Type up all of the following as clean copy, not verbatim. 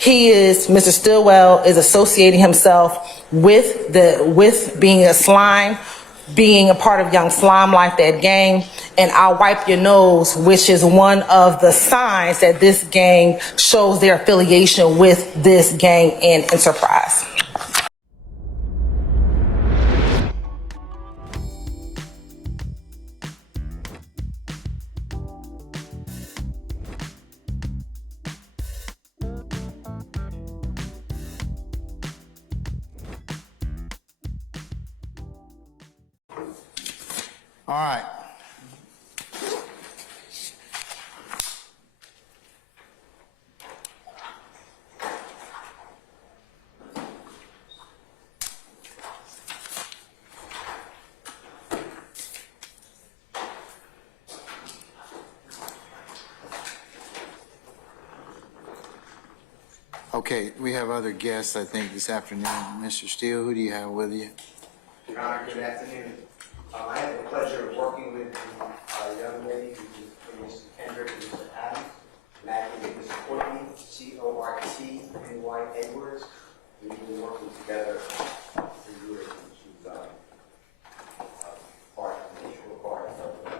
Mr. Stillwell is associating himself with being a slime, being a part of Young Slime Life, that gang, and I'll Wipe Your Nose, which is one of the signs that this gang shows their affiliation with this gang and enterprise. All right. Okay, we have other guests, I think, this afternoon. Mr. Steele, who do you have with you? Your Honor, good afternoon. I have the pleasure of working with a young lady who is Mr. Kendrick and Mr. Adams, and acting with Mr. Courtney, C-O-R-T-N-Y Edwards. We've been working together for years, and she's part of the integral part of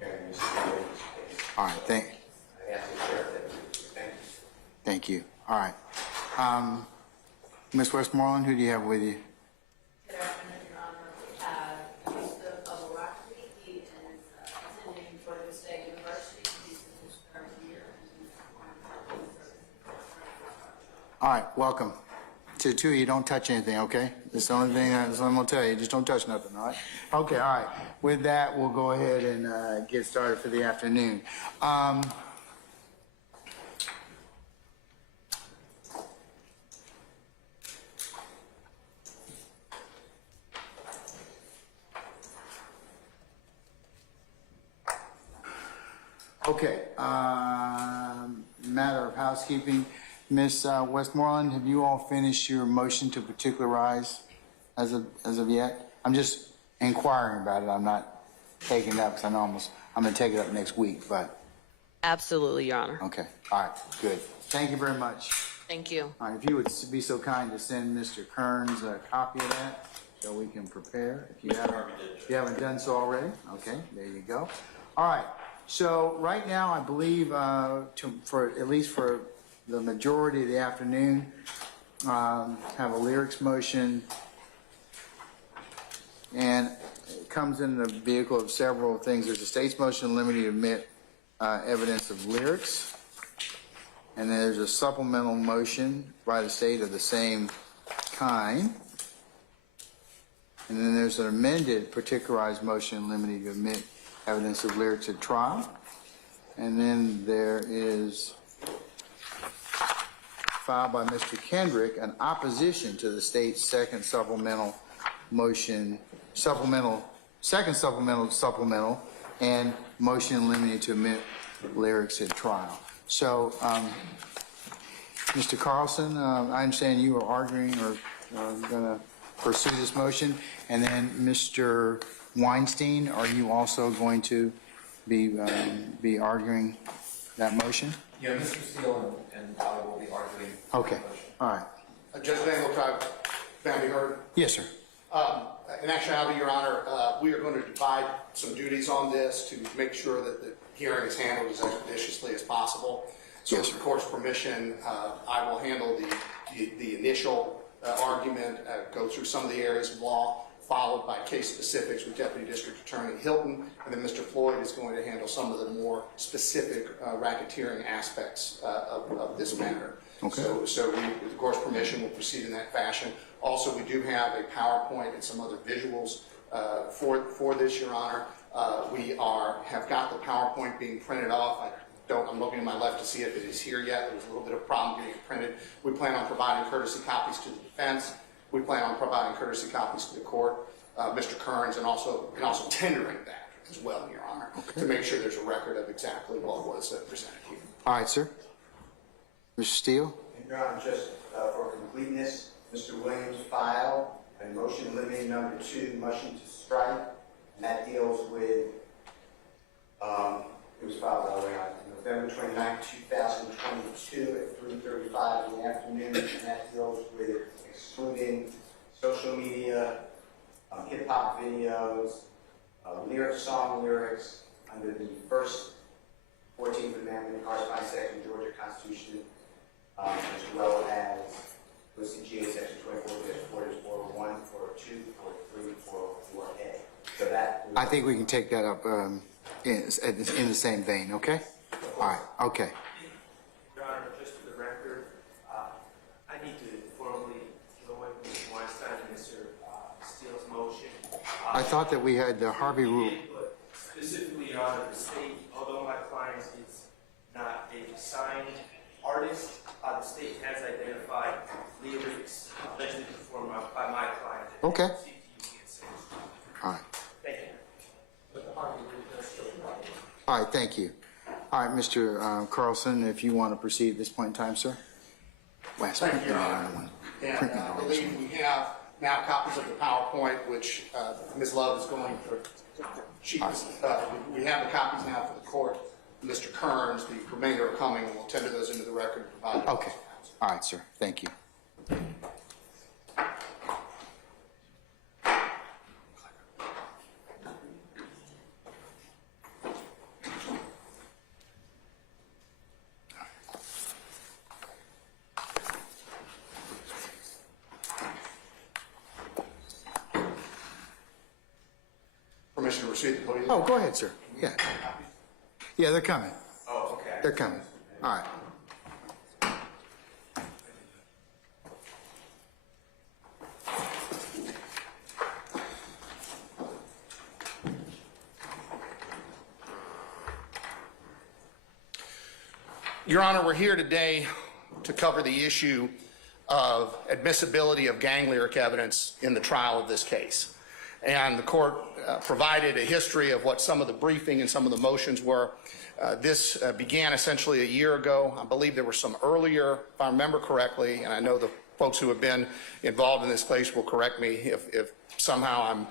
carrying Mr. Williams' case. All right, I ask the sheriff that. Thank you. thank you. All right. Ms. Westmoreland, who do you have with you? Good afternoon, Your Honor. We have Mr. Provoke. He is attending Georgia State University. He's in his third year. All right, welcome. To the two of you, don't touch anything, okay? That's the only thing that's what I'm going to tell you. Just don't touch nothing, all right? Okay, all right. With that, we'll go ahead and get started for the afternoon. Okay, matter of housekeeping. Ms. Westmoreland, have you all finished your motion to particularize as of yet? I'm just inquiring about it. I'm not taking it up because I know I'm going to take it up next week, but. Absolutely, Your Honor. Okay, all right, good. Thank you very much. Thank you. All right, if you would be so kind to send Mr. Kearns a copy of that so we can prepare. If you haven't done so already, okay, there you go. All right. So right now, I believe, for at least for the majority of the afternoon, have a lyrics motion, and it comes in the vehicle of several things. There's a state's motion limiting to admit evidence of lyrics, and then there's a supplemental motion by the state of the same kind, and then there's an amended particularized motion limiting to admit evidence of lyrics at trial. And then there is filed by Mr. Kendrick an opposition to the state's second supplemental motion, supplemental, and motion limited to admit lyrics at trial. So, Mr. Carlson, I understand you are arguing or going to pursue this motion. And then Mr. Weinstein, are you also going to be arguing that motion? Yeah, Mr. Steele and I will be arguing. Okay, all right. Judge Van Look, can I be heard? Yes, sir. In actuality, Your Honor, we are going to divide some duties on this to make sure that the hearing is handled as expeditiously as possible. So Yes, with the court's permission, I will handle the initial argument, go through some of the areas of law, followed by case specifics with Deputy District Attorney Hilton, and then Mr. Floyd is going to handle some of the more specific racketeering aspects of this matter. Okay. So we, with the court's permission, will proceed in that fashion. Also, we do have a PowerPoint and some other visuals for this, Your Honor. We have got the PowerPoint being printed off. I'm looking to my left to see if it is here yet. There was a little bit of problem getting it printed. We plan on providing courtesy copies to the defense. We plan on providing courtesy copies to the court, Mr. Kearns, and also tendering that as well, Your Honor, to make sure there's a record of exactly what was presented here. All right, sir. Mr. Steele? Your Honor, just for completeness, Mr. Williams filed a motion limiting number 2, motion to strike, and that deals with, it was filed by the way on November 29, 2022 at 3:35 Amendment, and that deals with excluding social media, hip-hop videos, song lyrics under the first 14th Amendment, corresponding section of Georgia Constitution, as well as OCGA Section 24-4, 401, 402, 403, 404A. So that. I think we can take that up in the same vein, okay? All right, okay. Your Honor, just for the record, I need to formally go with Mr. Weinstein and Mr. Steele's motion. I thought that we had the Harvey rule. But specifically, Your Honor, the state, although my client is not a signed artist, the state has identified lyrics allegedly performed by my client. Okay. All right. Thank you. All right, thank you. All right, Mr. Carlson, if you want to proceed at this point in time, sir. Last Thank print you, me Your another Honor. one. And Print me I another believe one. we have now copies of the PowerPoint, which Ms. Love is going for. We have the copies now for the court. Mr. Kearns, the remainder are coming, and we'll tender those into the record and provide them. Okay. All right, sir. Thank you. Permission to receive the podium? Oh, go ahead, sir. Yeah. Yeah, they're coming. Oh, okay. They're coming. All right. Your Honor, we're here today to cover the issue of admissibility of gang lyric evidence in the trial of this case. And the court provided a history of what some of the briefing and some of the motions were. This began essentially a year ago. I believe there were some earlier, if I remember correctly, and I know the folks who have been involved in this case will correct me if somehow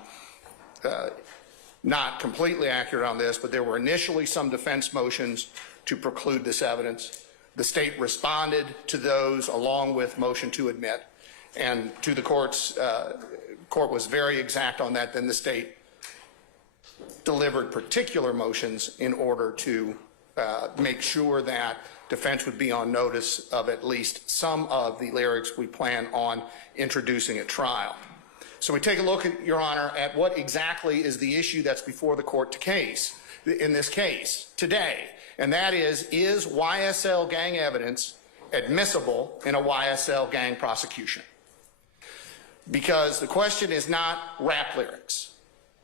I'm not completely accurate on this, but there were initially some defense motions to preclude this evidence. The state responded to those along with motion to admit, and to the court was very exact on that. Then the state delivered particular motions in order to make sure that defense would be on notice of at least some of the lyrics we plan on introducing at trial. So we take a look, Your Honor, at what exactly is the issue that's before the court in this case today, and that is YSL gang evidence admissible in a YSL gang prosecution? Because the question is not rap lyrics.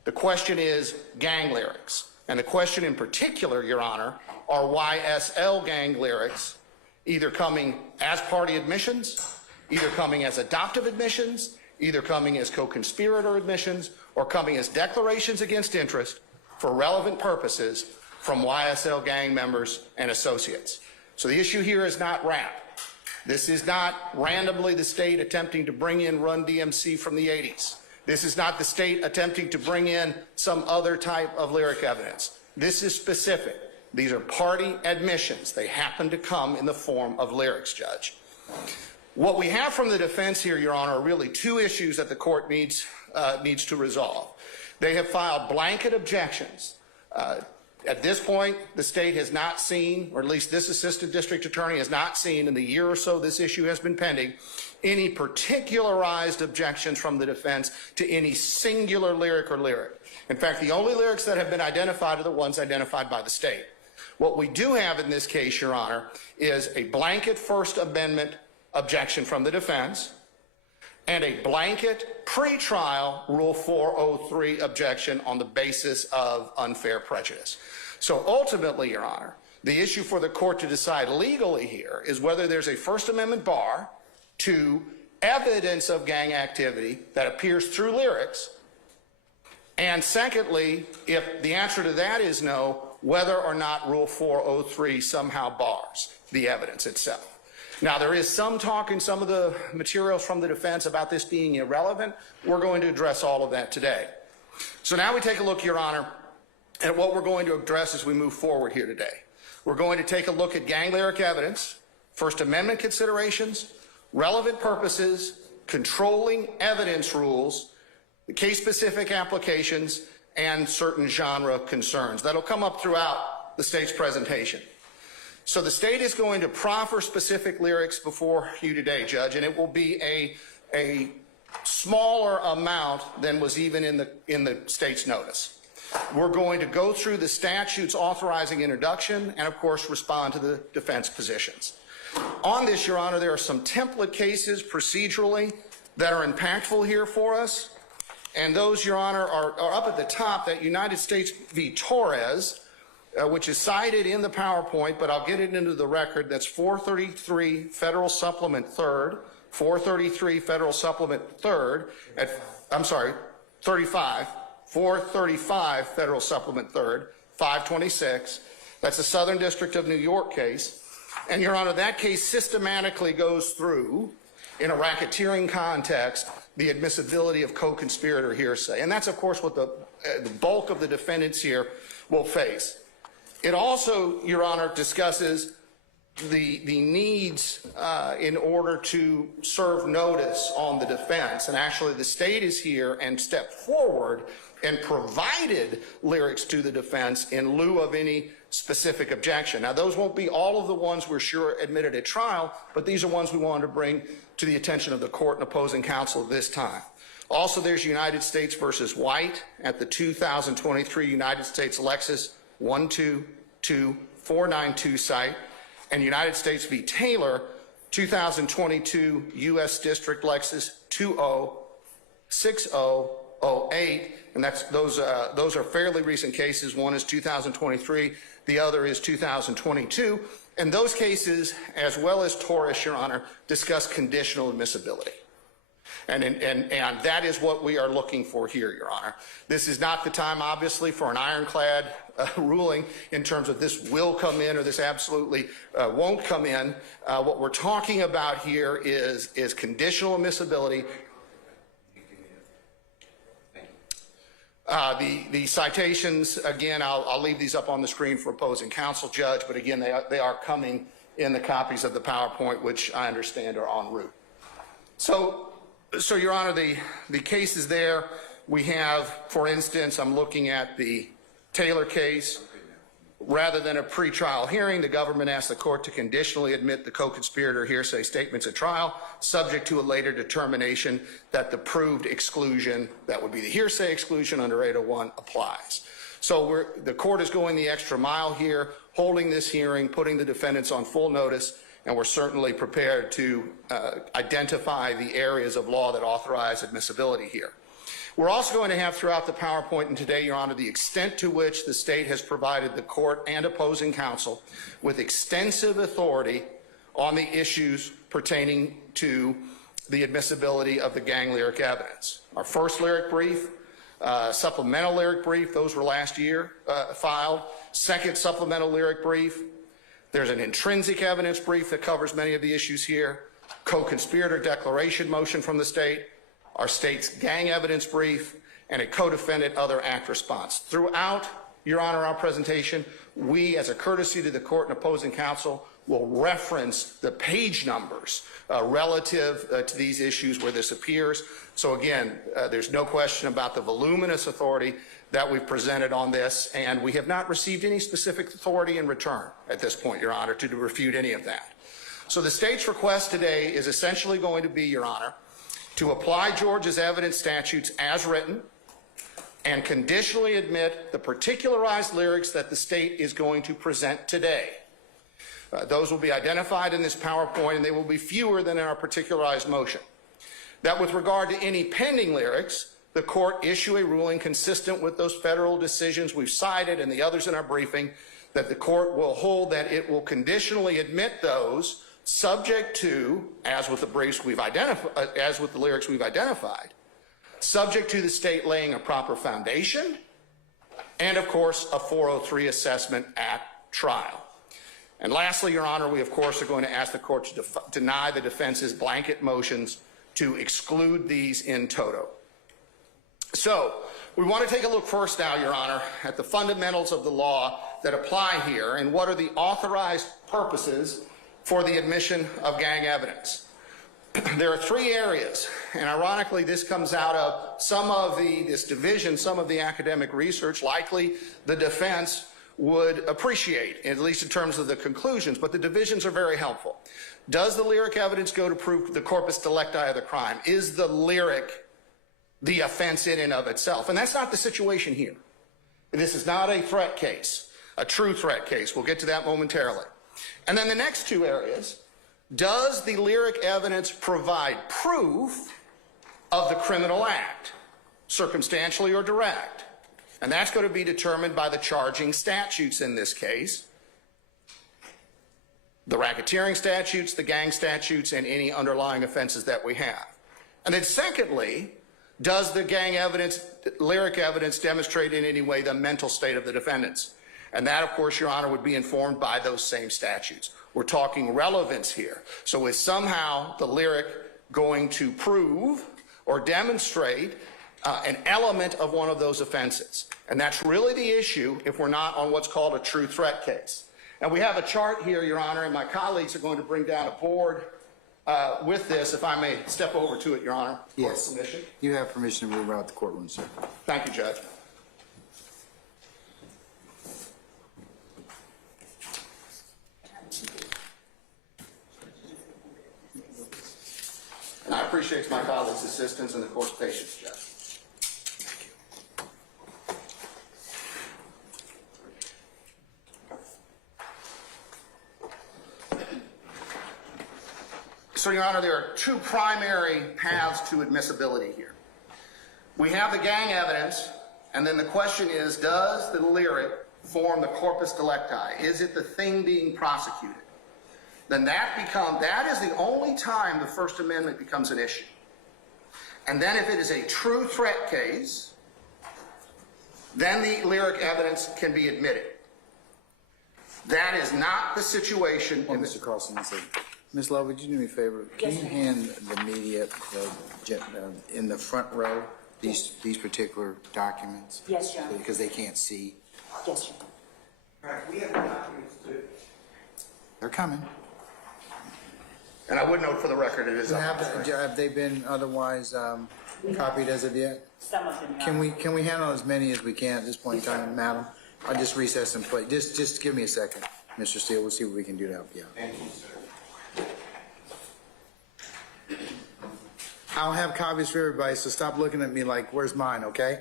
The question is gang lyrics. And the question in particular, Your Honor, are YSL gang lyrics either coming as party admissions, either coming as adoptive admissions, either coming as co-conspirator admissions, or coming as declarations against interest for relevant purposes from YSL gang members and associates. So the issue here is not rap. This is not randomly the state attempting to bring in Run DMC from the 80s. This is not the state attempting to bring in some other type of lyric evidence. This is specific. These are party admissions. They happen to come in the form of lyrics, Judge. What we have from the defense here, Your Honor, are really two issues that the court needs to resolve. They have filed blanket objections. At this point, the state has not seen, or at least this assistant district attorney has not seen in the year or so this issue has been pending, any particularized objections from the defense to any singular lyric or lyric. In fact, the only lyrics that have been identified are the ones identified by the state. What we do have in this case, Your Honor, is a blanket First Amendment objection from the defense and a blanket pretrial Rule 403 objection on the basis of unfair prejudice. So ultimately, Your Honor, the issue for the court to decide legally here is whether there's a First Amendment bar to evidence of gang activity that appears through lyrics, and secondly, if the answer to that is no, whether or not Rule 403 somehow bars the evidence itself. Now, there is some talk in some of the materials from the defense about this being irrelevant. We're going to address all of that today. So now we take a look, Your Honor, at what we're going to address as we move forward here today. We're going to take a look at gang lyric evidence, First Amendment considerations, relevant purposes, controlling evidence rules, case-specific applications, and certain genre concerns. That'll come up throughout the state's presentation. So the state is going to proffer specific lyrics before you today, Judge, and it will be a smaller amount than was even in the state's notice. We're going to go through the statutes authorizing introduction and, of course, respond to the defense positions. On this, Your Honor, there are some template cases procedurally that are impactful here for us. And those, Your Honor, are up at the top, that United States v. Torres, which is cited in the PowerPoint, but I'll get it into the record. That's 433 Federal Supplement 3rd, 433 Federal Supplement 3rd, I'm sorry, 35, 435 Federal Supplement 3rd, 526. That's the Southern District of New York case. And, Your Honor, that case systematically goes through, in a racketeering context, the admissibility of co-conspirator hearsay. And that's, of course, what the bulk of the defendants here will face. It also, Your Honor, discusses the needs in order to serve notice on the defense. And actually, the state is here and stepped forward and provided lyrics to the defense in lieu of any specific objection. Now, those won't be all of the ones we're sure admitted at trial, but these are ones we wanted to bring to the attention of the court and opposing counsel this time. Also, there's United States versus White at the 2023 United States Lexus 122492 site, and United States v. Taylor, 2022 U.S. District Lexus 206008, and those are fairly recent cases. One is 2023, the other is 2022, and those cases, as well as Torres, Your Honor, discuss conditional admissibility. And that is what we are looking for here, Your Honor. This is not the time, obviously, for an ironclad ruling in terms of this will come in or this absolutely won't come in. What we're talking about here is conditional admissibility. The citations, again, I'll leave these up on the screen for opposing counsel, Judge, but again, they are coming in the copies of the PowerPoint, which I understand are en route. So Your Honor, the cases there, we have, for instance, I'm looking at the Taylor case. Rather than a pretrial hearing, the government asked the court to conditionally admit the co-conspirator hearsay statements at trial, subject to a later determination that the proved exclusion, that would be the hearsay exclusion under 801, applies. So the court is going the extra mile here, holding this hearing, putting the defendants on full notice, and we're certainly prepared to identify the areas of law that authorize admissibility here. We're also going to have throughout the PowerPoint and today, Your Honor, the extent to which the state has provided the court and opposing counsel with extensive authority on the issues pertaining to the admissibility of the gang lyric evidence. Our first lyric brief, supplemental lyric brief, those were last year filed. Second supplemental lyric brief. There's an intrinsic evidence brief that covers many of the issues here. Co-conspirator declaration motion from the state. Our state's gang evidence brief, and a co-defendant other act response. Throughout, Your Honor, our presentation, we, as a courtesy to the court and opposing counsel, will reference the page numbers relative to these issues where this appears. So again, there's no question about the voluminous authority that we've presented on this, and we have not received any specific authority in return at this point, Your Honor, to refute any of that. So the state's request today is essentially going to be, Your Honor, to apply Georgia's evidence statutes as written and conditionally admit the particularized lyrics that the state is going to present today. Those will be identified in this PowerPoint, and they will be fewer than in our particularized motion. That with regard to any pending lyrics, the court issue a ruling consistent with those federal decisions we've cited and the others in our briefing, that the court will hold that it will conditionally admit those subject to, as with the briefs we've identified, as with the lyrics we've identified, subject to the state laying a proper foundation, and of course a 403 assessment at trial. And lastly, Your Honor, we of course are going to ask the court to deny the defense's blanket motions to exclude these in toto. So we want to take a look first now, Your Honor, at the fundamentals of the law that apply here and what are the authorized purposes for the admission of gang evidence. there are three areas, and ironically this comes out of this division, some of the academic research, likely the defense would appreciate, at least in terms of the conclusions, but the divisions are very helpful. Does the lyric evidence go to prove the corpus delicti of the crime? Is the lyric the offense in and of itself? And that's not the situation here. This is not a threat case, a true threat case. We'll get to that momentarily. And then the next two areas, does the lyric evidence provide proof of the criminal act, circumstantially or direct? And that's going to be determined by the charging statutes in this case, the racketeering statutes, the gang statutes, and any underlying offenses that we have. And then secondly, does the gang evidence, lyric evidence, demonstrate in any way the mental state of the defendants? And that, of course, Your Honor, would be informed by those same statutes. We're talking relevance here. So is somehow the lyric going to prove or demonstrate an element of one of those offenses? And that's really the issue if we're not on what's called a true threat case. And we have a chart here, Your Honor, and my colleagues are going to bring down a board with this, if I may step over to it, Your Honor. Yes. Permission. You have permission to move out the courtroom, sir. Thank you, Judge. And I appreciate my colleagues' assistance and the court's patience, Judge. So, Your Honor, there are two primary paths to admissibility here. We have the gang evidence, and then the question is, does the lyric form the corpus delicti? Is it the thing being prosecuted? Then that is the only time the First Amendment becomes an issue. And then if it is a true threat case, then the lyric evidence can be admitted. That is not the situation. Oh, Mr. Carlson, Ms. Love, would you do me a favor? Can you hand the media in the front row these particular documents? Yes, Your Honor. Because they can't see. Yes, Your Honor. All right, we have the documents too. They're coming. And I would note for the record, it is Have they been otherwise copied as of yet? Some of them. Can we handle as many as we can at this point in time, madam? I'll just recess and play. Just give me a second, Mr. Steele. We'll see what we can do to help you out. Thank you, sir. I'll have copies for everybody, so stop looking at me like, where's mine, okay?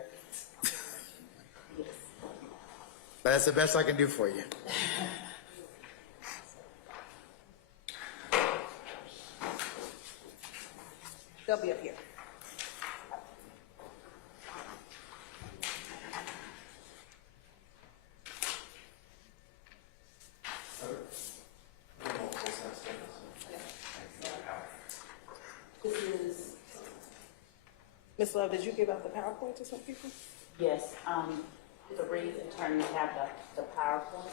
But that's the best I can do for you. They'll be up here. This is, Ms. Love, did you give out the PowerPoint to some people? yes, the three attorneys have the PowerPoint.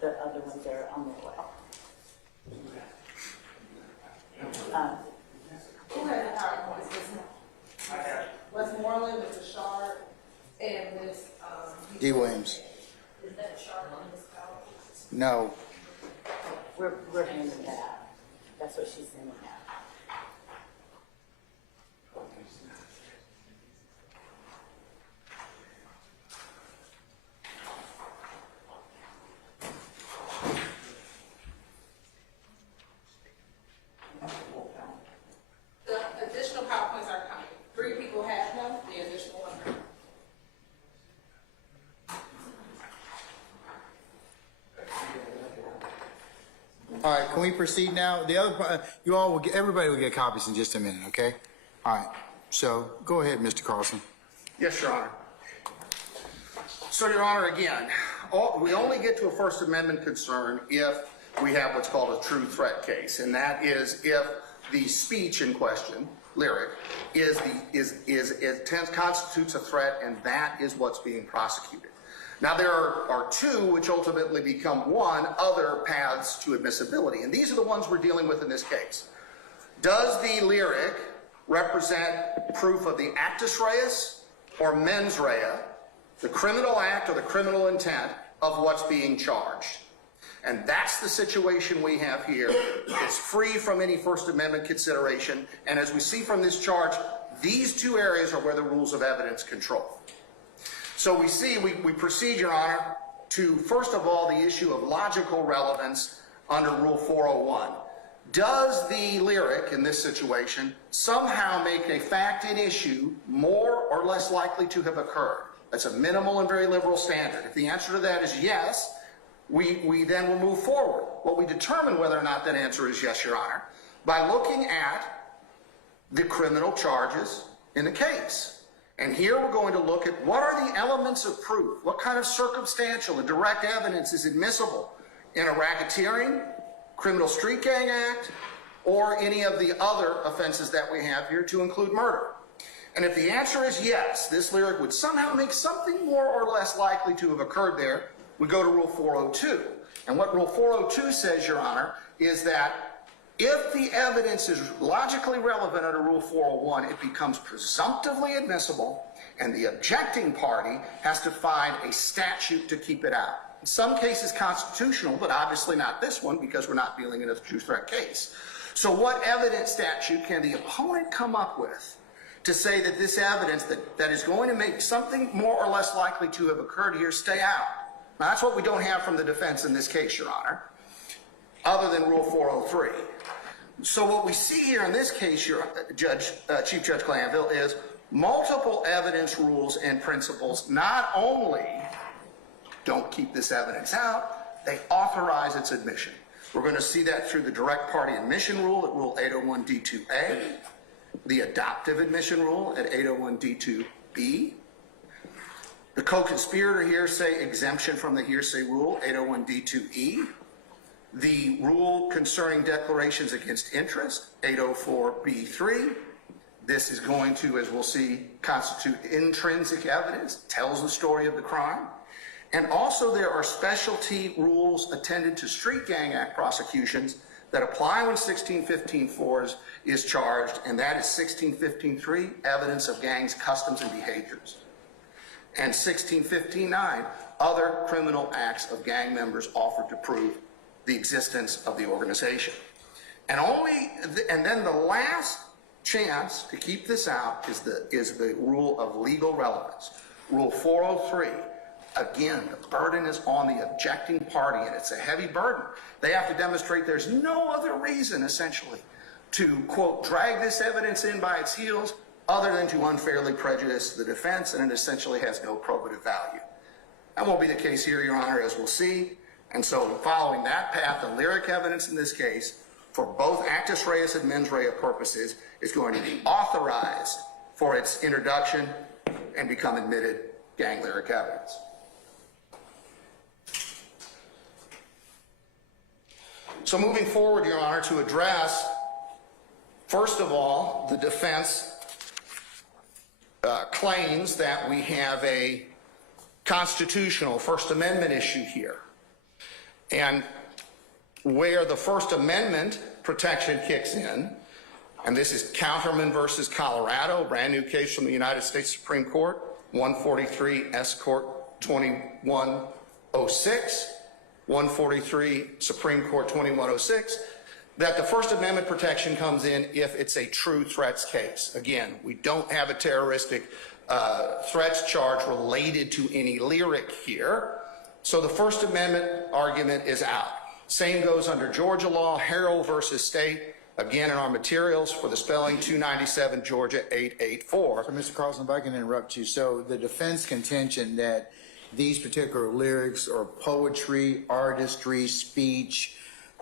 The other ones are on their way. Who had the PowerPoint? Westmoreland, Mr. Shard, and Ms. D. Williams. Is that sharp on this PowerPoint? No. We're handing that out. That's what she's sending out. The additional PowerPoints are coming. 3 people have them, the additional one. All right, can we proceed now? The other, everybody will get copies in just a minute, okay? All right, so go ahead, Mr. Carlson. Yes, Your Honor. So, Your Honor, again, we only get to a First Amendment concern if we have what's called a true threat case, and that is if the speech in question, lyric, constitutes a threat, and that is what's being prosecuted. Now, there are two which ultimately become one, other paths to admissibility, and these are the ones we're dealing with in this case. Does the lyric represent proof of the actus reus or mens rea, the criminal act or the criminal intent of what's being charged? And that's the situation we have here. It's free from any First Amendment consideration. And as we see from this charge, these two areas are where the rules of evidence control. So we proceed, Your Honor, to, first of all, the issue of logical relevance under Rule 401. Does the lyric in this situation somehow make a fact at issue more or less likely to have occurred? That's a minimal and very liberal standard. If the answer to that is yes, we then will move forward. Well, we determine whether or not that answer is yes, Your Honor, by looking at the criminal charges in the case. And here we're going to look at what are the elements of proof, what kind of circumstantial and direct evidence is admissible in a racketeering, criminal street gang act, or any of the other offenses that we have here, to include murder. And if the answer is yes, this lyric would somehow make something more or less likely to have occurred there, we go to Rule 402. And what Rule 402 says, Your Honor, is that if the evidence is logically relevant under Rule 401, it becomes presumptively admissible, and the objecting party has to find a statute to keep it out. In some cases constitutional, but obviously not this one, because we're not dealing in a true threat case. So what evidence statute can the opponent come up with to say that this evidence that is going to make something more or less likely to have occurred here stay out? Now, that's what we don't have from the defense in this case, Your Honor, other than Rule 403. So what we see here in this case, Chief Judge Glanville, is multiple evidence rules and principles not only don't keep this evidence out, they authorize its admission. We're going to see that through the direct party admission rule at Rule 801 D2A, the adoptive admission rule at 801 D2B, the co-conspirator hearsay exemption from the hearsay rule, 801 D2E, the rule concerning declarations against interest, 804 B3. This is going to, as we'll see, constitute intrinsic evidence, tells the story of the crime. And also there are specialty rules attended to street gang act prosecutions that apply when 1615-4 is charged, and that is 1615-3, evidence of gangs, customs, and behaviors. And 1615-9, other criminal acts of gang members offered to prove the existence of the organization. And then the last chance to keep this out is the rule of legal relevance. Rule 403, again, the burden is on the objecting party, and it's a heavy burden. They have to demonstrate there's no other reason, essentially, to, quote, drag this evidence in by its heels other than to unfairly prejudice the defense, and it essentially has no probative value. That won't be the case here, Your Honor, as we'll see. And so following that path, the lyric evidence in this case, for both actus reus and mens rea purposes, is going to be authorized for its introduction and become admitted gang lyric evidence. So moving forward, Your Honor, to address, first of all, the defense claims that we have a constitutional First Amendment issue here. And where the First Amendment protection kicks in, and this is Counterman versus Colorado, a brand new case from the United States Supreme Court, 143 S. Court 2106, 143 Supreme Court 2106, that the First Amendment protection comes in if it's a true threats case. Again, we don't have a terroristic threats charge related to any lyric here. So the First Amendment argument is out. Same goes under Georgia law, Harrell versus State, again in our materials for the spelling, 297 Georgia 884. So, Mr. Carlson, if I can interrupt you. So the defense contention that these particular lyrics or poetry, artistry, speech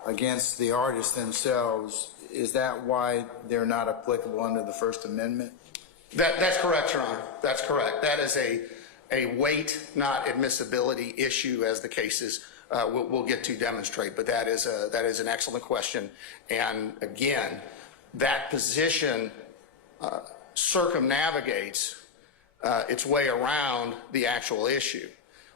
against the artists themselves, is that why they're not applicable under the First Amendment? That's correct, Your Honor. That's correct. That is a weight, not admissibility issue, as the cases we'll get to demonstrate. But that is an excellent question. And again, that position circumnavigates its way around the actual issue.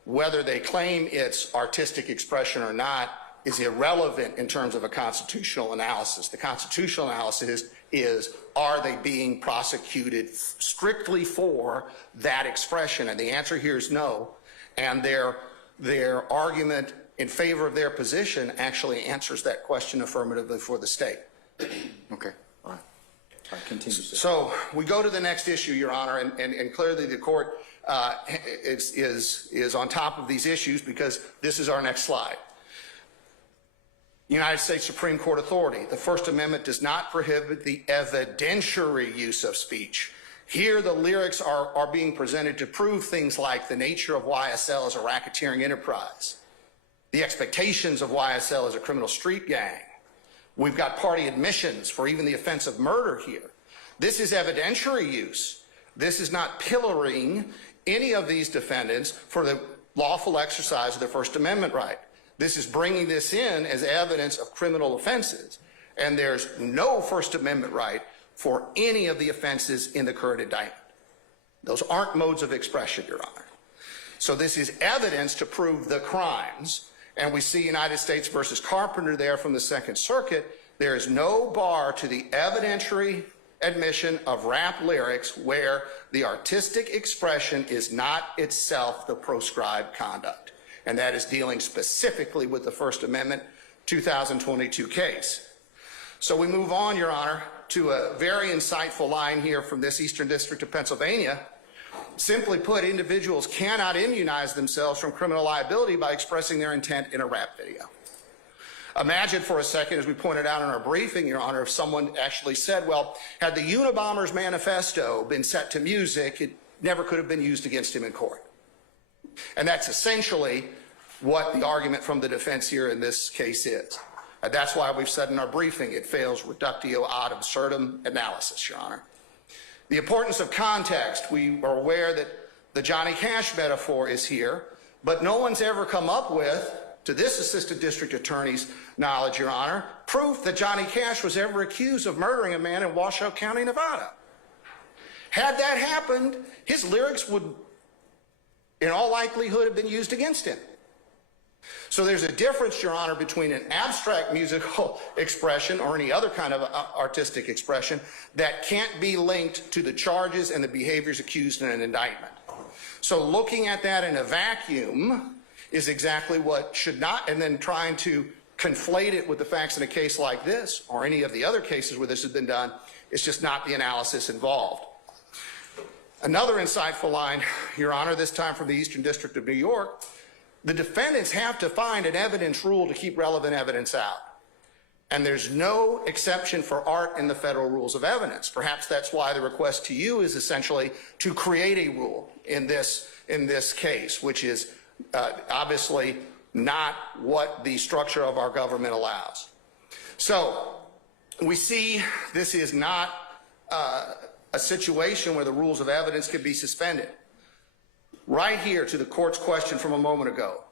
Whether they claim it's artistic expression or not is irrelevant in terms of a constitutional analysis. The constitutional analysis is, are they being prosecuted strictly for that expression? And the answer here is no. And their argument in favor of their position actually answers that question affirmatively for the state. Okay, all right. All right, continue, sir. So we go to the next issue, Your Honor, and clearly the court is on top of these issues because this is our next slide. United States Supreme Court authority. The First Amendment does not prohibit the evidentiary use of speech. Here, the lyrics are being presented to prove things like the nature of YSL as a racketeering enterprise, the expectations of YSL as a criminal street gang. We've got party admissions for even the offense of murder here. This is evidentiary use. This is not pillorying any of these defendants for the lawful exercise of their First Amendment right. This is bringing this in as evidence of criminal offenses, and there's no First Amendment right for any of the offenses in the current indictment. Those aren't modes of expression, Your Honor. So this is evidence to prove the crimes, and we see United States versus Carpenter there from the Second Circuit. There is no bar to the evidentiary admission of rap lyrics where the artistic expression is not itself the proscribed conduct. And that is dealing specifically with the First Amendment 2022 case. So we move on, Your Honor, to a very insightful line here from this Eastern District of Pennsylvania. Simply put, individuals cannot immunize themselves from criminal liability by expressing their intent in a rap video. Imagine for a second, as we pointed out in our briefing, Your Honor, if someone actually said, well, had the Unabomber's manifesto been set to music, it never could have been used against him in court. And that's essentially what the argument from the defense here in this case is. That's why we've said in our briefing it fails reductio ad absurdum analysis, Your Honor. The importance of context, we are aware that the Johnny Cash metaphor is here, but no one's ever come up with, to this assistant district attorney's knowledge, Your Honor, proof that Johnny Cash was ever accused of murdering a man in Washoe County, Nevada. Had that happened, his lyrics would, in all likelihood, have been used against him. So there's a difference, Your Honor, between an abstract musical expression or any other kind of artistic expression that can't be linked to the charges and the behaviors accused in an indictment. So looking at that in a vacuum is exactly what should not, and then trying to conflate it with the facts in a case like this or any of the other cases where this has been done, is just not the analysis involved. Another insightful line, Your Honor, this time from the Eastern District of New York. The defendants have to find an evidence rule to keep relevant evidence out. And there's no exception for art in the federal rules of evidence. Perhaps that's why the request to you is essentially to create a rule in this case, which is obviously not what the structure of our government allows. So we see this is not a situation where the rules of evidence can be suspended. Right here to the court's question from a moment ago.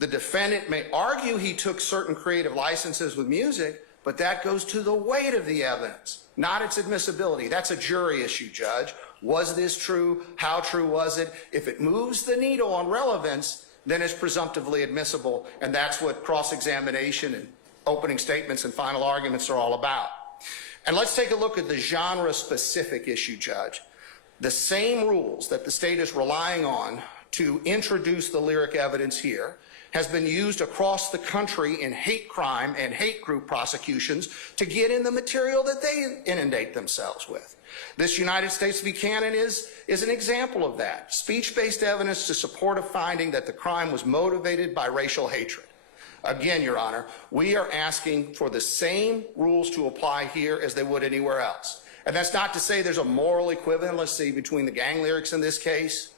The defendant may argue he took certain creative licenses with music, but that goes to the weight of the evidence, not its admissibility. That's a jury issue, Judge. Was this true? How true was it? If it moves the needle on relevance, then it's presumptively admissible, and that's what cross-examination and opening statements and final arguments are all about. And let's take a look at the genre-specific issue, Judge. The same rules that the state is relying on to introduce the lyric evidence here has been used across the country in hate crime and hate group prosecutions to get in the material that they inundate themselves with. This United States v. Cannon is an example of that. Speech-based evidence to support a finding that the crime was motivated by racial hatred. Again, Your Honor, we are asking for the same rules to apply here as they would anywhere else. And that's not to say there's a moral equivalency between the gang lyrics in this case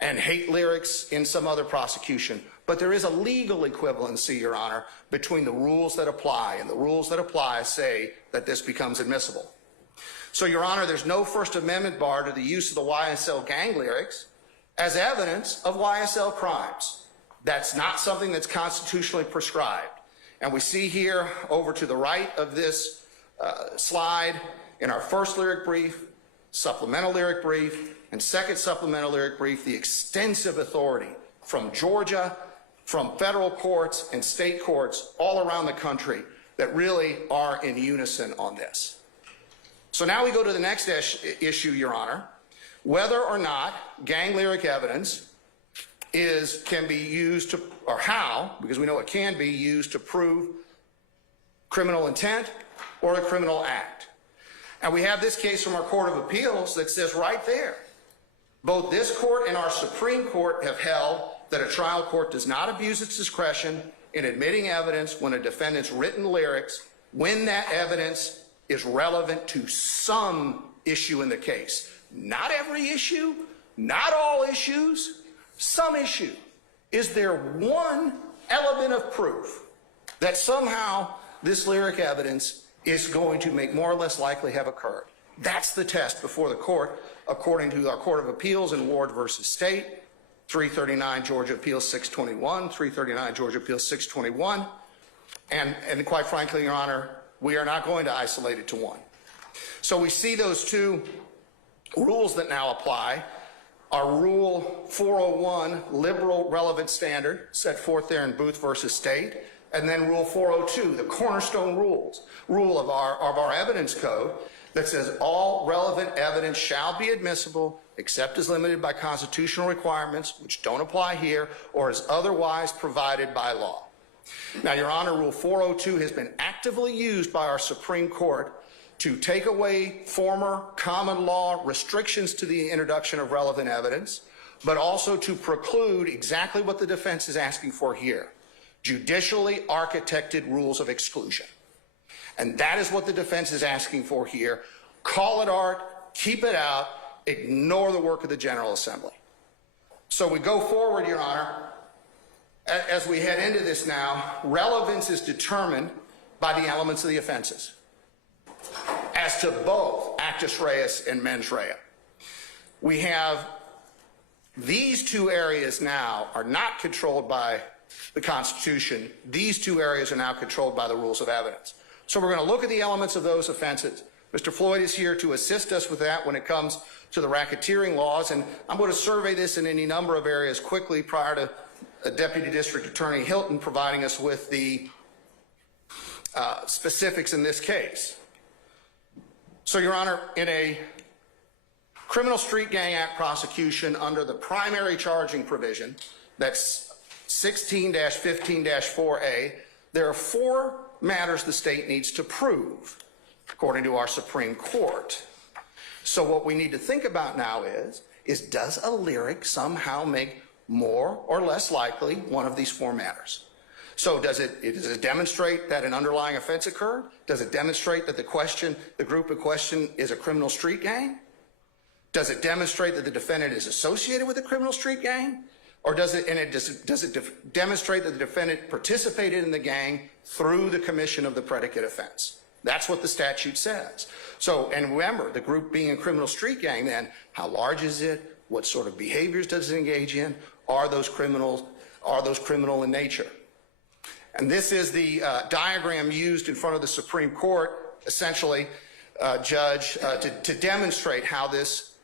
and hate lyrics in some other prosecution. But there is a legal equivalency, Your Honor, between the rules that apply, and the rules that apply say that this becomes admissible. So, Your Honor, there's no First Amendment bar to the use of the YSL gang lyrics as evidence of YSL crimes. That's not something that's constitutionally prescribed. And we see here over to the right of this slide, in our first lyric brief, supplemental lyric brief, and second supplemental lyric brief, the extensive authority from Georgia, from federal courts and state courts all around the country that really are in unison on this. So now we go to the next issue, Your Honor, whether or not gang lyric evidence can be used to, or how, because we know it can be used to prove criminal intent or a criminal act. And we have this case from our Court of Appeals that says right there, both this court and our Supreme Court have held that a trial court does not abuse its discretion in admitting evidence when a defendant's written lyrics, when that evidence is relevant to some issue in the case. Not every issue, not all issues, some issue. Is there one element of proof that somehow this lyric evidence is going to make more or less likely have occurred? That's the test before the court, according to our Court of Appeals in Ward versus State, 339 Georgia Appeals 621, 339 Georgia Appeals 621. And quite frankly, Your Honor, we are not going to isolate it to one. So we see those two rules that now apply. Our Rule 401 liberal relevant standard set forth there in Booth versus State, and then Rule 402, the cornerstone rule of our evidence code that says all relevant evidence shall be admissible except as limited by constitutional requirements, which don't apply here, or as otherwise provided by law. Now, Your Honor, Rule 402 has been actively used by our Supreme Court to take away former common law restrictions to the introduction of relevant evidence, but also to preclude exactly what the defense is asking for here, judicially architected rules of exclusion. And that is what the defense is asking for here. Call it art, keep it out, ignore the work of the General Assembly. So we go forward, Your Honor. As we head into this now, relevance is determined by the elements of the offenses as to both actus reus and mens rea. We have these two areas now are not controlled by the Constitution. These two areas are now controlled by the rules of evidence. So we're going to look at the elements of those offenses. Mr. Floyd is here to assist us with that when it comes to the racketeering laws, and I'm going to survey this in any number of areas quickly prior to Deputy District Attorney Hilton providing us with the specifics in this case. So, Your Honor, in a Criminal Street Gang Act prosecution under the primary charging provision, that's 16-15-4A, there are 4 matters the state needs to prove, according to our Supreme Court. So what we need to think about now is does a lyric somehow make more or less likely one of these 4 matters? So does it demonstrate that an underlying offense occurred? Does it demonstrate that the group in question is a criminal street gang? Does it demonstrate that the defendant is associated with a criminal street gang? Or does it demonstrate that the defendant participated in the gang through the commission of the predicate offense? That's what the statute says. So, and remember, the group being a criminal street gang then, how large is it? What sort of behaviors does it engage in? Are those criminal in nature? And this is the diagram used in front of the Supreme Court, essentially, Judge, to demonstrate how this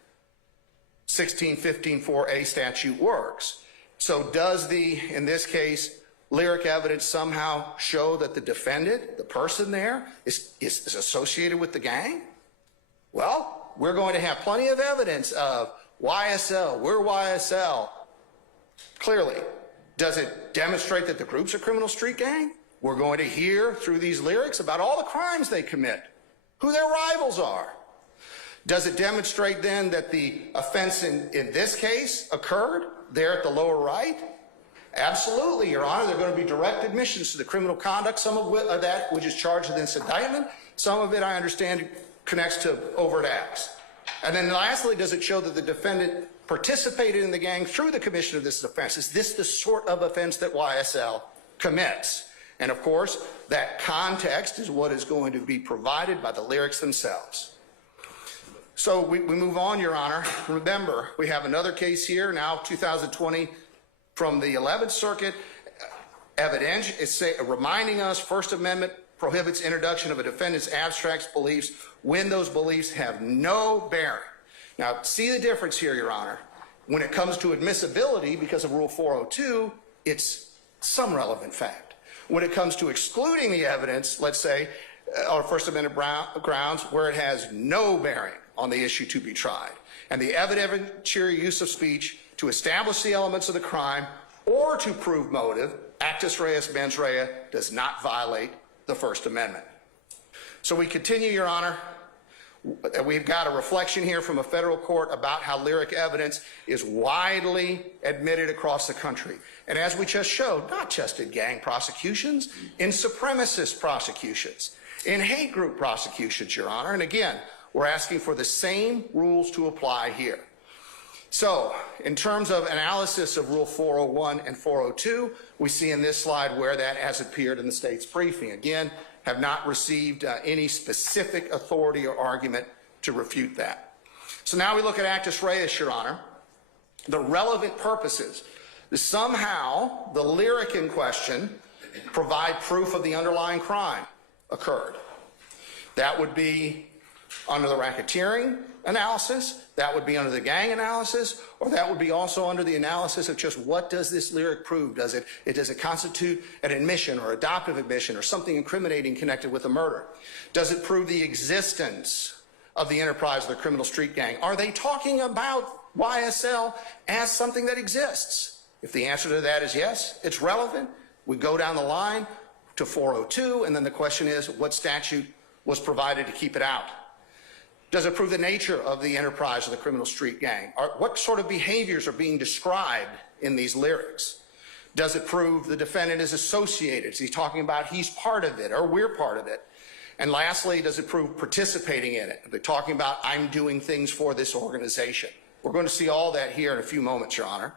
16-15-4A statute works. So does in this case, lyric evidence somehow show that the defendant, the person there, is associated with the gang? Well, we're going to have plenty of evidence of YSL, we're YSL. Clearly, does it demonstrate that the group's a criminal street gang? We're going to hear through these lyrics about all the crimes they commit, who their rivals are. Does it demonstrate then that the offense in this case occurred there at the lower right? Absolutely, Your Honor. There are going to be direct admissions to the criminal conduct, some of that which is charged in this indictment. Some of it, I understand, connects to overt acts. And then lastly, does it show that the defendant participated in the gang through the commission of this offense? Is this the sort of offense that YSL commits? And of course, that context is what is going to be provided by the lyrics themselves. So we move on, Your Honor. Remember, we have another case here, now 2020, from the 11th Circuit. It's reminding us First Amendment prohibits introduction of a defendant's abstract beliefs when those beliefs have no bearing. Now, see the difference here, Your Honor. When it comes to admissibility, because of Rule 402, it's some relevant fact. When it comes to excluding the evidence, let's say, on First Amendment grounds, where it has no bearing on the issue to be tried, and the evidentiary use of speech to establish the elements of the crime or to prove motive, actus reus mens rea does not violate the First Amendment. So we continue, Your Honor. We've got a reflection here from a federal court about how lyric evidence is widely admitted across the country. And as we just showed, not just in gang prosecutions, in supremacist prosecutions, in hate group prosecutions, Your Honor. And again, we're asking for the same rules to apply here. So, in terms of analysis of Rule 401 and 402, we see in this slide where that has appeared in the state's briefing. Again, have not received any specific authority or argument to refute that. So now we look at actus reus, Your Honor. The relevant purposes. Somehow, the lyric in question provide proof of the underlying crime occurred. That would be under the racketeering analysis, that would be under the gang analysis, or that would be also under the analysis of just what does this lyric prove? Does it constitute an admission or adoptive admission or something incriminating connected with a murder? Does it prove the existence of the enterprise of the criminal street gang? Are they talking about YSL as something that exists? If the answer to that is yes, it's relevant. We go down the line to 402, and then the question is, what statute was provided to keep it out? Does it prove the nature of the enterprise of the criminal street gang? What sort of behaviors are being described in these lyrics? Does it prove the defendant is associated? Is he talking about he's part of it or we're part of it? And lastly, does it prove participating in it? They're talking about I'm doing things for this organization. We're going to see all that here in a few moments, Your Honor.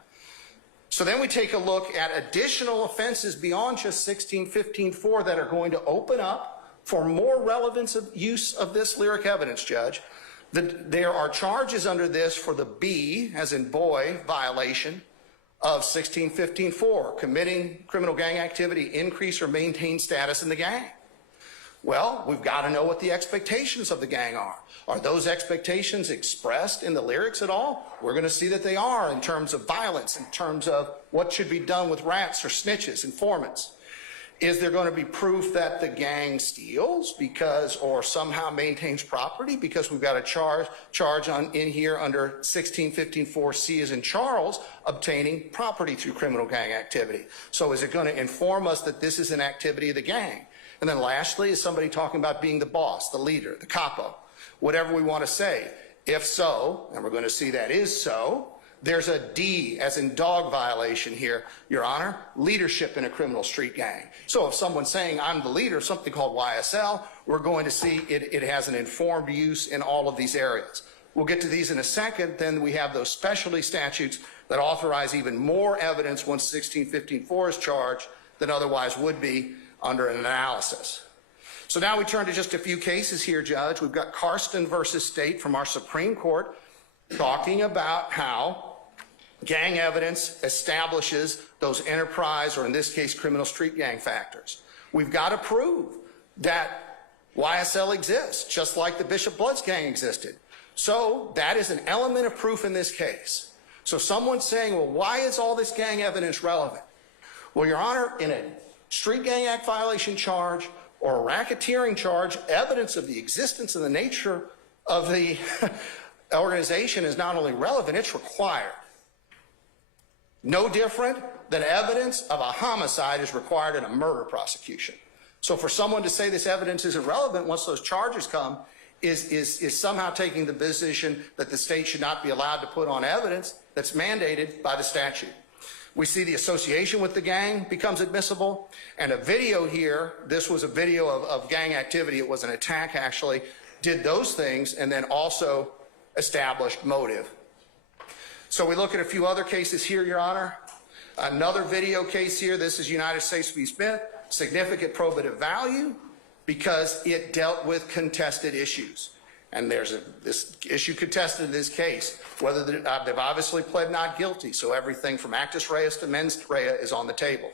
So then we take a look at additional offenses beyond just 1615-4 that are going to open up for more relevance of use of this lyric evidence, Judge. There are charges under this for the B, as in boy, violation of 1615-4, committing criminal gang activity, increase or maintain status in the gang. Well, we've got to know what the expectations of the gang are. Are those expectations expressed in the lyrics at all? We're going to see that they are in terms of violence, in terms of what should be done with rats or snitches, informants. Is there going to be proof that the gang steals or somehow maintains property? Because we've got a charge in here under 1615-4C as in Charles, obtaining property through criminal gang activity. So is it going to inform us that this is an activity of the gang? And then lastly, is somebody talking about being the boss, the leader, the capo, whatever we want to say? If so, and we're going to see that is so, there's a D, as in dog violation here, Your Honor, leadership in a criminal street gang. So if someone's saying I'm the leader of something called YSL, we're going to see it has an informed use in all of these areas. We'll get to these in a second. Then we have those specialty statutes that authorize even more evidence once 1615-4 is charged than otherwise would be under an analysis. So now we turn to just a few cases here, Judge. We've got Karsten versus State from our Supreme Court talking about how gang evidence establishes those enterprise, or in this case, criminal street gang factors. We've got to prove that YSL exists, just like the Bishop Bloods gang existed. So that is an element of proof in this case. So someone's saying, well, why is all this gang evidence relevant? Well, Your Honor, in a street gang act violation charge or a racketeering charge, evidence of the existence and the nature of the organization is not only relevant, it's required. No different than evidence of a homicide is required in a murder prosecution. So for someone to say this evidence isn't relevant once those charges come is somehow taking the position that the state should not be allowed to put on evidence that's mandated by the statute. We see the association with the gang becomes admissible, and a video here, this was a video of gang activity, it was an attack actually, did those things and then also established motive. So we look at a few other cases here, Your Honor. Another video case here, this is United States v. Smith, significant probative value because it dealt with contested issues. And there's this issue contested in this case, whether they've obviously pled not guilty, so everything from actus reus to mens rea is on the table.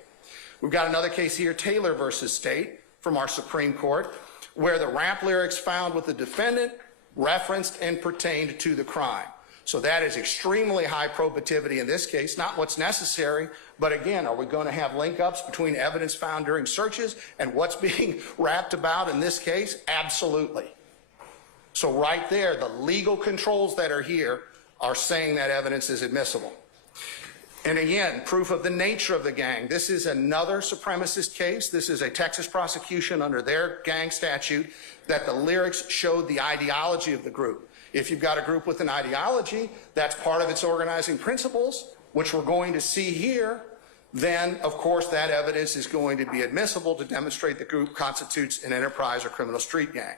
We've got another case here, Taylor versus State, from our Supreme Court, where the rap lyrics found with the defendant referenced and pertained to the crime. So that is extremely high probativity in this case, not what's necessary, but again, are we going to have link-ups between evidence found during searches and what's being rapped about in this case? Absolutely. So right there, the legal controls that are here are saying that evidence is admissible. And again, proof of the nature of the gang. This is another supremacist case. This is a Texas prosecution under their gang statute that the lyrics showed the ideology of the group. If you've got a group with an ideology, that's part of its organizing principles, which we're going to see here, then of course that evidence is going to be admissible to demonstrate the group constitutes an enterprise or criminal street gang.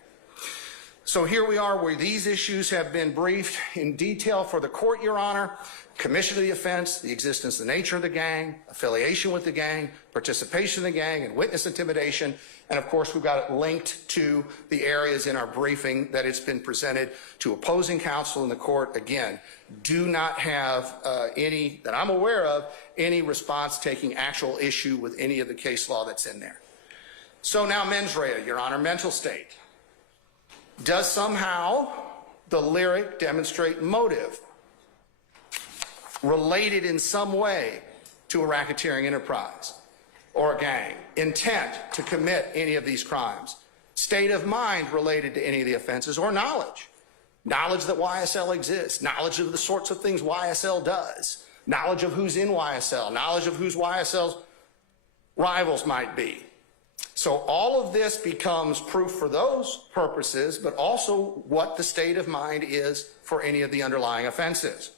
So here we are where these issues have been briefed in detail for the court, Your Honor. Commission of the offense, the existence, the nature of the gang, affiliation with the gang, participation in the gang, and witness intimidation. And of course, we've got it linked to the areas in our briefing that it's been presented to opposing counsel in the court. Again, do not have any, that I'm aware of, any response taking actual issue with any of the case law that's in there. So now mens rea, Your Honor, mental state. Does somehow the lyric demonstrate motive related in some way to a racketeering enterprise or a gang, intent to commit any of these crimes, state of mind related to any of the offenses, or knowledge that YSL exists, knowledge of the sorts of things YSL does, knowledge of who's in YSL, knowledge of who's YSL's rivals might be. So all of this becomes proof for those purposes, but also what the state of mind is for any of the underlying offenses.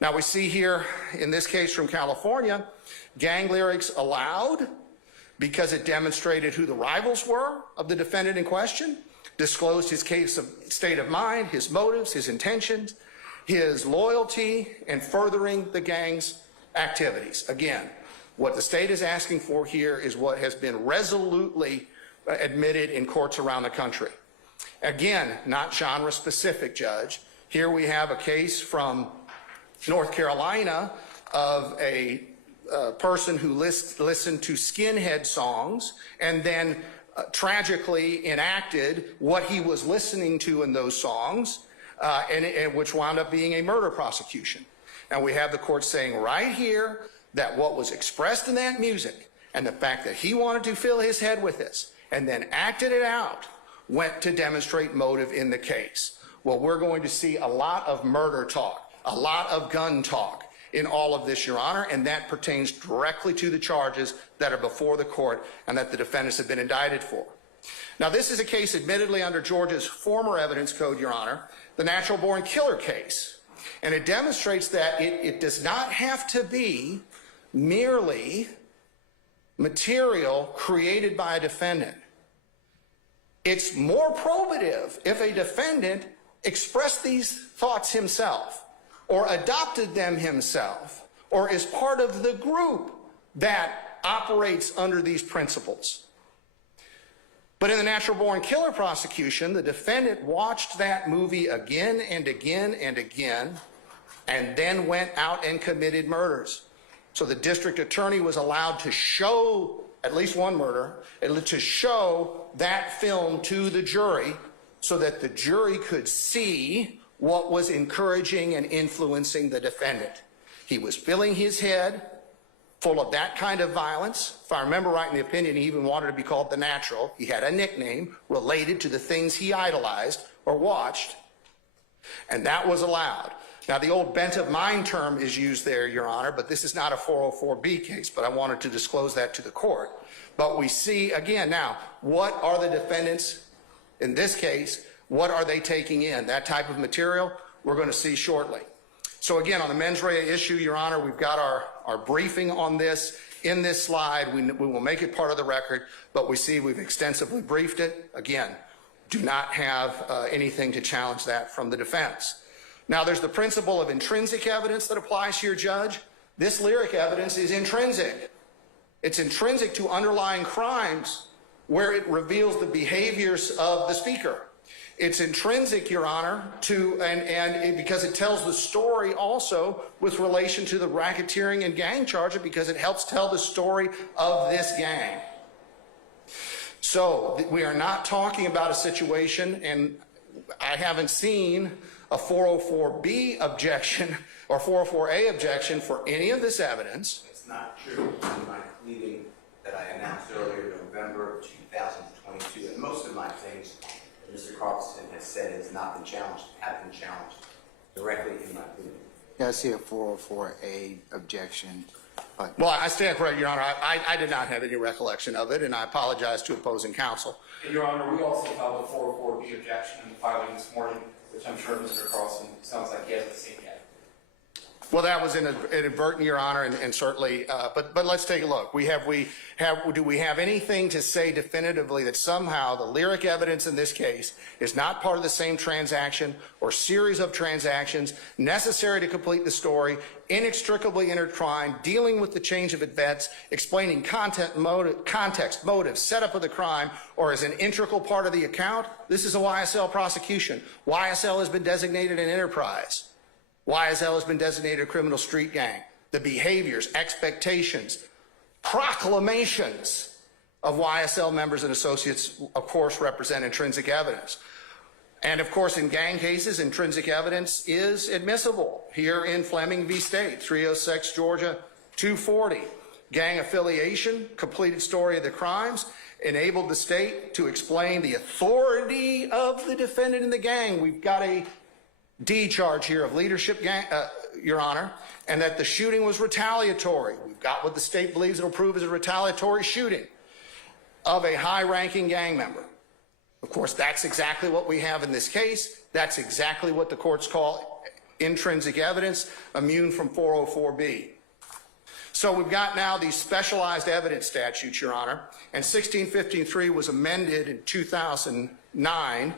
Now we see here in this case from California, gang lyrics allowed because it demonstrated who the rivals were of the defendant in question, disclosed his case of state of mind, his motives, his intentions, his loyalty, and furthering the gang's activities. Again, what the state is asking for here is what has been resolutely admitted in courts around the country. Again, not genre specific, Judge. Here we have a case from North Carolina of a person who listened to skinhead songs and then tragically enacted what he was listening to in those songs, and which wound up being a murder prosecution. And we have the court saying right here that what was expressed in that music and the fact that he wanted to fill his head with this and then acted it out went to demonstrate motive in the case. Well, we're going to see a lot of murder talk, a lot of gun talk in all of this, Your Honor, and that pertains directly to the charges that are before the court and that the defendants have been indicted for. Now, this is a case admittedly under Georgia's former evidence code, Your Honor, the natural-born killer case. And it demonstrates that it does not have to be merely material created by a defendant. It's more probative if a defendant expressed these thoughts himself or adopted them himself or is part of the group that operates under these principles. But in the natural-born killer prosecution, the defendant watched that movie again and again and again and then went out and committed murders. So the district attorney was allowed to show at least one murder, to show that film to the jury so that the jury could see what was encouraging and influencing the defendant. He was filling his head full of that kind of violence. If I remember right in the opinion, he even wanted to be called the Natural. He had a nickname related to the things he idolized or watched, and that was allowed. Now, the old bent of mind term is used there, Your Honor, but this is not a 404B case, but I wanted to disclose that to the court. But we see, again, now, what are the defendants, in this case, what are they taking in? That type of material, we're going to see shortly. So again, on the mens rea issue, Your Honor, we've got our briefing on this in this slide. We will make it part of the record, but we see we've extensively briefed it. Again, do not have anything to challenge that from the defense. Now, there's the principle of intrinsic evidence that applies here, Judge. This lyric evidence is intrinsic. It's intrinsic to underlying crimes where it reveals the behaviors of the speaker. It's intrinsic, Your Honor, because it tells the story also with relation to the racketeering and gang charge, because it helps tell the story of this gang. So we are not talking about a situation, and I haven't seen a 404B objection or 404A objection for any of this evidence. It's not true. In my pleading that I announced earlier in November of 2022, and most of my things that Mr. Carlson has said has not been challenged, have been challenged directly in my pleading. Yeah, I see a 404A objection, but Well, I stand corrected, Your Honor. I did not have any recollection of it, and I apologize to opposing counsel. And Your Honor, we also filed a 404B objection in the filing this morning, which I'm sure Mr. Carlson sounds like he hasn't seen yet. Well, that was inadvertent, Your Honor, and certainly, but let's take a look. Do we have anything to say definitively that somehow the lyric evidence in this case is not part of the same transaction or series of transactions necessary to complete the story, inextricably intertwined, dealing with the change of events, explaining context, motive, setup of the crime, or as an integral part of the account? This is a YSL prosecution. YSL has been designated an enterprise. YSL has been designated a criminal street gang. The behaviors, expectations, proclamations of YSL members and associates, of course, represent intrinsic evidence. And of course, in gang cases, intrinsic evidence is admissible. Here in Fleming v. State, 306 Georgia 240. Gang affiliation, completed story of the crimes, enabled the state to explain the authority of the defendant in the gang. We've got a D charge here of leadership, Your Honor, and that the shooting was retaliatory. We've got what the state believes it'll prove is a retaliatory shooting of a high-ranking gang member. Of course, that's exactly what we have in this case. That's exactly what the courts call intrinsic evidence, immune from 404B. So we've got now these specialized evidence statutes, Your Honor, and 1615.3 was amended in 2009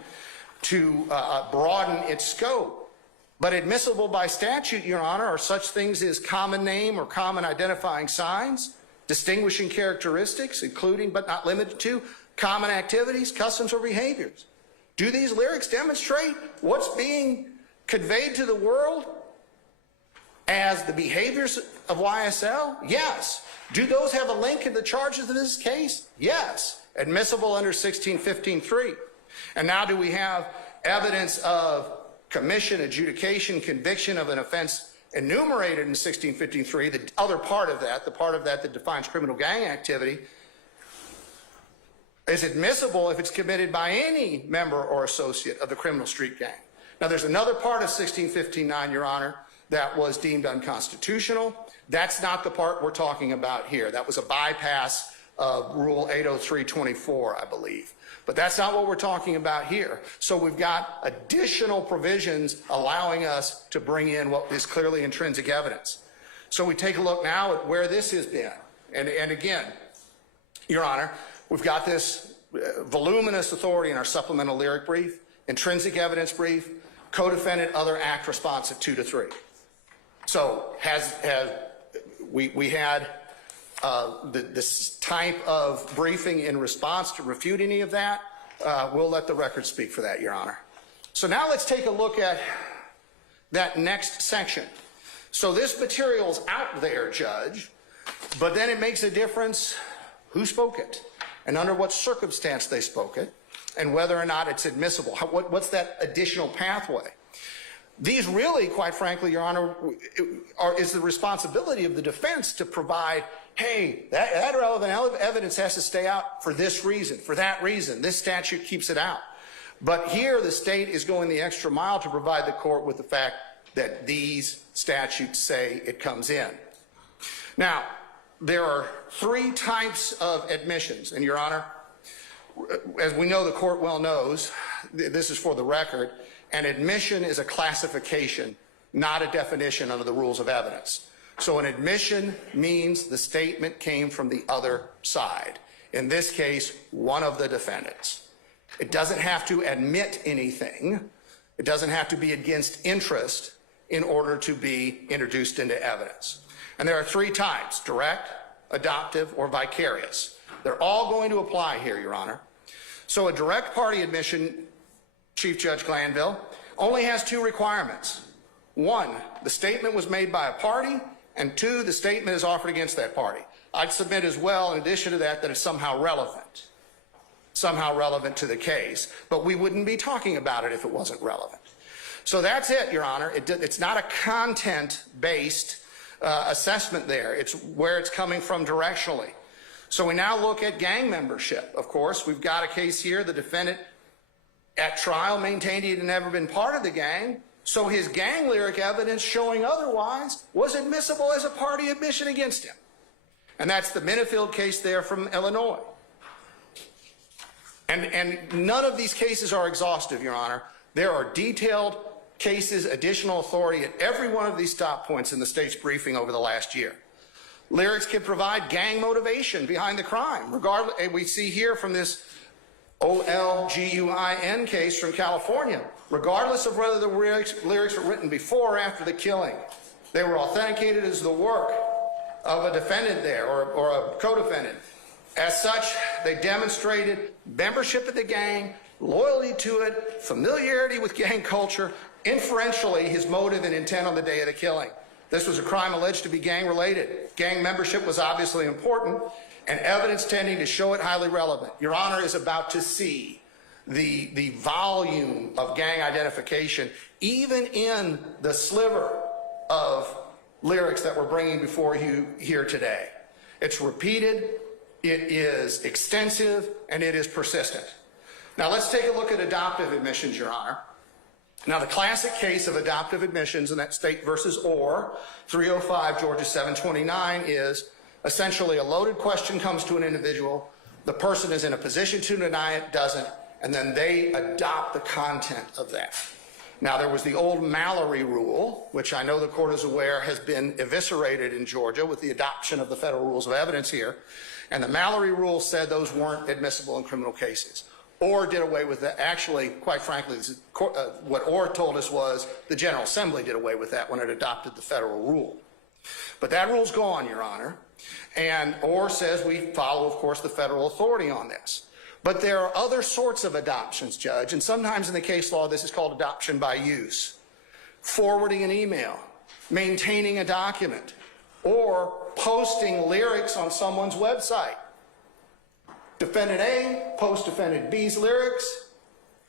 to broaden its scope. But admissible by statute, Your Honor, are such things as common name or common identifying signs, distinguishing characteristics, including but not limited to common activities, customs, or behaviors. Do these lyrics demonstrate what's being conveyed to the world as the behaviors of YSL? Yes. Do those have a link in the charges in this case? Yes. Admissible under 1615.3. And now do we have evidence of commission, adjudication, conviction of an offense enumerated in 1615.3, the other part of that, the part of that that defines criminal gang activity, is admissible if it's committed by any member or associate of the criminal street gang. Now there's another part of 1615.9, Your Honor, that was deemed unconstitutional. That's not the part we're talking about here. That was a bypass of Rule 803.24, I believe. But that's not what we're talking about here. So we've got additional provisions allowing us to bring in what is clearly intrinsic evidence. So we take a look now at where this has been. And again, Your Honor, we've got this voluminous authority in our supplemental lyric brief, intrinsic evidence brief, co-defendant other act responsive 2 to 3. So we had this type of briefing in response to refute any of that. We'll let the record speak for that, Your Honor. So now let's take a look at that next section. So this material's out there, Judge, but then it makes a difference who spoke it and under what circumstance they spoke it and whether or not it's admissible. What's that additional pathway? These really, quite frankly, Your Honor, is the responsibility of the defense to provide, hey, that relevant evidence has to stay out for this reason, for that reason. This statute keeps it out. But here the state is going the extra mile to provide the court with the fact that these statutes say it comes in. Now, there are 3 types of admissions. And, Your Honor, as we know, the court well knows, this is for the record, an admission is a classification, not a definition under the rules of evidence. So an admission means the statement came from the other side. In this case, one of the defendants. It doesn't have to admit anything. It doesn't have to be against interest in order to be introduced into evidence. And there are 3 types: direct, adoptive, or vicarious. They're all going to apply here, Your Honor. So a direct party admission, Chief Judge Glanville, only has 2 requirements. 1, the statement was made by a party, and 2, the statement is offered against that party. I'd submit as well, in addition to that, that it's somehow relevant to the case, but we wouldn't be talking about it if it wasn't relevant. So that's it, Your Honor. It's not a content-based assessment there. It's where it's coming from directionally. So we now look at gang membership. Of course, we've got a case here. The defendant at trial maintained he had never been part of the gang, So his gang lyric evidence showing otherwise was admissible as a party admission against him. And that's the Minifield case there from Illinois. And none of these cases are exhaustive, Your Honor. There are detailed cases, additional authority at every one of these stop points in the state's briefing over the last year. Lyrics can provide gang motivation behind the crime. Regardless, we see here from this OLGUIN case from California, regardless of whether the lyrics were written before or after the killing, they were authenticated as the work of a defendant there or a co-defendant. As such, they demonstrated membership of the gang, loyalty to it, familiarity with gang culture, inferentially his motive and intent on the day of the killing. This was a crime alleged to be gang-related. Gang membership was obviously important, and evidence tending to show it highly relevant. Your Honor is about to see the volume of gang identification, even in the sliver of lyrics that we're bringing before you here today. It's repeated, it is extensive, and it is persistent. Now let's take a look at adoptive admissions, Your Honor. Now the classic case of adoptive admissions in that State versus Orr, 305 Georgia 729, is essentially a loaded question comes to an individual, the person is in a position to deny it, doesn't, and then they adopt the content of that. Now there was the old Mallory rule, which I know the court is aware has been eviscerated in Georgia with the adoption of the federal rules of evidence here, and the Mallory rule said those weren't admissible in criminal cases. Orr did away with that. Actually, quite frankly, what Orr told us was the General Assembly did away with that when it adopted the federal rule. But that rule's gone, Your Honor. And Orr says we follow, of course, the federal authority on this. But there are other sorts of adoptions, Judge, and sometimes in the case law this is called adoption by use. Forwarding an email, maintaining a document, or posting lyrics on someone's website. Defendant A posts defendant B's lyrics.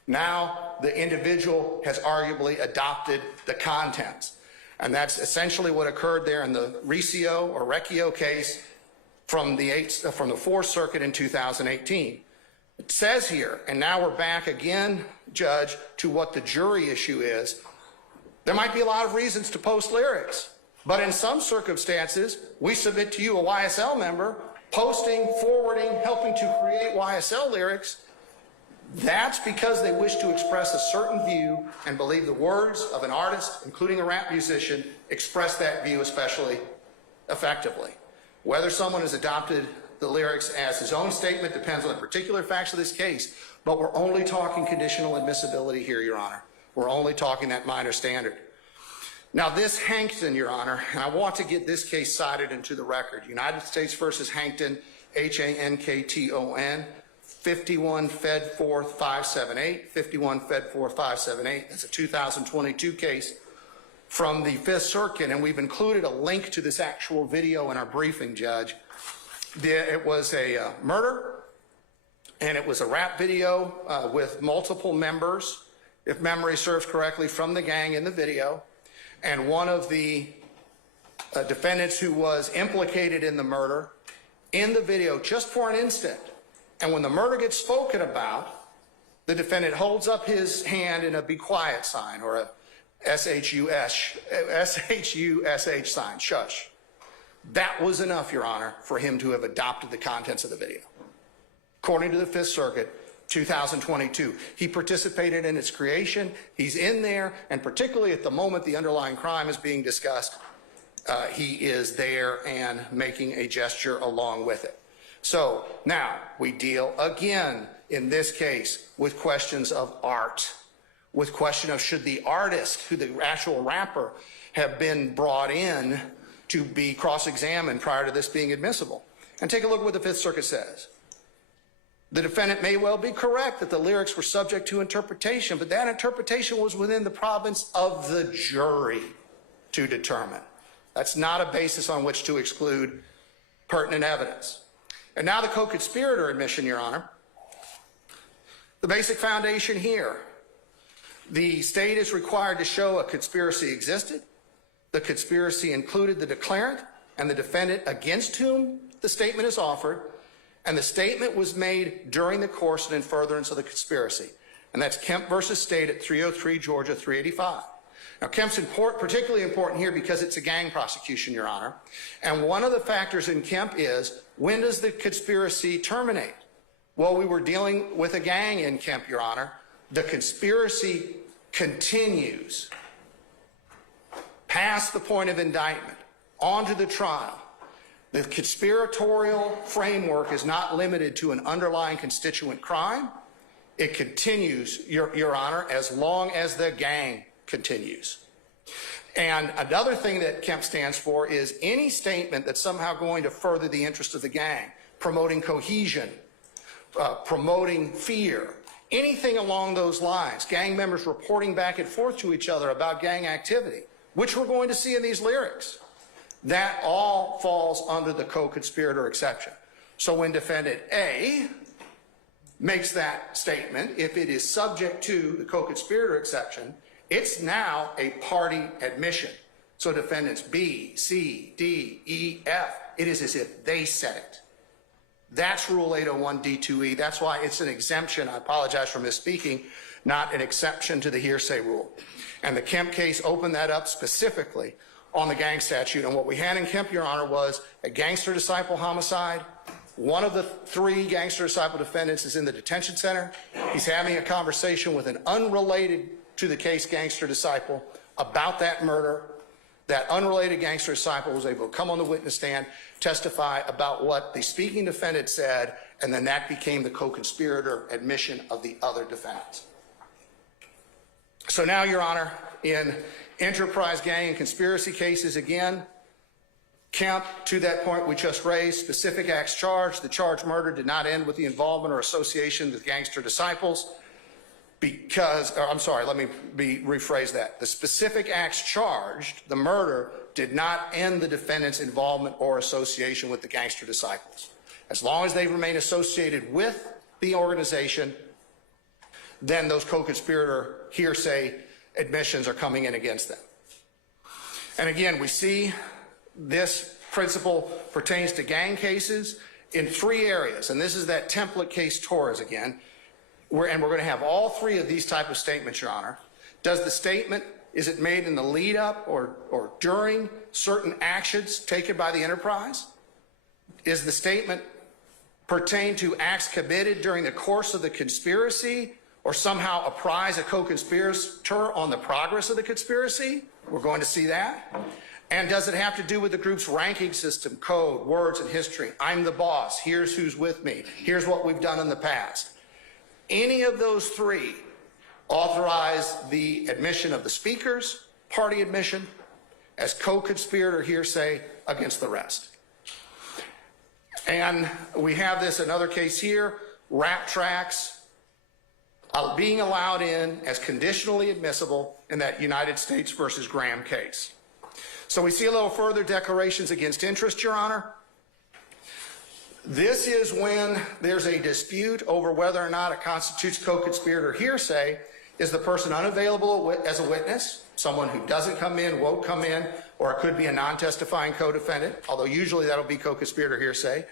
Now the individual has arguably adopted the contents. And that's essentially what occurred there in the RICO case from the Fourth Circuit in 2018. It says here, and now we're back again, Judge, to what the jury issue is. There might be a lot of reasons to post lyrics, but in some circumstances, we submit to you, a YSL member, posting, forwarding, helping to create YSL lyrics. That's because they wish to express a certain view and believe the words of an artist, including a rap musician, express that view especially effectively. Whether someone has adopted the lyrics as his own statement depends on the particular facts of this case, but we're only talking conditional admissibility here, Your Honor. We're only talking that minor standard. Now this Hankton, Your Honor, and I want to get this case cited into the record. United States versus Hankton, Hankton, 51 Fed 4th 578, 51 Fed 4th 578. That's a 2022 case from the Fifth Circuit, and we've included a link to this actual video in our briefing, Judge. It was a murder, and it was a rap video with multiple members, if memory serves correctly, from the gang in the video. And one of the defendants who was implicated in the murder in the video just for an instant. And when the murder gets spoken about, the defendant holds up his hand in a be quiet sign or a SHUSH sign, shush. That was enough, Your Honor, for him to have adopted the contents of the video. According to the Fifth Circuit, 2022. He participated in its creation. He's in there, and particularly at the moment the underlying crime is being discussed, he is there and making a gesture along with it. So now we deal again in this case with questions of art, with question of should the artist, who the actual rapper, have been brought in to be cross-examined prior to this being admissible. And take a look at what the Fifth Circuit says. The defendant may well be correct that the lyrics were subject to interpretation, but that interpretation was within the province of the jury to determine. That's not a basis on which to exclude pertinent evidence. And now the co-conspirator admission, Your Honor. The basic foundation here. The state is required to show a conspiracy existed. The conspiracy included the declarant and the defendant against whom the statement is offered, and the statement was made during the course and in furtherance of the conspiracy. And that's Kemp versus State at 303 Georgia 385. Now, Kemp's particularly important here because it's a gang prosecution, Your Honor. And one of the factors in Kemp is, when does the conspiracy terminate? Well, we were dealing with a gang in Kemp, Your Honor. The conspiracy continues past the point of indictment, onto the trial. The conspiratorial framework is not limited to an underlying constituent crime. It continues, Your Honor, as long as the gang continues. And another thing that Kemp stands for is any statement that's somehow going to further the interest of the gang, promoting cohesion, promoting fear, anything along those lines, gang members reporting back and forth to each other about gang activity, which we're going to see in these lyrics, that all falls under the co-conspirator exception. So when defendant A makes that statement, if it is subject to the co-conspirator exception, it's now a party admission. So defendants B, C, D, E, F, it is as if they said it. That's Rule 801 D2E. That's why it's an exemption. I apologize for misspeaking, not an exception to the hearsay rule. And the Kemp case opened that up specifically on the gang statute. And what we had in Kemp, Your Honor, was a gangster disciple homicide. One of the 3 gangster disciple defendants is in the detention center. He's having a conversation with an unrelated to the case gangster disciple about that murder. That unrelated gangster disciple was able to come on the witness stand, testify about what the speaking defendant said, and then that became the co-conspirator admission of the other defendants. So now, Your Honor, in enterprise gang and conspiracy cases, again, Kemp, to that point we just raised, specific acts charged. The charged murder did not end with the involvement or association with gangster disciples because, let me rephrase that. The specific acts charged, the murder, did not end the defendant's involvement or association with the gangster disciples. As long as they remain associated with the organization, then those co-conspirator hearsay admissions are coming in against them. And again, we see this principle pertains to gang cases in 3 areas, and this is that template case Torres again, and we're going to have all 3 of these type of statements, Your Honor. Does the statement, is it made in the lead up or during certain actions taken by the enterprise? Is the statement pertain to acts committed during the course of the conspiracy or somehow apprise a co-conspirator on the progress of the conspiracy? We're going to see that. And does it have to do with the group's ranking system, code, words, and history? I'm the boss. Here's who's with me. Here's what we've done in the past. Any of those 3 authorize the admission of the speaker's party admission as co-conspirator hearsay against the rest. And we have this, another case here, rap tracks being allowed in as conditionally admissible in that United States versus Graham case. So we see a little further declarations against interest, Your Honor. This is when there's a dispute over whether or not it constitutes co-conspirator hearsay. Is the person unavailable as a witness, someone who doesn't come in, won't come in, or it could be a non-testifying co-defendant, although usually that'll be co-conspirator hearsay.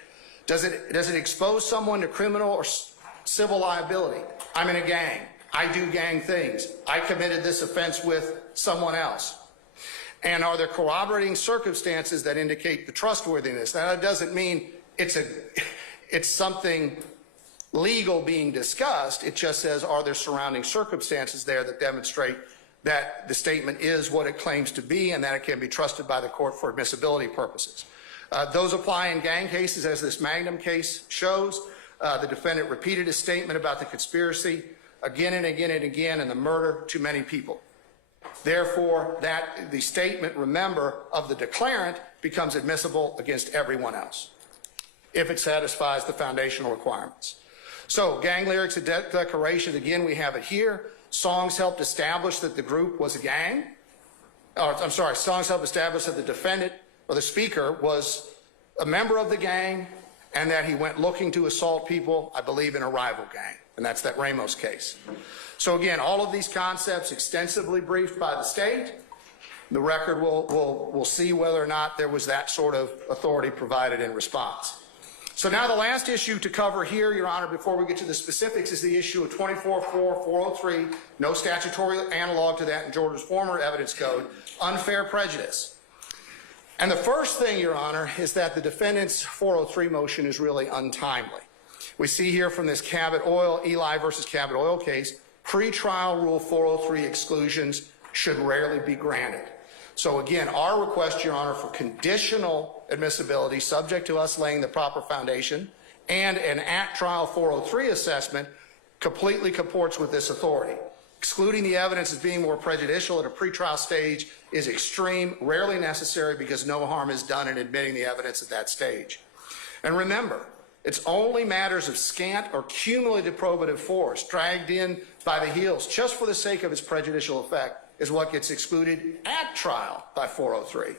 Does it expose someone to criminal or civil liability? I'm in a gang. I do gang things. I committed this offense with someone else. And are there corroborating circumstances that indicate the trustworthiness? Now, that doesn't mean it's something legal being discussed. It just says, are there surrounding circumstances there that demonstrate that the statement is what it claims to be and that it can be trusted by the court for admissibility purposes? Those apply in gang cases, as this Magnum case shows. The defendant repeated his statement about the conspiracy again and again and again and the murder to many people. Therefore, the statement, remember, of the declarant becomes admissible against everyone else if it satisfies the foundational requirements. So, gang lyrics and declarations, again, we have it here. Songs helped establish that the group was a gang. Songs helped establish that the defendant or the speaker was a member of the gang and that he went looking to assault people, I believe, in a rival gang. And that's that Ramos case. So again, all of these concepts extensively briefed by the state. The record will see whether or not there was that sort of authority provided in response. So now the last issue to cover here, Your Honor, before we get to the specifics, is the issue of 24-403, no statutory analog to that in Georgia's former evidence code, unfair prejudice. And the first thing, Your Honor, is that the defendant's 403 motion is really untimely. We see here from this Cabot Oil, Eli versus Cabot Oil case, pretrial Rule 403 exclusions should rarely be granted. So again, our request, Your Honor, for conditional admissibility, subject to us laying the proper foundation, and an at-trial 403 assessment completely comports with this authority. Excluding the evidence as being more prejudicial at a pretrial stage is extreme, rarely necessary, because no harm is done in admitting the evidence at that stage. And remember, it's only matters of scant or cumulative probative force, dragged in by the heels just for the sake of its prejudicial effect, is what gets excluded at trial by 403.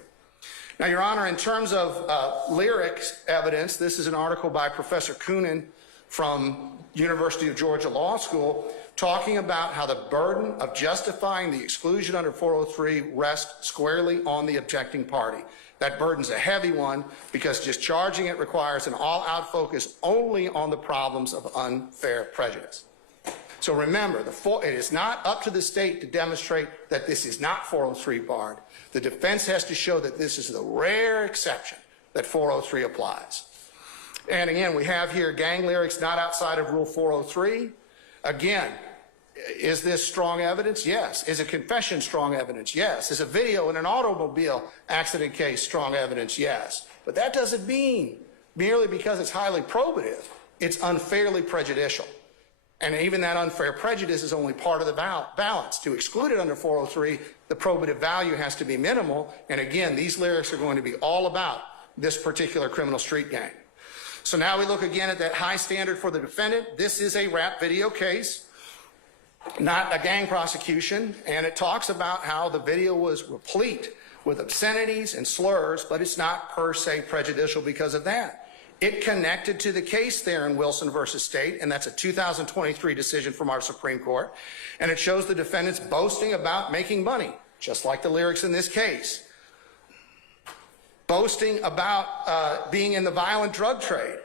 Now, Your Honor, in terms of lyrics evidence, this is an article by Professor Coonan from University of Georgia Law School talking about how the burden of justifying the exclusion under 403 rests squarely on the objecting party. That burden's a heavy one because discharging it requires an all-out focus only on the problems of unfair prejudice. So remember, it is not up to the state to demonstrate that this is not 403 barred. The defense has to show that this is the rare exception that 403 applies. And again, we have here gang lyrics not outside of Rule 403. Again, is this strong evidence? Yes. Is a confession strong evidence? Yes. Is a video in an automobile accident case strong evidence? Yes. But that doesn't mean merely because it's highly probative, it's unfairly prejudicial. And even that unfair prejudice is only part of the balance. To exclude it under 403, the probative value has to be minimal. And again, these lyrics are going to be all about this particular criminal street gang. So now we look again at that high standard for the defendant. This is a rap video case, not a gang prosecution. And it talks about how the video was replete with obscenities and slurs, but it's not per se prejudicial because of that. It connected to the case there in Wilson versus State, and that's a 2023 decision from our Supreme Court. And it shows the defendants boasting about making money, just like the lyrics in this case. Boasting about being in the violent drug trade.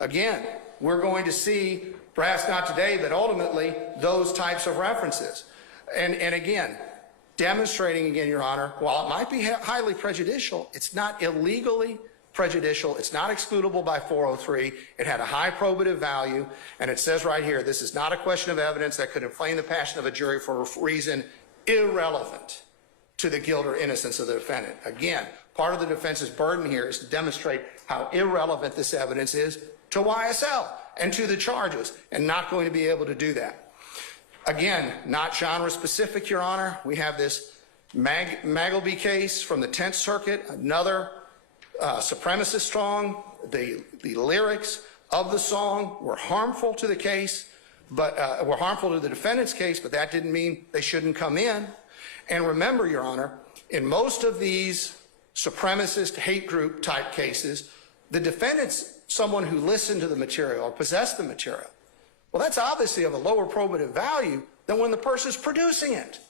Again, we're going to see, perhaps not today, but ultimately, those types of references. And again, demonstrating again, Your Honor, while it might be highly prejudicial, it's not illegally prejudicial. It's not excludable by 403. It had a high probative value. And it says right here, this is not a question of evidence that could inflame the passion of a jury for a reason irrelevant to the guilt or innocence of the defendant. Again, part of the defense's burden here is to demonstrate how irrelevant this evidence is to YSL and to the charges, and not going to be able to do that. Again, not genre specific, Your Honor. We have this Magleby case from the 10th Circuit, another supremacist song. The lyrics of the song were harmful to the case, but were harmful to the defendant's case, but that didn't mean they shouldn't come in. And remember, Your Honor, in most of these supremacist hate group type cases, the defendant's someone who listened to the material or possessed the material. Well, that's obviously of a lower probative value than when the person's producing it,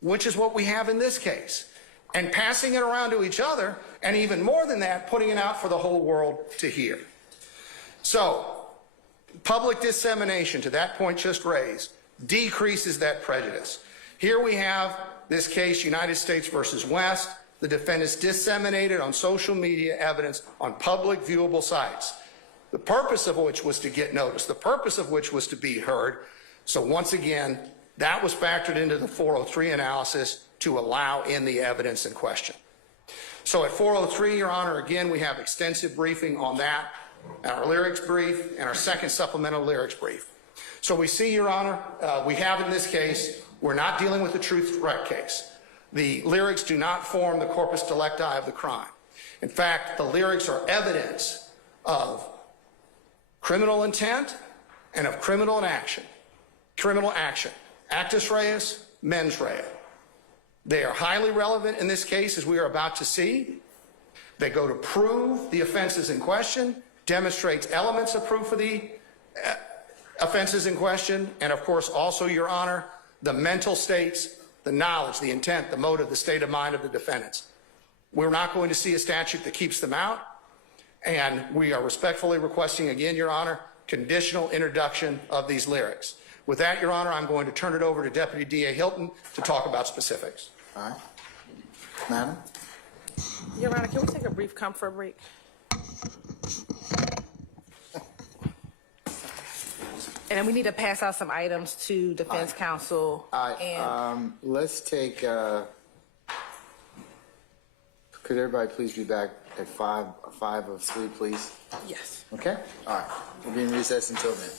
which is what we have in this case. And passing it around to each other, and even more than that, putting it out for the whole world to hear. So, public dissemination, to that point just raised, decreases that prejudice. Here we have this case, United States versus West. The defendants disseminated on social media evidence on public viewable sites, the purpose of which was to get noticed, the purpose of which was to be heard. So once again, that was factored into the 403 analysis to allow in the evidence in question. So at 403, Your Honor, again, we have extensive briefing on that, our lyrics brief, and our second supplemental lyrics brief. So we see, Your Honor, we have in this case, we're not dealing with a truth threat case. The lyrics do not form the corpus delicti of the crime. In fact, the lyrics are evidence of criminal intent and of criminal action. Criminal action. Actus reus, mens rea. They are highly relevant in this case, as we are about to see. They go to prove the offenses in question, demonstrates elements of proof of the offenses in question, and of course also, Your Honor, the mental states, the knowledge, the intent, the motive, the state of mind of the defendants. We're not going to see a statute that keeps them out. And we are respectfully requesting again, Your Honor, conditional introduction of these lyrics. With that, Your Honor, I'm going to turn it over to Deputy DA Hilton to talk about specifics. All right. Madam? Your Honor, can we take a brief comfort break? And then we need to pass out some items to defense counsel. All right, And let's take, could everybody please be back at 5 of 3, please? yes. Okay? All right. We'll be in recess until then.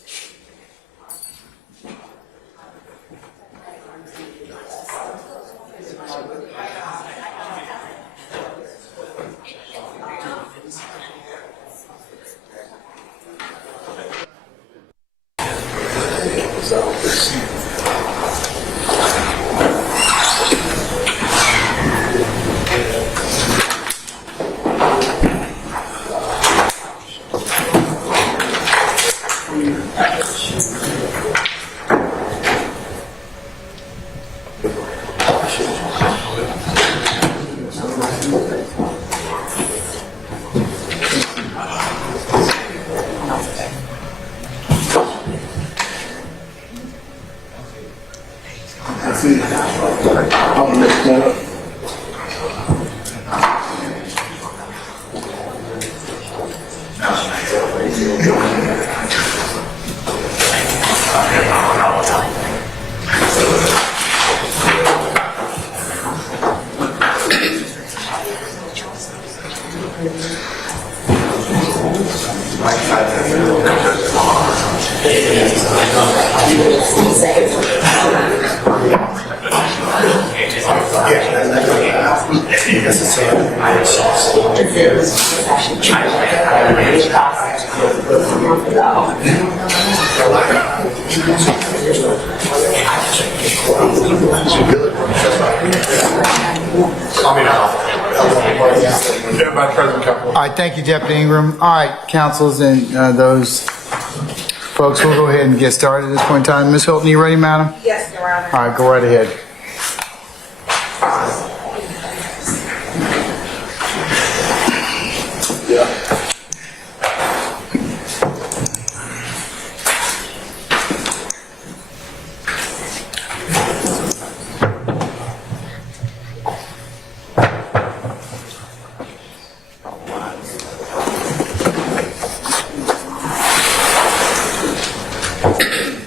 All right, thank you, Deputy Ingram. All right, counsels and those folks, we'll go ahead and get started at this point in time. Ms. Hilton, you ready, madam? Yes, Your Honor. All right, go right ahead.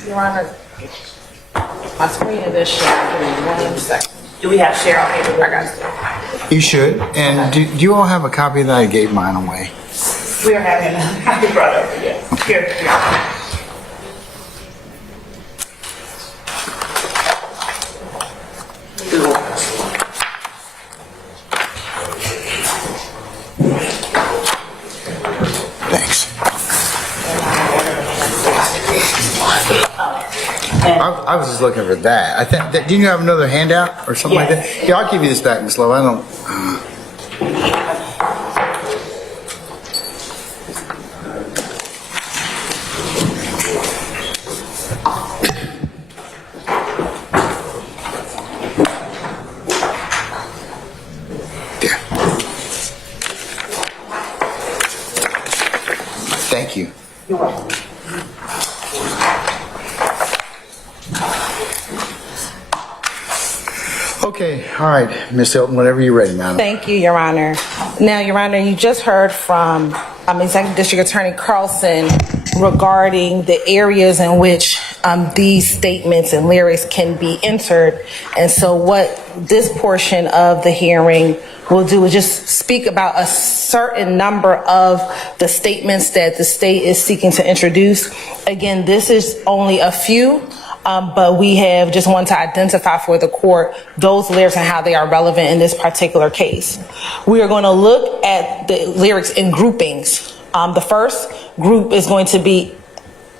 Your Honor, my screen is sharing. Give me 1 second. Do we have share on paper? I got it. You should. And do you all have a copy that I gave mine away? We are having a brought over, yes. Here. Thanks. I was just looking for that. I think. Didn't you have another handout or something like that? Yeah, I'll give you this back, Ms. Lowe. I don't. There. Thank you. You're welcome. Okay, all right, Ms. Hilton, whenever you're ready, madam. Thank you, Your Honor. Now, Your Honor, you just heard from Executive District Attorney Carlson regarding the areas in which these statements and lyrics can be entered. And so what this portion of the hearing will do is just speak about a certain number of the statements that the state is seeking to introduce. Again, this is only a few. But we have just wanted to identify for the court those lyrics and how they are relevant in this particular case. We are going to look at the lyrics in groupings. The first group is going to be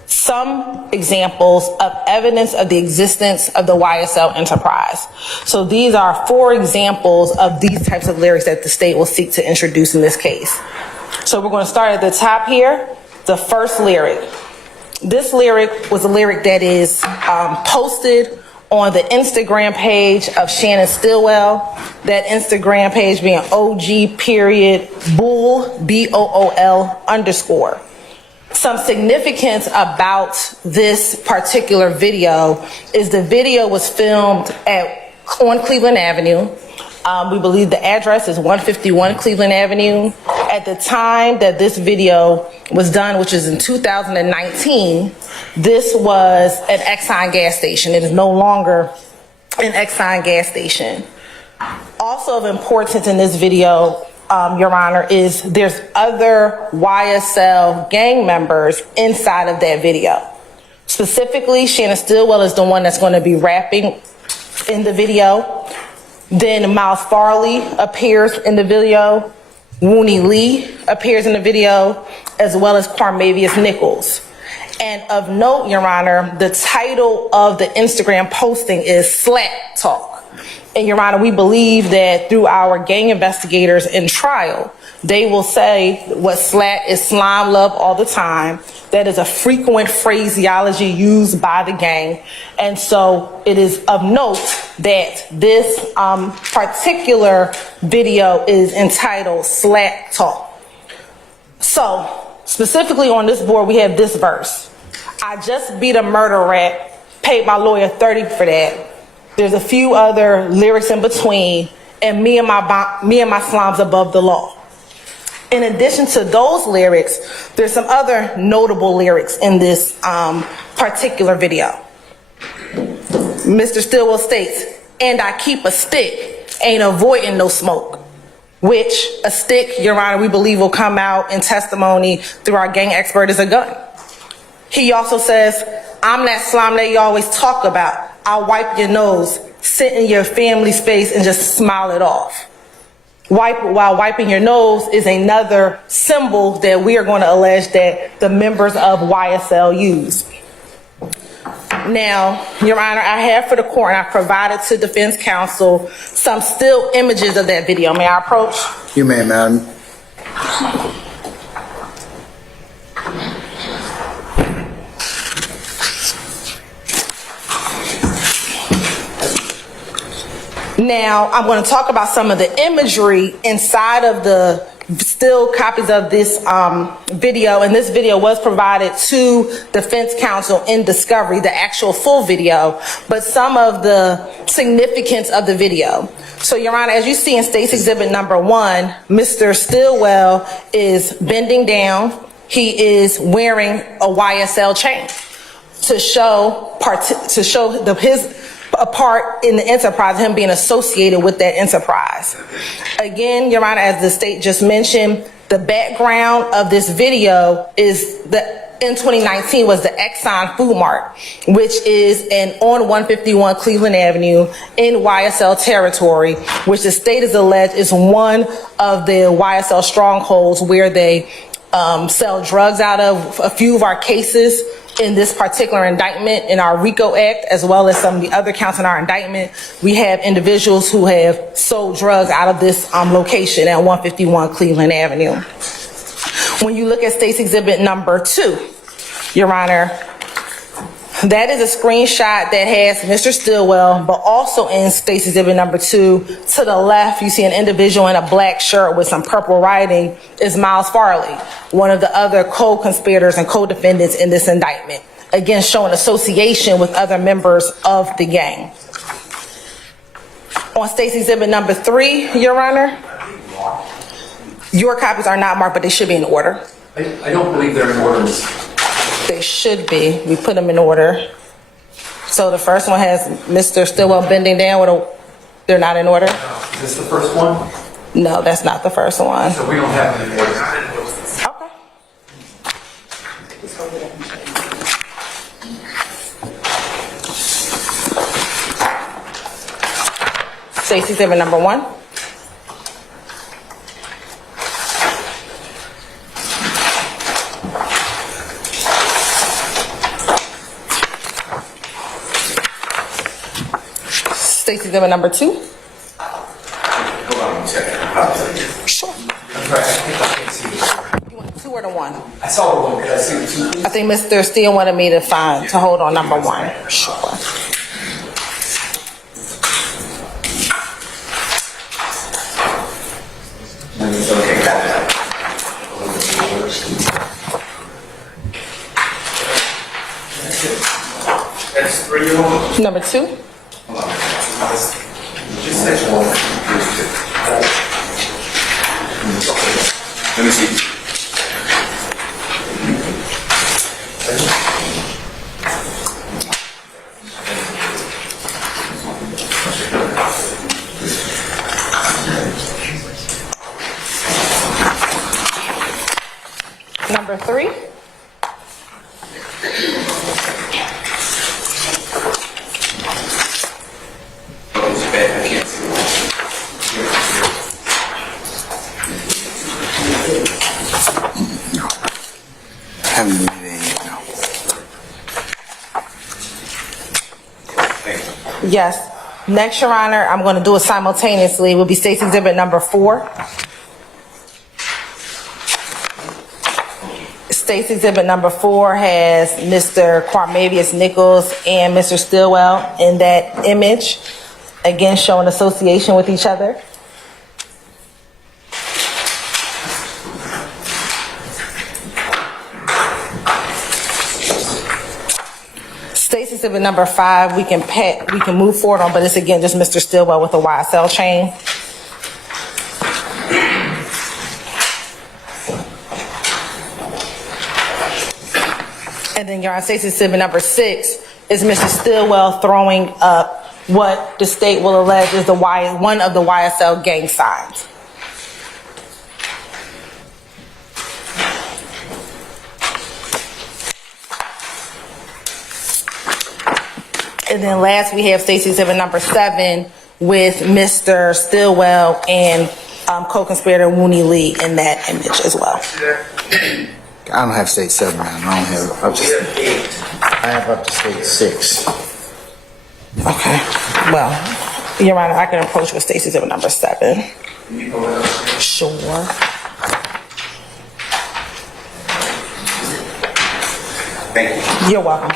some examples of evidence of the existence of the YSL enterprise. So these are 4 examples of these types of lyrics that the state will seek to introduce in this case. So we're going to start at the top here. The first lyric. This lyric was a lyric that is posted on the Instagram page of Shannon Stillwell. That Instagram page being OG.Bull, BOOL_. Some significance about this particular video is the video was filmed on Cleveland Avenue. We believe the address is 151 Cleveland Avenue. At the time that this video was done, which is in 2019, this was an Exxon gas station. It is no longer an Exxon gas station. Also of importance in this video, Your Honor, is there's other YSL gang members inside of that video. Specifically, Shannon Stillwell is the one that's going to be rapping in the video. Then Miles Farley appears in the video. Wooney Lee appears in the video, as well as Quarmavius Nichols. And of note, Your Honor, the title of the Instagram posting is Slat Talk. And Your Honor, we believe that through our gang investigators in trial, they will say what slat is slime love all the time. That is a frequent phraseology used by the gang. And so it is of note that this particular video is entitled Slat Talk. So specifically on this board, we have this verse. I just beat a murder rap, paid my lawyer $30 for that. There's a few other lyrics in between, and me and my slimes above the law. In addition to those lyrics, there's some other notable lyrics in this particular video. Mr. Stillwell states, and I keep a stick, ain't avoiding no smoke. Which a stick, Your Honor, we believe will come out in testimony through our gang expert is a gun. He also says, I'm that slime that you always talk about. I'll wipe your nose, sit in your family's face and just smile it off. While wiping your nose is another symbol that we are going to allege that the members of YSL use. Now, Your Honor, I have for the court, and I provided to defense counsel some still images of that video. May I approach? You may, madam. Now, I'm going to talk about some of the imagery inside of the still copies of this video, and this video was provided to defense counsel in discovery, the actual full video, but some of the significance of the video. So, Your Honor, as you see in State's Exhibit number 1, Mr. Stillwell is bending down. He is wearing a YSL chain to show his a part in the enterprise, him being associated with that enterprise. Again, Your Honor, as the state just mentioned, the background of this video is in 2019 was the Exxon Food Mart, which is on 151 Cleveland Avenue in YSL territory, which the state has alleged is one of the YSL strongholds where they sell drugs out of. A few of our cases in this particular indictment in our RICO Act, as well as some of the other counts in our indictment, we have individuals who have sold drugs out of this location at 151 Cleveland Avenue. When you look at State's Exhibit number 2, Your Honor, that is a screenshot that has Mr. Stillwell, but also in State's Exhibit number 2, to the left, you see an individual in a black shirt with some purple writing is Miles Farley, one of the other co-conspirators and co-defendants in this indictment. Again, showing association with other members of the gang. On State's Exhibit number 3, Your Honor, your copies are not marked, but they should be in order. I don't believe they're in order. They should be. We put them in order. So the first one has Mr. Stillwell bending down with they're not in order? Is this the first one? No, that's not the first one. So we don't have them in order. Okay. State's Exhibit number 1. State's Exhibit number 2. Hold on one second. Sure. I'm sorry, I think I can't see this. You want 2 or the 1? I saw the one. Could I see the 2, please? I think Mr. Steele wanted me to hold on number 1. Sure. Number 2. Let me see. Number 3. I can't see. Haven't read it yet, no. Yes. Next, Your Honor, I'm going to do it simultaneously. Will be State's Exhibit number 4. State's Exhibit number 4 has Mr. Quamavius Nichols and Mr. Stillwell in that image, again showing association with each other. State's Exhibit number 5, we can move forward on, but it's again just Mr. Stillwell with a YSL chain. And then Your Honor, State's Exhibit number 6 is Mr. Stillwell throwing up what the state will allege is one of the YSL gang signs. And then last we have State's Exhibit number 7 with Mr. Stillwell and co-conspirator Wooney Lee in that image as well. I don't have state 7, man. I don't have up to. I have up to state 6. Okay. Well, Your Honor, I can approach with State's Exhibit number 7. Sure. Thank you. You're welcome.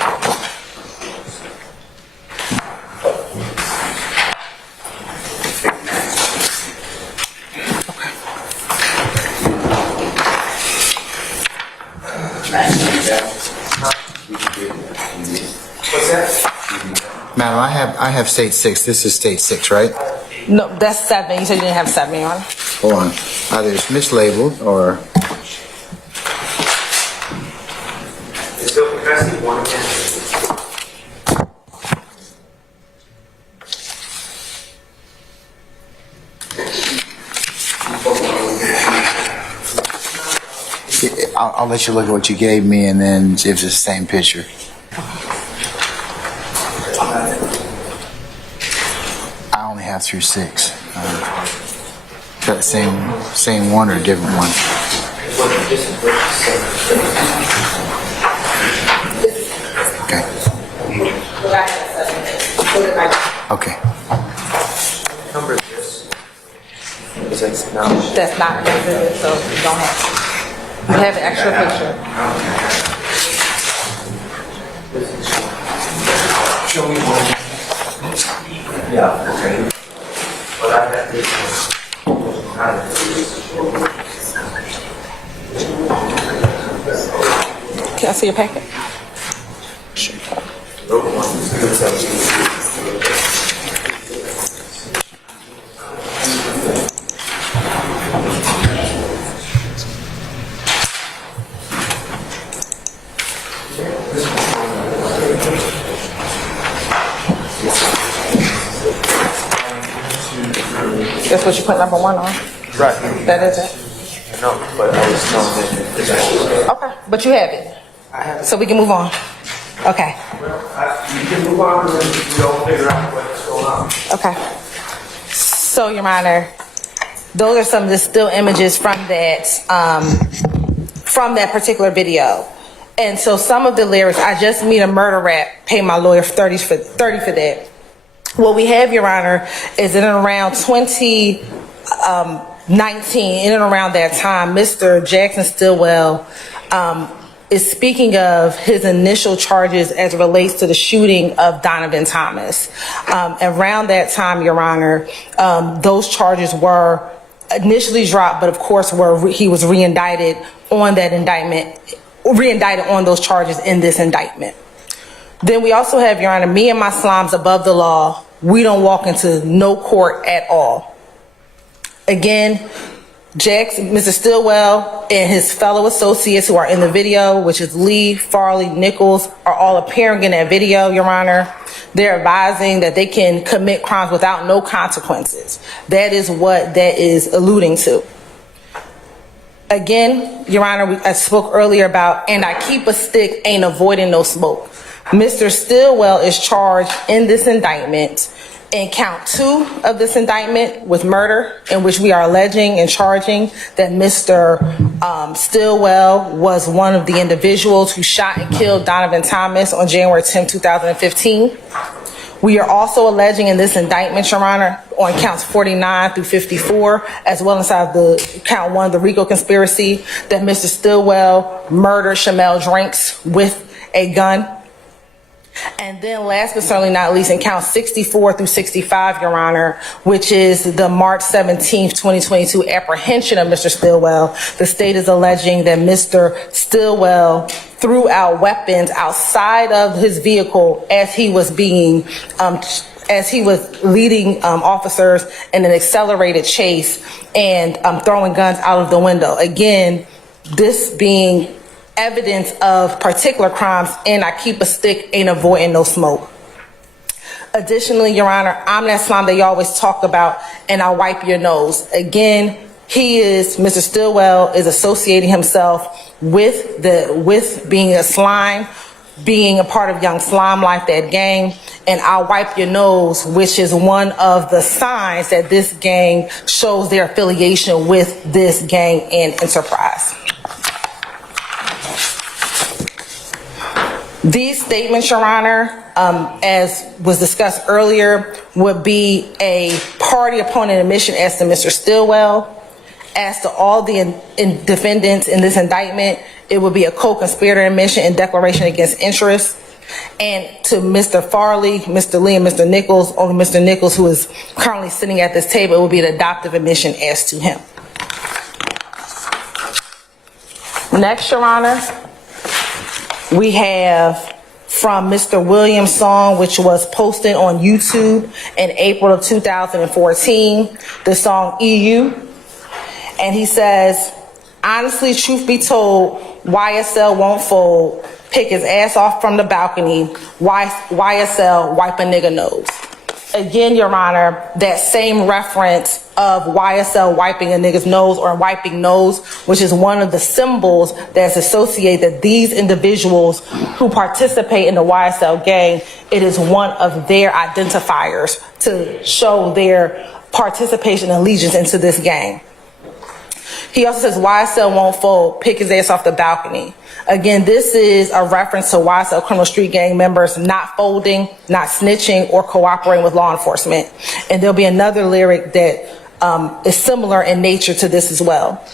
What's that? Madam, I have state 6. This is state 6, right? No, that's 7. You said you didn't have 7, Your Honor. Hold on. Either it's mislabeled or. It's still confessing one again. I'll let you look at what you gave me, and then if it's the same picture. I only have through 6. Is that the same one or a different one? Okay. Okay. Number this. That's not an exhibit, so you don't have to. You have an extra picture. Show me one. Yeah, okay. But I have this. Can I see your packet? That's what you put number 1 on? Right. That is it? No, but I was telling that. Okay, but you have it. I have it. So we can move on. Okay. You can move on and then you don't figure out what's going on. Okay. So, Your Honor, those are some of the still images from that particular video. And so some of the lyrics, I just meet a murder rap, pay my lawyer 30 for that. What we have, Your Honor, is in and around 2019, in and around that time, Mr. Jackson Stillwell is speaking of his initial charges as it relates to the shooting of Donovan Thomas. Around that time, Your Honor, those charges were initially dropped, but of course he was reindicted on that indictment, reindicted on those charges in this indictment. Then we also have, Your Honor, me and my slimes above the law. We don't walk into no court at all. Again, Mr. Stillwell and his fellow associates who are in the video, which is Lee, Farley, Nichols, are all appearing in that video, Your Honor. They're advising that they can commit crimes without no consequences. That is what that is alluding to. Again, Your Honor, I spoke earlier about, and I keep a stick, ain't avoiding no smoke. Mr. Stillwell is charged in this indictment in count 2 of this indictment with murder, in which we are alleging and charging that Mr. Stillwell was one of the individuals who shot and killed Donovan Thomas on January 10, 2015. We are also alleging in this indictment, Your Honor, on counts 49 through 54, as well as the count 1, the RICO conspiracy, that Mr. Stillwell murdered Shamel Drinks with a gun. And then last but certainly not least, in count 64 through 65, Your Honor, which is the March 17th, 2022 apprehension of Mr. Stillwell, the state is alleging that Mr. Stillwell threw out weapons outside of his vehicle as he was being, as he was leading officers in an accelerated chase and throwing guns out of the window. Again, this being evidence of particular crimes, and I keep a stick, ain't avoiding no smoke. Additionally, Your Honor, I'm that slime that you always talk about, and I wipe your nose. Again, Mr. Stillwell is associating himself with being a slime, being a part of Young Slime Life, that gang, and I'll wipe your nose, which is one of the signs that this gang shows their affiliation with this gang and enterprise. These statements, Your Honor, as was discussed earlier, would be a party opponent admission as to Mr. Stillwell. As to all the defendants in this indictment, it would be a co-conspirator admission and declaration against interest. And to Mr. Farley, Mr. Lee, and Mr. Nichols, only Mr. Nichols, who is currently sitting at this table, it would be an adoptive admission as to him. Next, Your Honor, we have from Mr. Williams' song, which was posted on YouTube in April of 2014, the song EU. And he says, honestly, truth be told, YSL won't fold, pick his ass off from the balcony, YSL wipe a nigga nose. Again, Your Honor, that same reference of YSL wiping a nigga's nose or wiping nose, which is one of the symbols that's associated that these individuals who participate in the YSL gang, it is one of their identifiers to show their participation and allegiance into this gang. He also says YSL won't fold, pick his ass off the balcony. Again, this is a reference to YSL criminal street gang members not folding, not snitching, or cooperating with law enforcement. And there'll be another lyric that is similar in nature to this as well.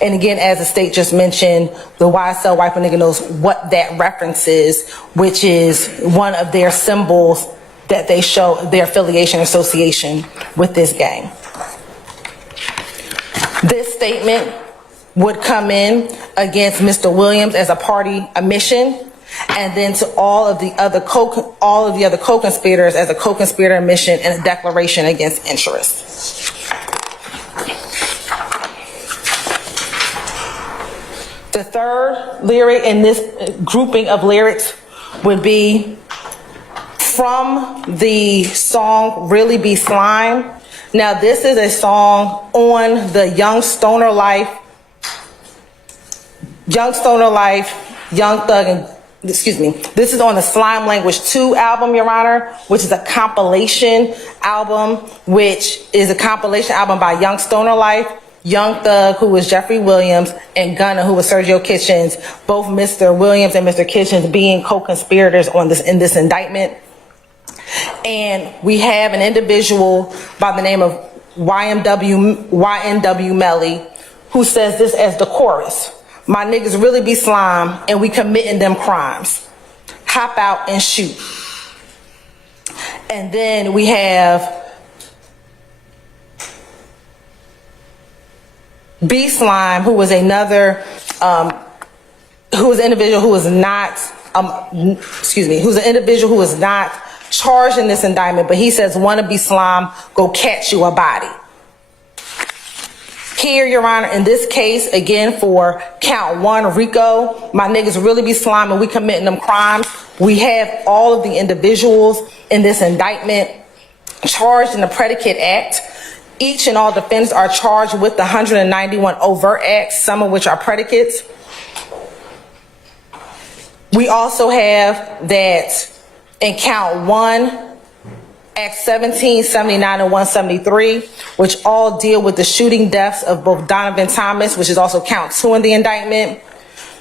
And again, as the state just mentioned, the YSL wipe a nigga knows what that reference is, which is one of their symbols that they show their affiliation and association with this gang. This statement would come in against Mr. Williams as a party admission, and then to all of the other co-conspirators as a co-conspirator admission and a declaration against interest. The third lyric in this grouping of lyrics would be from the song Really Be Slime. Now, this is a song on the Young Stoner Life, Young Thug, and excuse me, this is on the Slime Language 2 album, Your Honor, which is a compilation album, which is a compilation album by Young Stoner Life, Young Thug, who was Jeffrey Williams, and Gunna, who was Sergio Kitchens, both Mr. Williams and Mr. Kitchens being co-conspirators on this in this indictment. And we have an individual by the name of YNW Melly, who says this as the chorus. My niggas really be slime, and we committing them crimes. Hop out and shoot. And then we have B Slime, who was another, who was an individual who was not who's an individual who is not charged in this indictment, but he says, wanna be slime, go catch you a body. Here, Your Honor, in this case, again, for count 1, RICO, my niggas really be slime and we committing them crimes. We have all of the individuals in this indictment charged in the predicate act. Each and all defendants are charged with the 191 overt acts, some of which are predicates. We also have that in count 1, Act 17, 79, and 173, which all deal with the shooting deaths of both Donovan Thomas, which is also count 2 in the indictment,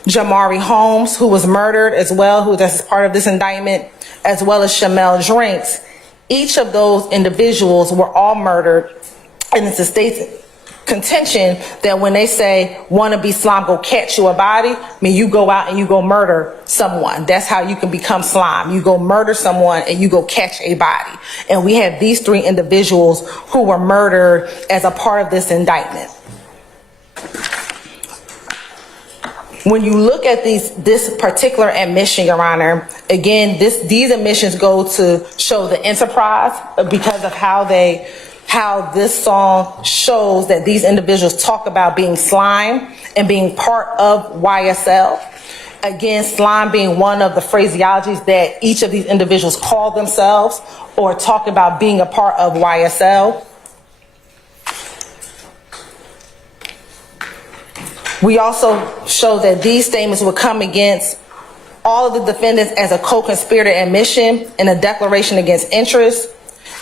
Jamari Holmes, who was murdered as well, who is part of this indictment, as well as Shamel Drinks. Each of those individuals were all murdered, and it's the state's contention that when they say, wanna be slime, go catch you a body, I mean, you go out and you go murder someone. That's how you can become slime. You go murder someone and you go catch a body. And we have these 3 individuals who were murdered as a part of this indictment. When you look at this particular admission, Your Honor, again, these admissions go to show the enterprise because of how this song shows that these individuals talk about being slime and being part of YSL. Again, slime being one of the phraseologies that each of these individuals call themselves or talk about being a part of YSL. We also show that these statements would come against all of the defendants as a co-conspirator admission and a declaration against interest.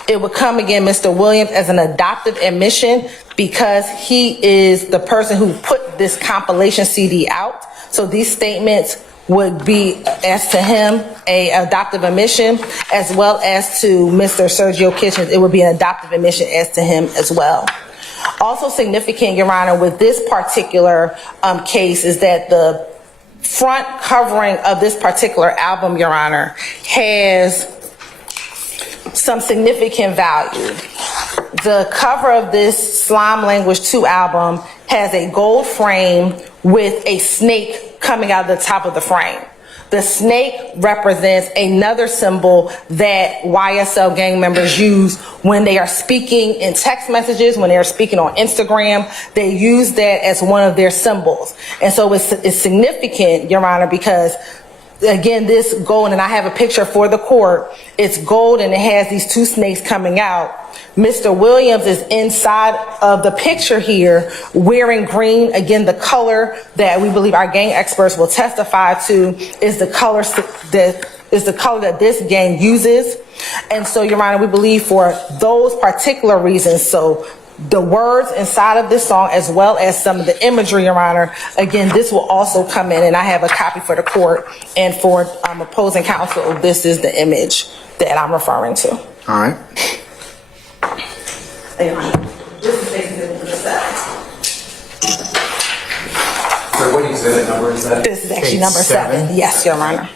It would come against Mr. Williams as an adoptive admission because he is the person who put this compilation CD out. So these statements would be, as to him, a adoptive admission, as well as to Mr. Sergio Kitchens, it would be an adoptive admission as to him as well. Also significant, Your Honor, with this particular case is that the front covering of this particular album, Your Honor, has some significant value. The cover of this Slime Language 2 album has a gold frame with a snake coming out of the top of the frame. The snake represents another symbol that YSL gang members use when they are speaking in text messages, when they are speaking on Instagram. They use that as one of their symbols. And so it's significant, Your Honor, because again, this gold, and I have a picture for the court, it's gold and it has these 2 snakes coming out. Mr. Williams is inside of the picture here wearing green. Again, the color that we believe our gang experts will testify to is the color that this gang uses. And so, Your Honor, we believe for those particular reasons, so the words inside of this song as well as some of the imagery, Your Honor, again, this will also come in, and I have a copy for the court, and for opposing counsel, this is the image that I'm referring to. All right. Your Honor, this is basically the set. So what exhibit number is that? This is actually number 7. Yes, Your Honor.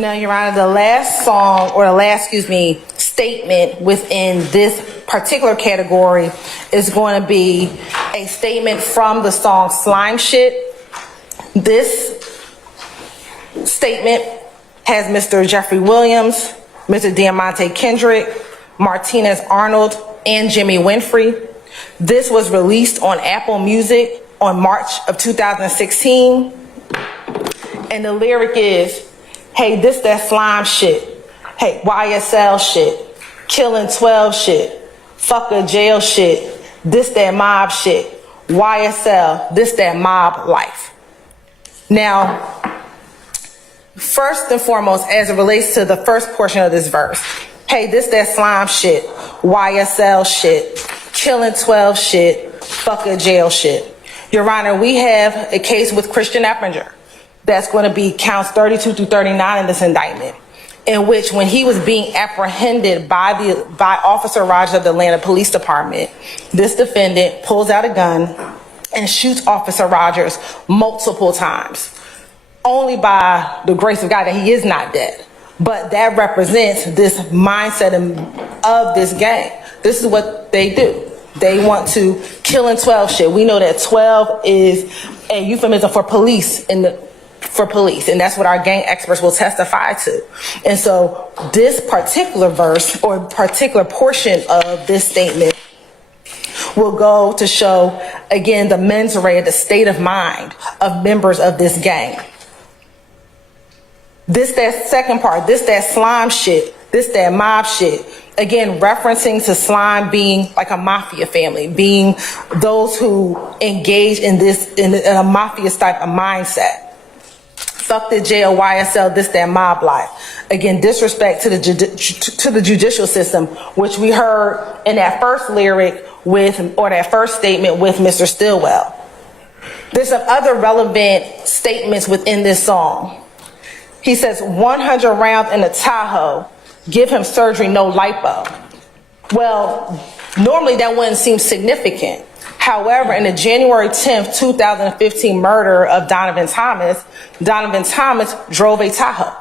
Now, Your Honor, the last song, or the last, statement within this particular category is going to be a statement from the song Slime Shit. This statement has Mr. Jeffrey Williams, Mr. Diamante Kendrick, Martinez Arnold, and Jimmy Winfrey. This was released on Apple Music on March of 2016. And the lyric is, hey, this that slime shit. Hey, YSL shit. Killing 12 shit. Fuck a jail shit. This that mob shit. YSL, this that mob life. Now, first and foremost, as it relates to the first portion of this verse, hey, this that slime shit. YSL shit. Killing 12 shit. Fuck a jail shit. Your Honor, we have a case with Christian Eppinger. That's going to be counts 32 through 39 in this indictment, in which when he was being apprehended by Officer Rogers of the Atlanta Police Department, this defendant pulls out a gun and shoots Officer Rogers multiple times. only by the grace of God that he is not dead. But that represents this mindset of this gang. This is what they do. They want to kill in 12 shit. We know that 12 is a euphemism for police and that's what our gang experts will testify to. And so this particular verse or particular portion of this statement will go to show, again, the mens rea, the state of mind of members of this gang. This, that second part, this, that slime shit, this, that mob shit. Again, referencing to slime being like a mafia family, being those who engage in this, in a mafia type of mindset. Fuck the jail, YSL, this, that mob life. Again, disrespect to the judicial system, which we heard in that first lyric or that first statement with Mr. Stillwell. There's some other relevant statements within this song. He says, 100 rounds in a Tahoe, give him surgery, no lipo. Well, normally that wouldn't seem significant. However, in the January 10th, 2015 murder of Donovan Thomas drove a Tahoe.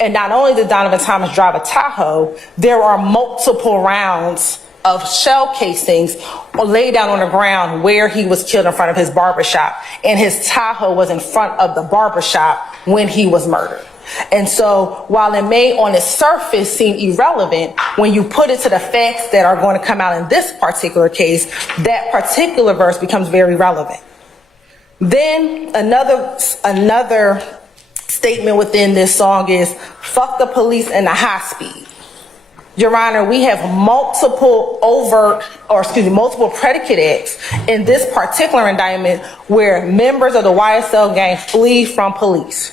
And not only did Donovan Thomas drive a Tahoe, there are multiple rounds of shell casings laid down on the ground where he was killed in front of his barbershop. And his Tahoe was in front of the barbershop when he was murdered. And so while it may on its surface seem irrelevant, when you put it to the facts that are going to come out in this particular case, that particular verse becomes very relevant. Then another statement within this song is, fuck the police and the high speed. Your Honor, we have multiple multiple predicate acts in this particular indictment where members of the YSL gang flee from police.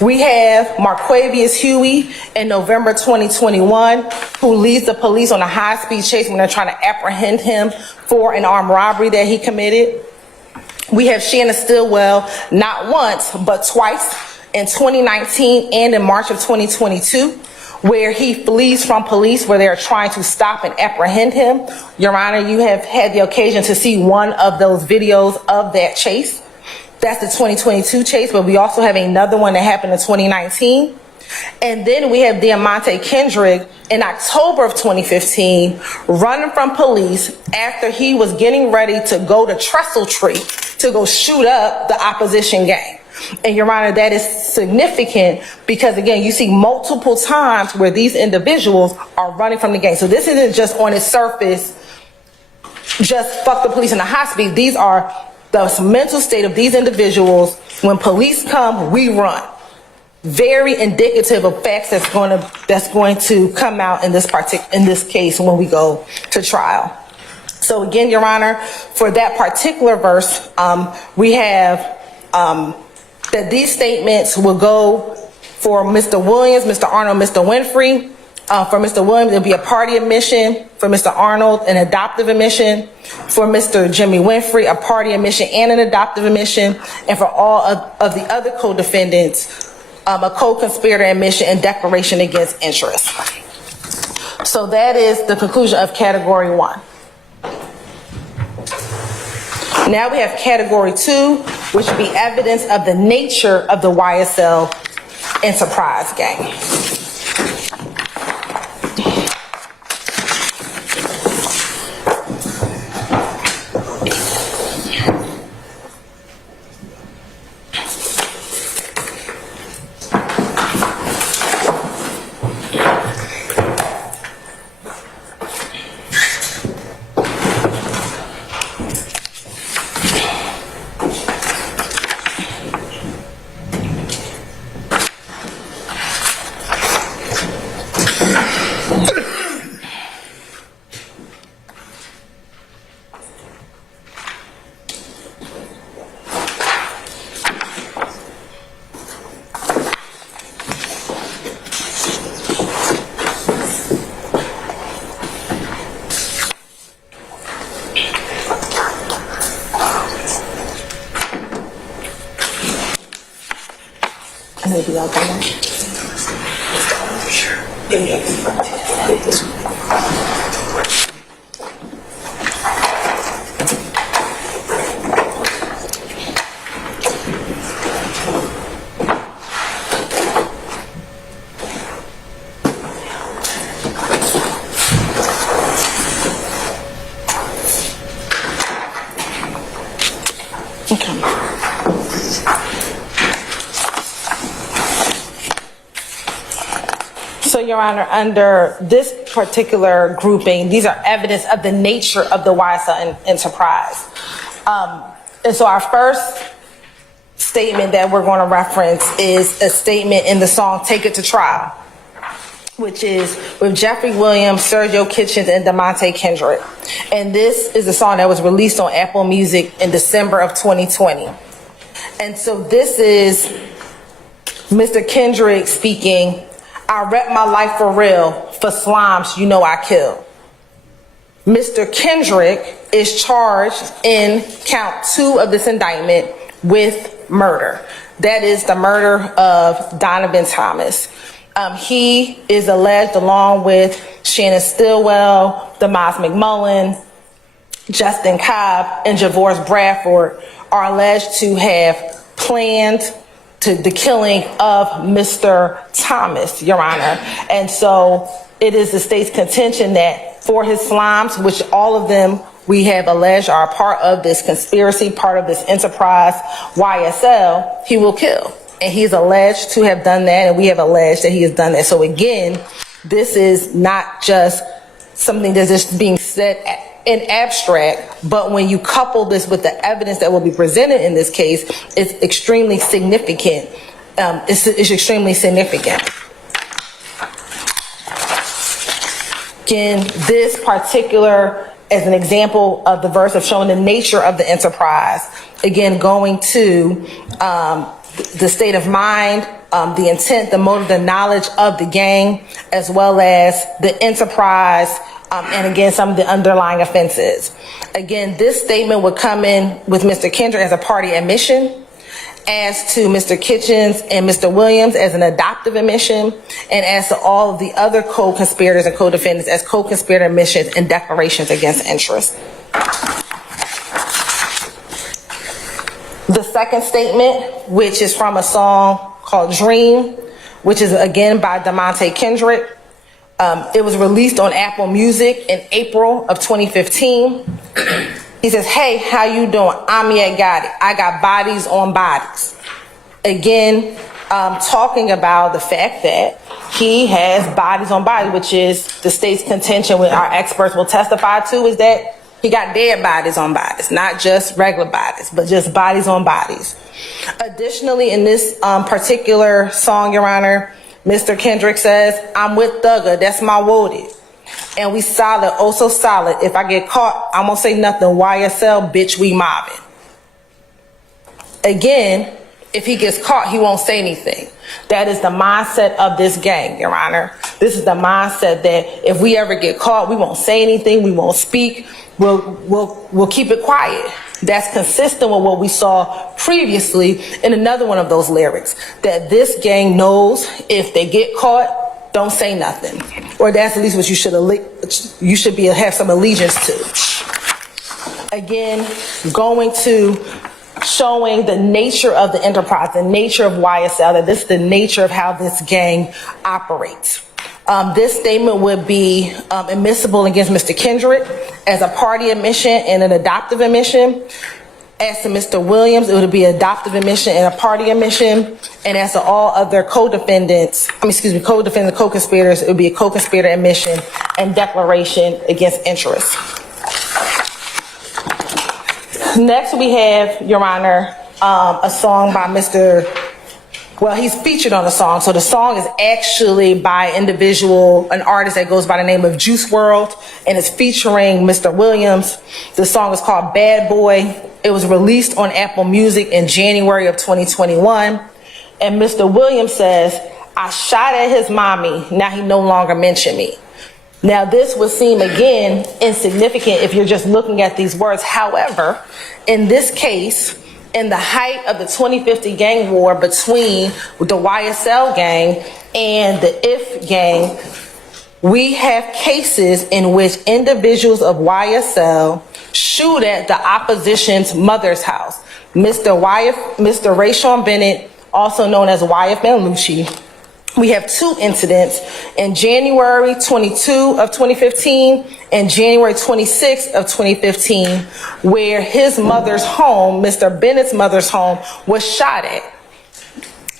We have Marquavius Huey in November 2021, who leads the police on a high-speed chase when they're trying to apprehend him for an armed robbery that he committed. We have Shannon Stillwell, not once, but twice, in 2019 and in March of 2022, where he flees from police where they're trying to stop and apprehend him. Your Honor, you have had the occasion to see one of those videos of that chase. That's the 2022 chase, but we also have another one that happened in 2019. And then we have Diamante Kendrick in October of 2015 running from police after he was getting ready to go to Trestle Tree to go shoot up the opposition gang. And Your Honor, that is significant because, again, you see multiple times where these individuals are running from the gang. So this isn't just on its surface, just fuck the police and the high speed. These are the mental state of these individuals. When police come, we run. Very indicative of facts that's going to come out in this case when we go to trial. So again, Your Honor, for that particular verse, we have that these statements will go for Mr. Williams, Mr. Arnold, Mr. Winfrey. For Mr. Williams, it'll be a party admission. For Mr. Arnold, an adoptive admission. For Mr. Jimmy Winfrey, a party admission and an adoptive admission. And for all of the other co-defendants, a co-conspirator admission and declaration against interest. So that is the conclusion of Category 1. Now we have Category 2, which would be evidence of the nature of the YSL enterprise gang. Maybe I'll go back. Sure. So, Your Honor, under this particular grouping, these are evidence of the nature of the YSL enterprise. And so our first statement that we're going to reference is a statement in the song Take It to Trial, which is with Jeffrey Williams, Sergio Kitchens, and DeMonte Kendrick. And this is a song that was released on Apple Music in December of 2020. And so this is Mr. Kendrick speaking, "I rep my life for real, for slimes, you know I kill." Mr. Kendrick is charged in count 2 of this indictment with murder. That is the murder of Donovan Thomas. He is alleged, along with Shannon Stillwell, Demas McMullen, Justin Cobb, and Javorce Bradford, are alleged to have planned the killing of Mr. Thomas, Your Honor. And so it is the state's contention that for his slimes, which all of them we have alleged are part of this conspiracy, part of this enterprise, YSL, he will kill. And he's alleged to have done that, and we have alleged that he has done that. So again, this is not just something that's just being said in abstract, but when you couple this with the evidence that will be presented in this case, it's extremely significant. It's extremely significant. Again, this particular, as an example of the verse of showing the nature of the enterprise, again, going to the state of mind, the intent, the motive, the knowledge of the gang, as well as the enterprise, and again, some of the underlying offenses. Again, this statement would come in with Mr. Kendrick as a party admission, as to Mr. Kitchens and Mr. Williams as an adoptive admission, and as to all of the other co-conspirators and co-defendants as co-conspirator admissions and declarations against interest. The second statement, which is from a song called Dream, which is again by DeMonte Kendrick. It was released on Apple Music in April of 2015. He says, "Hey, how you doing? I'm yet got it. I got bodies on bodies." Again, talking about the fact that he has bodies on bodies, which is the state's contention, what our experts will testify to, is that he got dead bodies on bodies, not just regular bodies, but just bodies on bodies. Additionally, in this particular song, Your Honor, Mr. Kendrick says, "I'm with Thugger, that's my woaded. And we solid, oh so solid. If I get caught, I won't say nothing. YSL, bitch, we mobbing." Again, if he gets caught, he won't say anything. That is the mindset of this gang, Your Honor. This is the mindset that if we ever get caught, we won't say anything, we won't speak, we'll keep it quiet. That's consistent with what we saw previously in another one of those lyrics, that this gang knows if they get caught, don't say nothing. Or that's at least what you should have some allegiance to. Again, going to showing the nature of the enterprise, the nature of YSL, that this is the nature of how this gang operates. This statement would be admissible against Mr. Kendrick as a party admission and an adoptive admission. As to Mr. Williams, it would be adoptive admission and a party admission. And as to all other co-defendants, co-conspirators, it would be a co-conspirator admission and declaration against interest. Next, we have, Your Honor, a song by he's featured on the song. So the song is actually by an artist that goes by the name of Juice WRLD, and it's featuring Mr. Williams. The song is called Bad Boy. It was released on Apple Music in January of 2021. And Mr. Williams says, "I shot at his mommy, now he no longer mention me." Now, this would seem, again, insignificant if you're just looking at these words. However, in this case, in the height of the 2050 gang war between the YSL gang and the IF gang, we have cases in which individuals of YSL shoot at the opposition's mother's house. Mr. Rayshawn Bennett, also known as YF Manlucci, we have 2 incidents in January 22 of 2015 and January 26 of 2015, where his mother's home, Mr. Bennett's mother's home, was shot at.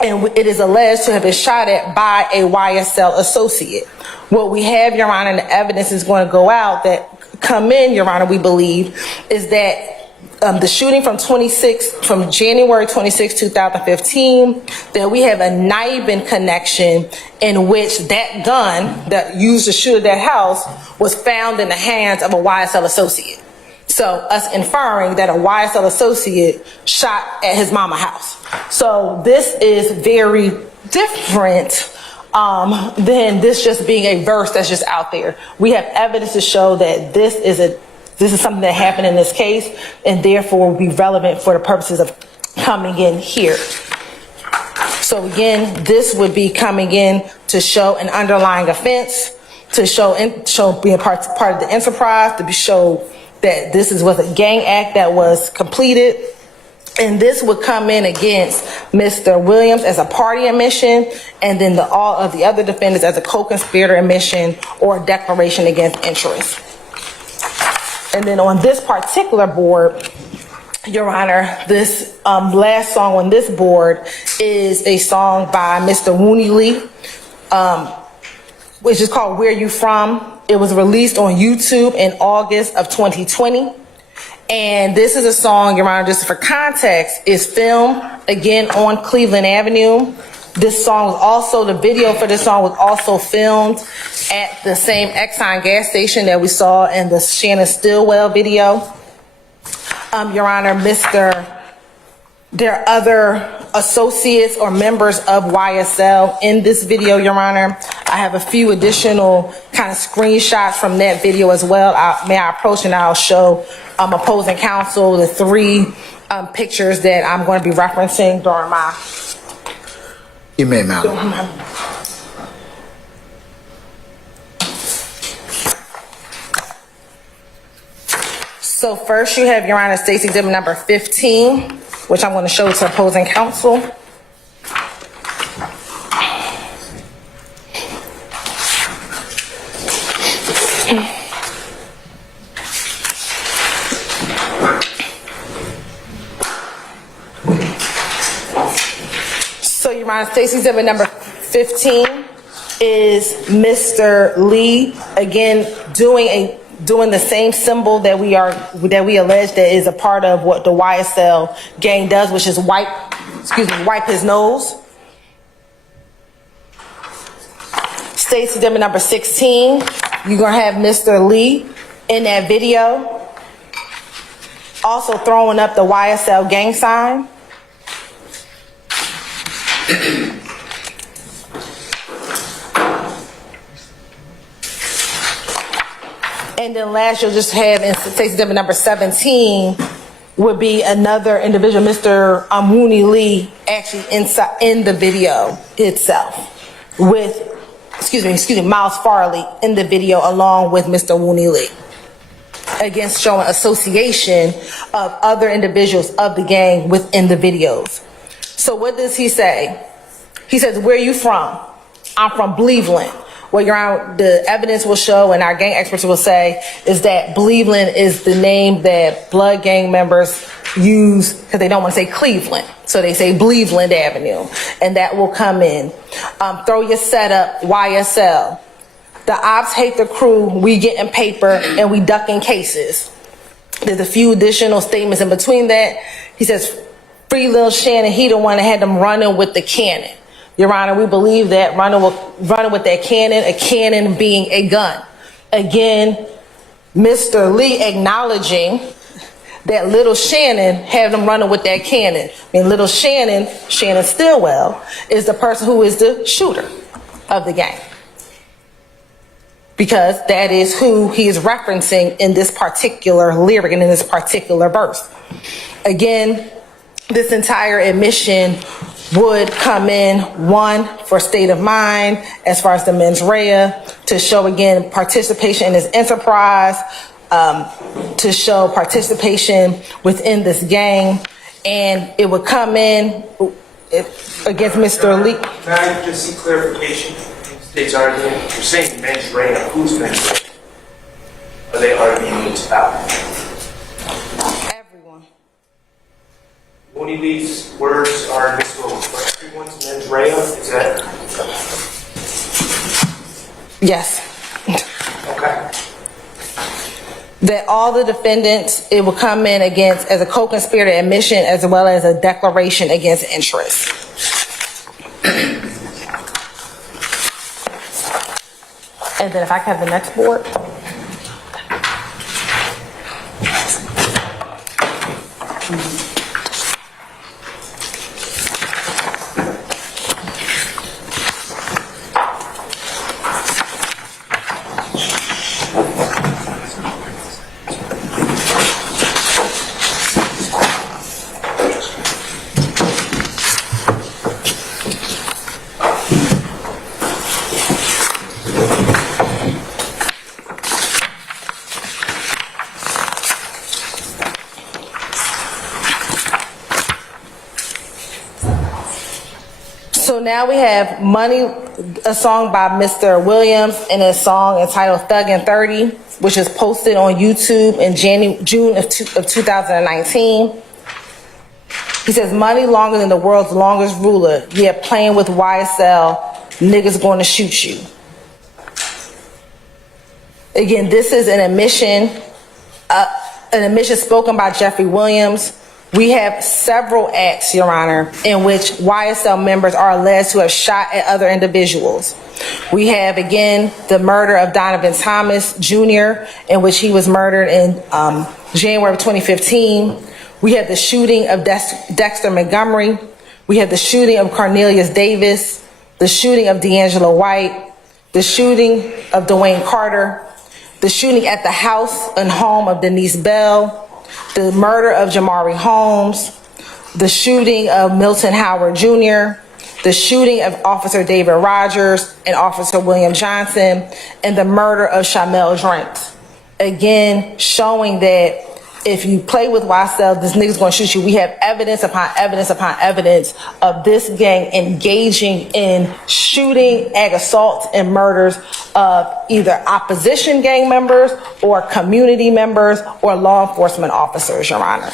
And it is alleged to have been shot at by a YSL associate. What we have, Your Honor, and the evidence is going to go out that come in, Your Honor, we believe, is that the shooting from January 26, 2015, that we have a Nibin connection in which that gun that used to shoot at that house was found in the hands of a YSL associate. So us inferring that a YSL associate shot at his mama's house. So this is very different than this just being a verse that's just out there. We have evidence to show that this is something that happened in this case, and therefore will be relevant for the purposes of coming in here. So again, this would be coming in to show an underlying offense, to show being part of the enterprise, to show that this was a gang act that was completed. And this would come in against Mr. Williams as a party admission, and then all of the other defendants as a co-conspirator admission or a declaration against interest. And then on this particular board, Your Honor, this last song on this board is a song by Mr. Wooney Lee, which is called Where You From. It was released on YouTube in August of 2020. And this is a song, Your Honor, just for context, is filmed again on Cleveland Avenue. This song was also, the video for this song was also filmed at the same Exxon gas station that we saw in the Shannon Stillwell video. Your Honor, there are other associates or members of YSL in this video, Your Honor. I have a few additional kind of screenshots from that video as well. May I approach and I'll show opposing counsel the 3 pictures that I'm going to be referencing during my... You may, madam. So first you have, Your Honor, State's Exhibit number 15, which I'm going to show to opposing counsel. So, Your Honor, State's Exhibit number 15 is Mr. Lee, again, doing the same symbol that we allege that is a part of what the YSL gang does, which is wipe his nose. State's Exhibit number 16, you're gonna have Mr. Lee in that video, also throwing up the YSL gang sign. And then last, you'll just have in State's Exhibit number 17 would be another individual, Mr. Wooney Lee, actually in the video itself with, Miles Farley in the video along with Mr. Wooney Lee. Again, showing association of other individuals of the gang within the videos. So what does he say? He says, where are you from? I'm from Cleveland. What the evidence will show and our gang experts will say is that Cleveland is the name that blood gang members use because they don't want to say Cleveland. So they say Cleveland Avenue, and that will come in. Throw your setup, YSL. The ops hate the crew, we getting paper, and we ducking cases. There's a few additional statements in between that. He says, free Lil Shannon, he the one that had them running with the cannon. Your Honor, we believe that running with that cannon, a cannon being a gun. Again, Mr. Lee acknowledging that little Shannon had them running with that cannon. I mean, little Shannon Stillwell, is the person who is the shooter of the gang. Because that is who he is referencing in this particular lyric and in this particular verse. Again, this entire admission would come in, one, for state of mind, as far as the mens rea, to show, again, participation in this enterprise, to show participation within this gang. And it would come in, against Mr. Lee. May I just seek clarification from the state's argument? You're saying mens rea. Who's mens rea? Are they arguing about? Everyone. Mooney Lee's words are admissible for everyone's mens rea. Is that Yes. okay? That all the defendants, it will come in against as a co-conspirator admission as well as a declaration against interest. And then if I can have the next board. So now we have Money, a song by Mr. Williams, and a song entitled Thuggin' 30, which is posted on YouTube in June of 2019. He says, money longer than the world's longest ruler. Yeah, playing with YSL, niggas gonna shoot you. Again, this is an admission spoken by Jeffrey Williams. We have several acts, Your Honor, in which YSL members are alleged to have shot at other individuals. We have, again, the murder of Donovan Thomas Jr., in which he was murdered in January of 2015. We have the shooting of Dexter Montgomery. We have the shooting of Cornelius Davis, the shooting of D'Angelo White, the shooting of Dwayne Carter, the shooting at the house and home of Denise Bell, the murder of Jamari Holmes, the shooting of Milton Howard Jr., the shooting of Officer David Rogers and Officer William Johnson, and the murder of Shamel Drinks. Again, showing that if you play with YSL, this nigga's gonna shoot you. We have evidence upon evidence upon evidence of this gang engaging in shooting, ag assaults, and murders of either opposition gang members or community members or law enforcement officers, Your Honor.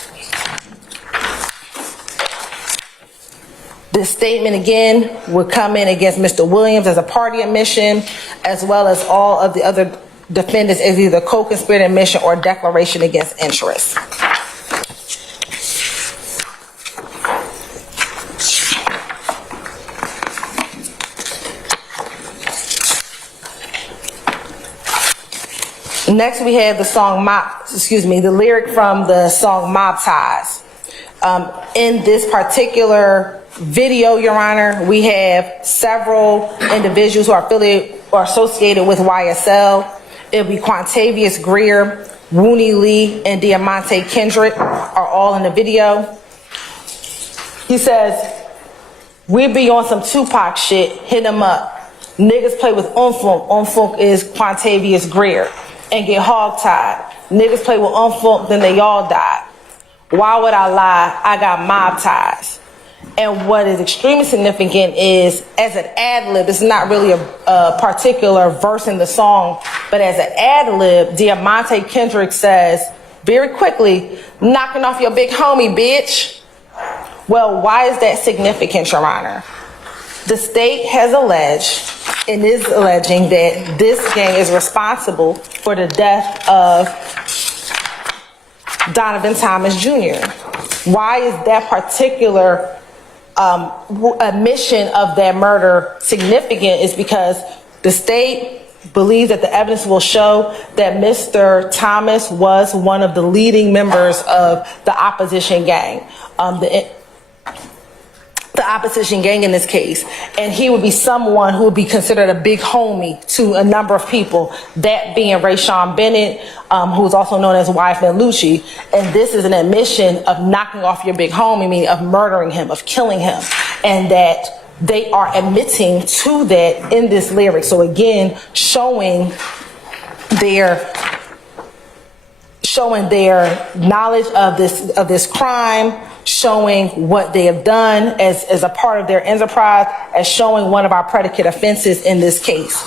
This statement, again, would come in against Mr. Williams as a party admission, as well as all of the other defendants as either co-conspirator admission or declaration against interest. Next, we have the song the lyric from the song Mob Ties. In this particular video, Your Honor, we have several individuals who are affiliated or associated with YSL. It'll be Quantavious Greer, Wooney Lee, and Diamante Kendrick are all in the video. He says, we be on some Tupac shit, hit him up. Niggas play with Unfunk. Unfunk is Quantavious Greer. And get hog-tied. Niggas play with Unfunk, then they all die. Why would I lie? I got mob ties. And what is extremely significant is, as an ad-lib, it's not really a particular verse in the song, but as an ad-lib, Diamante Kendrick says, very quickly, knocking off your big homie, bitch. Well, why is that significant, Your Honor? The state has alleged, and is alleging, that this gang is responsible for the death of Donovan Thomas Jr. Why is that particular admission of that murder significant? Is because the state believes that the evidence will show that Mr. Thomas was one of the leading members of the opposition gang, the opposition gang in this case, and he would be someone who would be considered a big homie to a number of people, that being Rayshawn Bennett, who is also known as YFN Lucci, and this is an admission of knocking off your big homie, meaning of murdering him, of killing him, and that they are admitting to that in this lyric. So again, showing showing their knowledge of this crime, showing what they have done as a part of their enterprise, as showing one of our predicate offenses in this case.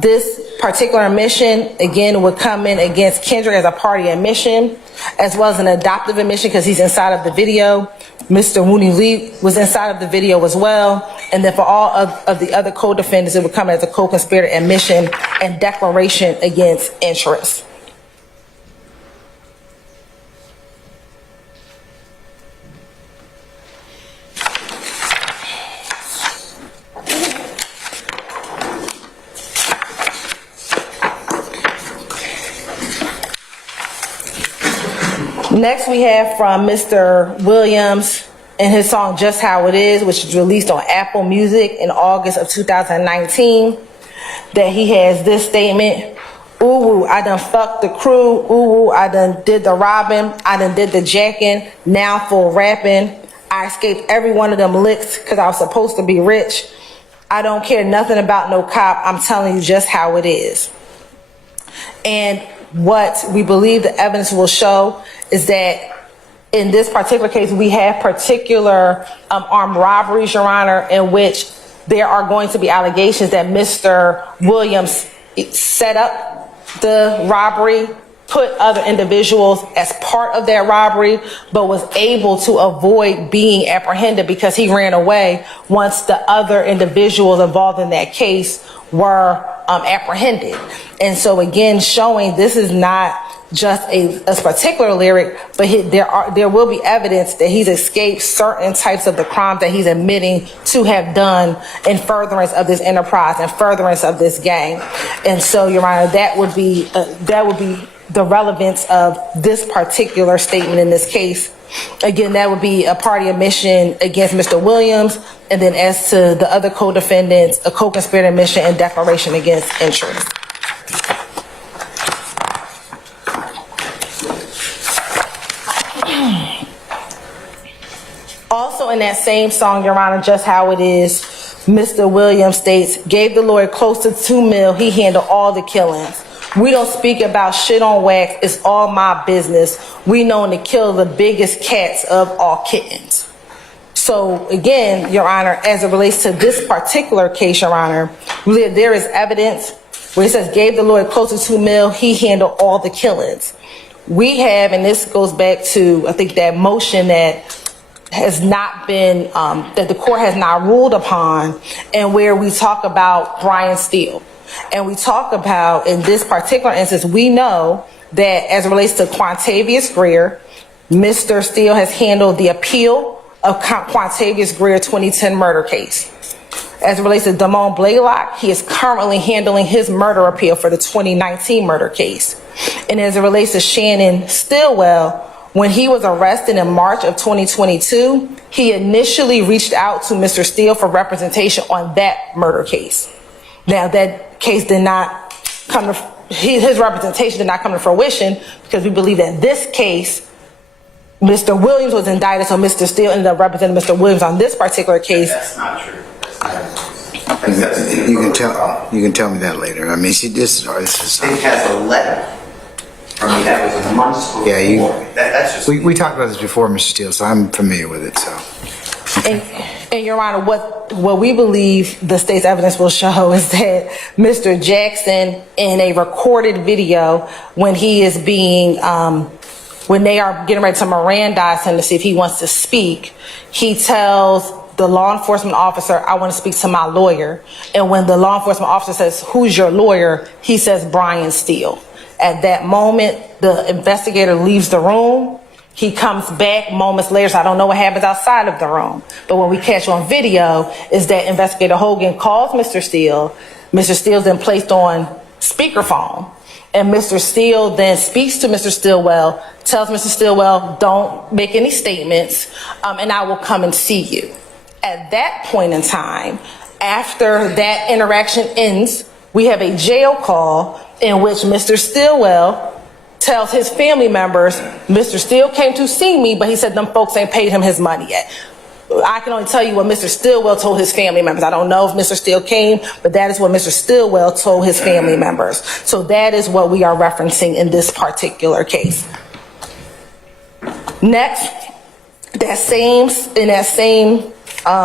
This particular admission, again, would come in against Kendrick as a party admission, as well as an adoptive admission because he's inside of the video. Mr. Wooney Lee was inside of the video as well. And then for all of the other co-defendants, it would come as a co-conspirator admission and declaration against interest. Next, we have from Mr. Williams and his song Just How It Is, which was released on Apple Music in August of 2019, that he has this statement: ooh, I done fucked the crew, ooh, I done did the robbing, I done did the jacking, now full rapping. I escaped every one of them licks because I was supposed to be rich. I don't care nothing about no cop, I'm telling you just how it is. And what we believe the evidence will show is that in this particular case, we have particular armed robberies, Your Honor, in which there are going to be allegations that Mr. Williams set up the robbery, put other individuals as part of that robbery, but was able to avoid being apprehended because he ran away once the other individuals involved in that case were apprehended. And so again, showing this is not just a particular lyric, but there will be evidence that he's escaped certain types of the crimes that he's admitting to have done in furtherance of this enterprise and furtherance of this gang. And so, Your Honor, that would be the relevance of this particular statement in this case. Again, that would be a party admission against Mr. Williams, and then as to the other co-defendants, a co-conspirator admission and declaration against interest. Also in that same song, Your Honor, Just How It Is, Mr. Williams states, gave the lawyer close to $2 million, he handled all the killings. We don't speak about shit on wax, it's all my business. We known to kill the biggest cats of all kittens. So again, Your Honor, as it relates to this particular case, Your Honor, there is evidence where it says gave the lawyer close to $2 million, he handled all the killings. We have, and this goes back to, I think, that motion that has not been, that the court has not ruled upon, and where we talk about Brian Steele. And we talk about, in this particular instance, we know that as it relates to Quantavious Greer, Mr. Steele has handled the appeal of Quantavious Greer 2010 murder case. As it relates to Damone Blaylock, he is currently handling his murder appeal for the 2019 murder case. And as it relates to Shannon Stillwell, when he was arrested in March of 2022, he initially reached out to Mr. Steele for representation on that murder case. Now, that case did not come to, his representation did not come to fruition because we believe that this case, Mr. Williams was indicted, so Mr. Steele ended up representing Mr. Williams on this particular case. That's not true. That's not You can tell me that later. I mean, see, this is. It has a letter from me that was a months before. Yeah, That's just. we talked about this before, Mr. Steele, so I'm familiar with it. So. And Your Honor, what we believe the state's evidence will show is that Mr. Jackson, in a recorded video, when he is being, when they are getting ready to Mirandize him to see if he wants to speak, he tells the law enforcement officer, I want to speak to my lawyer. And when the law enforcement officer says, who's your lawyer? He says, Brian Steele. At that moment, the investigator leaves the room. He comes back moments later, so I don't know what happens outside of the room. But what we catch on video is that Investigator Hogan calls Mr. Steele. Mr. Steele's then placed on speakerphone. And Mr. Steele then speaks to Mr. Stillwell, tells Mr. Stillwell, don't make any statements, and I will come and see you. At that point in time, after that interaction ends, we have a jail call in which Mr. Stillwell tells his family members, Mr. Steele came to see me, but he said them folks ain't paid him his money yet. I can only tell you what Mr. Stillwell told his family members. I don't know if Mr. Still came, but that is what Mr. Stillwell told his family members. So that is what we are referencing in this particular case. Next, in that same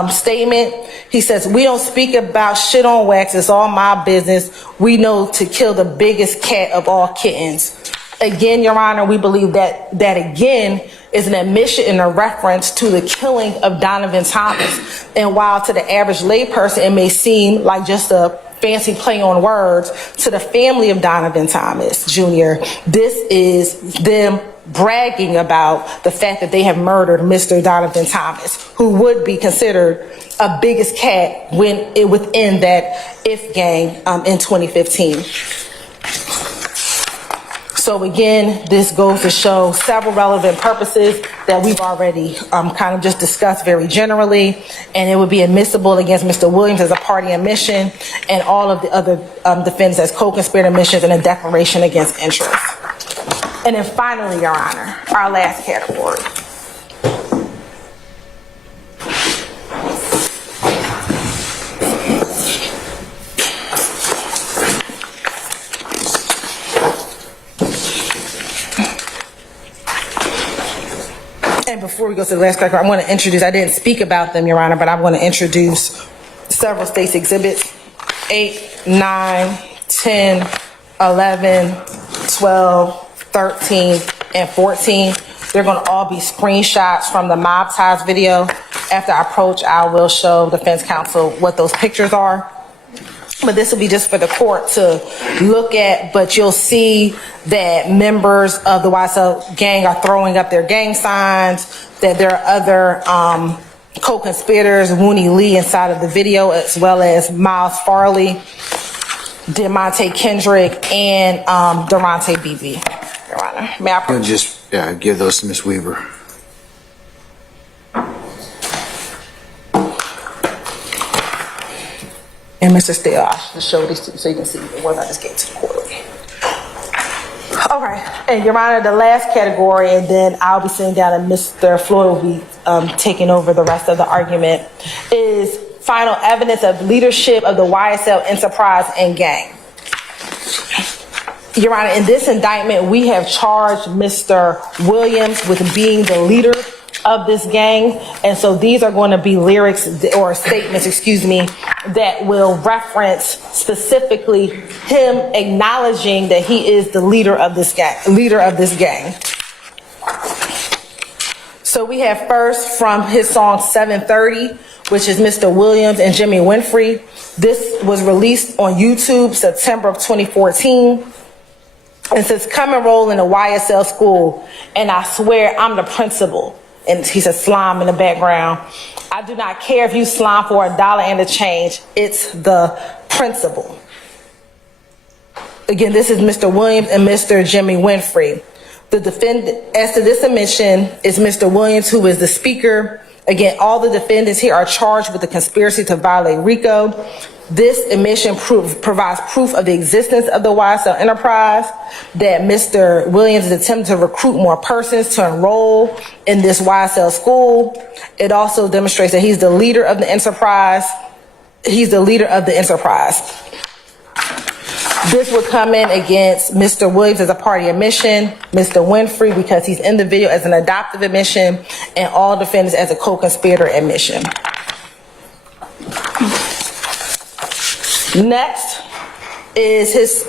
statement, he says, we don't speak about shit on wax. It's all my business. We know to kill the biggest cat of all kittens. Again, Your Honor, we believe that again is an admission and a reference to the killing of Donovan Thomas. And while to the average layperson it may seem like just a fancy play on words, to the family of Donovan Thomas Jr., this is them bragging about the fact that they have murdered Mr. Donovan Thomas, who would be considered a biggest cat within that IF gang in 2015. So again, this goes to show several relevant purposes that we've already kind of just discussed very generally, and it would be admissible against Mr. Williams as a party admission and all of the other defendants as co-conspirator admissions and a declaration against interest. And then finally, Your Honor, our last category. And before we go to the last category, I want to introduce, I didn't speak about them, Your Honor, but I want to introduce several state's exhibits, 8, 9, 10, 11, 12, 13, and 14. They're going to all be screenshots from the mob ties video. After I approach, I will show defense counsel what those pictures are. But this will be just for the court to look at, but you'll see that members of the YSL gang are throwing up their gang signs, that there are other co-conspirators, Wooney Lee inside of the video, as well as Miles Farley, DeMonte Kendrick, and Durante Beebe. Your Honor, may I approach? Just give those to Ms. Weaver. And Mr. Steele, I should show these to you so you can see what I just gave to the court. All right, and Your Honor, the last category, and then I'll be sitting down and Mr. Floyd will be taking over the rest of the argument, is final evidence of leadership of the YSL enterprise and gang. Your Honor, in this indictment, we have charged Mr. Williams with being the leader of this gang, and so these are going to be lyrics or statements, that will reference specifically him acknowledging that he is the leader of this gang. So we have first from his song 730, which is Mr. Williams and Jimmy Winfrey. This was released on YouTube September of 2014. It says, come and roll in a YSL school, and I swear I'm the principal. And he says slime in the background. I do not care if you slime for $1 and a change. It's the principal. Again, this is Mr. Williams and Mr. Jimmy Winfrey. The defendant, as to this admission, is Mr. Williams, who is the speaker. Again, all the defendants here are charged with the conspiracy to violate RICO. This admission provides proof of the existence of the YSL enterprise, that Mr. Williams is attempting to recruit more persons to enroll in this YSL school. It also demonstrates that he's the leader of the enterprise. This would come in against Mr. Williams as a party admission, Mr. Winfrey because he's in the video as an adoptive admission, and all defendants as a co-conspirator admission. Next is his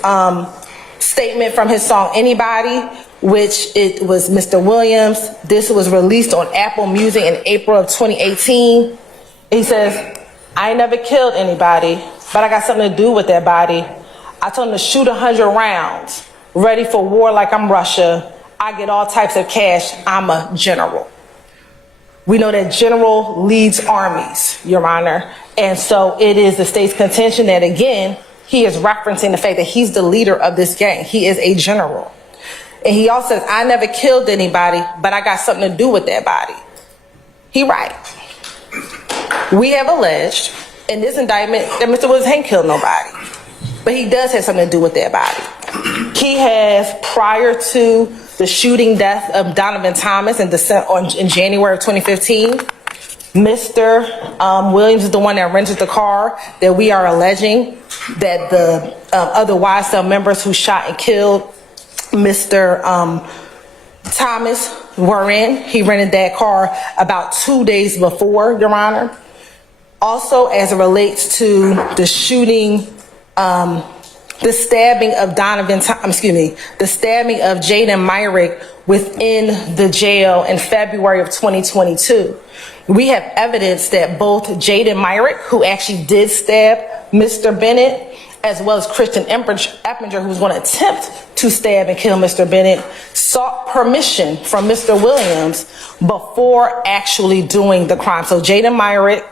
statement from his song Anybody, which it was Mr. Williams. This was released on Apple Music in April of 2018. He says, I ain't never killed anybody, but I got something to do with that body. I told him to shoot 100 rounds, ready for war like I'm Russia. I get all types of cash, I'm a general. We know that general leads armies, Your Honor. And so it is the state's contention that, again, he is referencing the fact that he's the leader of this gang. He is a general. And he also says, I never killed anybody, but I got something to do with that body. He right. We have alleged in this indictment that Mr. Williams ain't killed nobody, but he does have something to do with that body. He has, prior to the shooting death of Donovan Thomas in January of 2015, Mr. Williams is the one that rented the car that we are alleging that the other YSL members who shot and killed Mr. Thomas were in. He rented that car about 2 days before, Your Honor. Also, as it relates to the shooting, the stabbing of the stabbing of Jaden Myrick within the jail in February of 2022. We have evidence that both Jaden Myrick, who actually did stab Mr. Bennett, as well as Christian Eppinger, who was going to attempt to stab and kill Mr. Bennett, sought permission from Mr. Williams before actually doing the crime. So Jaden Myrick,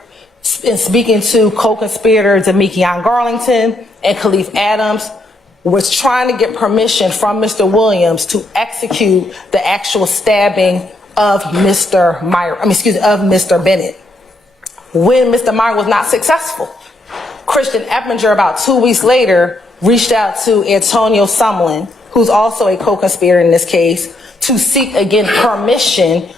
in speaking to co-conspirator Damikian Garlington and Khalif Adams, was trying to get permission from Mr. Williams to execute the actual stabbing of Mr. Bennett. When Mr. Myrick was not successful, Christian Eppinger, about 2 weeks later, reached out to Antonio Sumlin, who's also a co-conspirator in this case, to seek again permission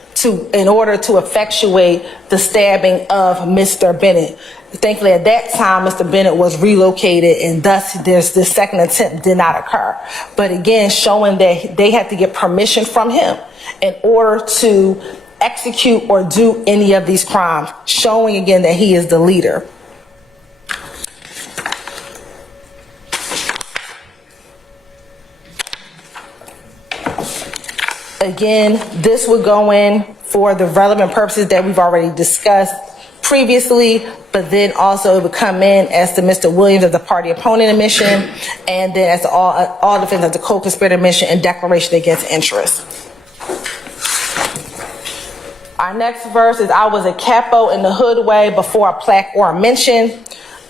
in order to effectuate the stabbing of Mr. Bennett. Thankfully, at that time, Mr. Bennett was relocated, and thus this second attempt did not occur. But again, showing that they had to get permission from him in order to execute or do any of these crimes, showing again that he is the leader. Again, this would go in for the relevant purposes that we've already discussed previously, but then also it would come in as to Mr. Williams as the party opponent admission, and then as to all defendants as the co-conspirator admission and declaration against interest. Our next verse is, I was a capo in the hood way before a plaque or a mention.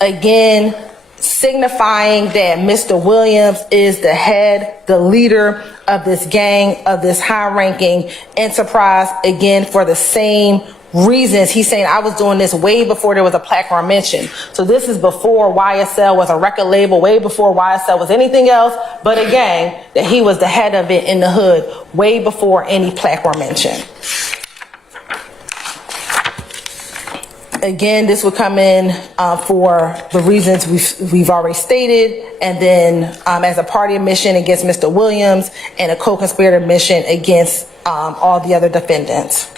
Again, signifying that Mr. Williams is the head, the leader of this gang, of this high-ranking enterprise, again, for the same reasons. He's saying, I was doing this way before there was a plaque or a mention. So this is before YSL was a record label, way before YSL was anything else but a gang, that he was the head of it in the hood, way before any plaque or mention. Again, this would come in for the reasons we've already stated, and then as a party admission against Mr. Williams and a co-conspirator admission against all the other defendants.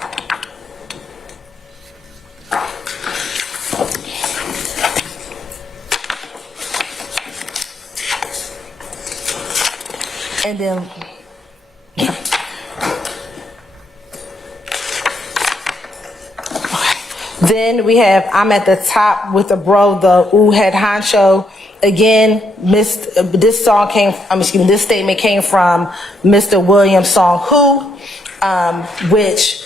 And then we have, I'm at the top with the bro, the ooh head honcho. Again, this statement came from Mr. Williams' song Who, which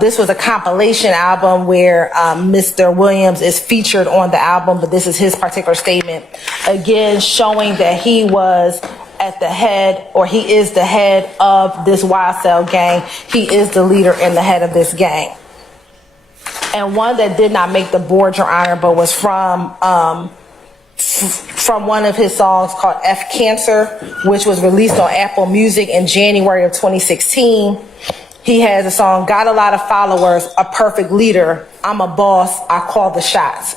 this was a compilation album where Mr. Williams is featured on the album, but this is his particular statement. Again, showing that he was at the head, or he is the head of this YSL gang. He is the leader and the head of this gang. And one that did not make the board, Your Honor, but was from one of his songs called F Cancer, which was released on Apple Music in January of 2016. He has a song, got a lot of followers, a perfect leader, I'm a boss, I call the shots.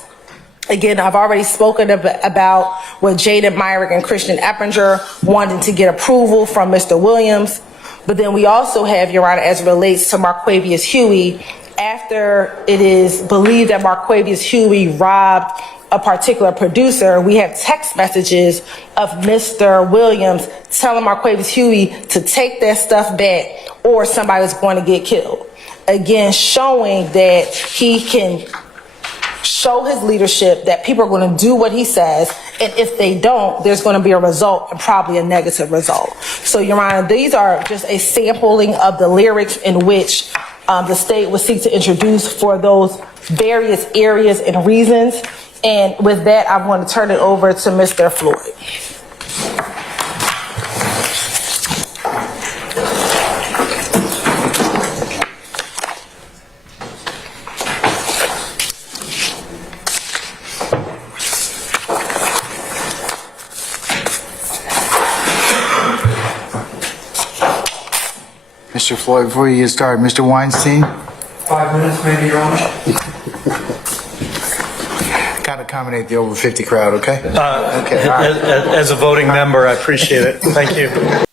Again, I've already spoken about what Jaden Myrick and Christian Eppinger wanted to get approval from Mr. Williams. But then we also have, Your Honor, as it relates to Marquavius Huey, after it is believed that Marquavius Huey robbed a particular producer, we have text messages of Mr. Williams telling Marquavius Huey to take that stuff back or somebody was going to get killed. Again, showing that he can show his leadership, that people are going to do what he says, and if they don't, there's going to be a result, and probably a negative result. So, Your Honor, these are just a sampling of the lyrics in which the state would seek to introduce for those various areas and reasons. And with that, I want to turn it over to Mr. Floyd. Mr. Floyd, before you get started, Mr. Weinstein, 5 minutes maybe, Your Honor? Got to accommodate the over 50 crowd, okay? Okay, all right. As a voting member, I appreciate it. Thank you.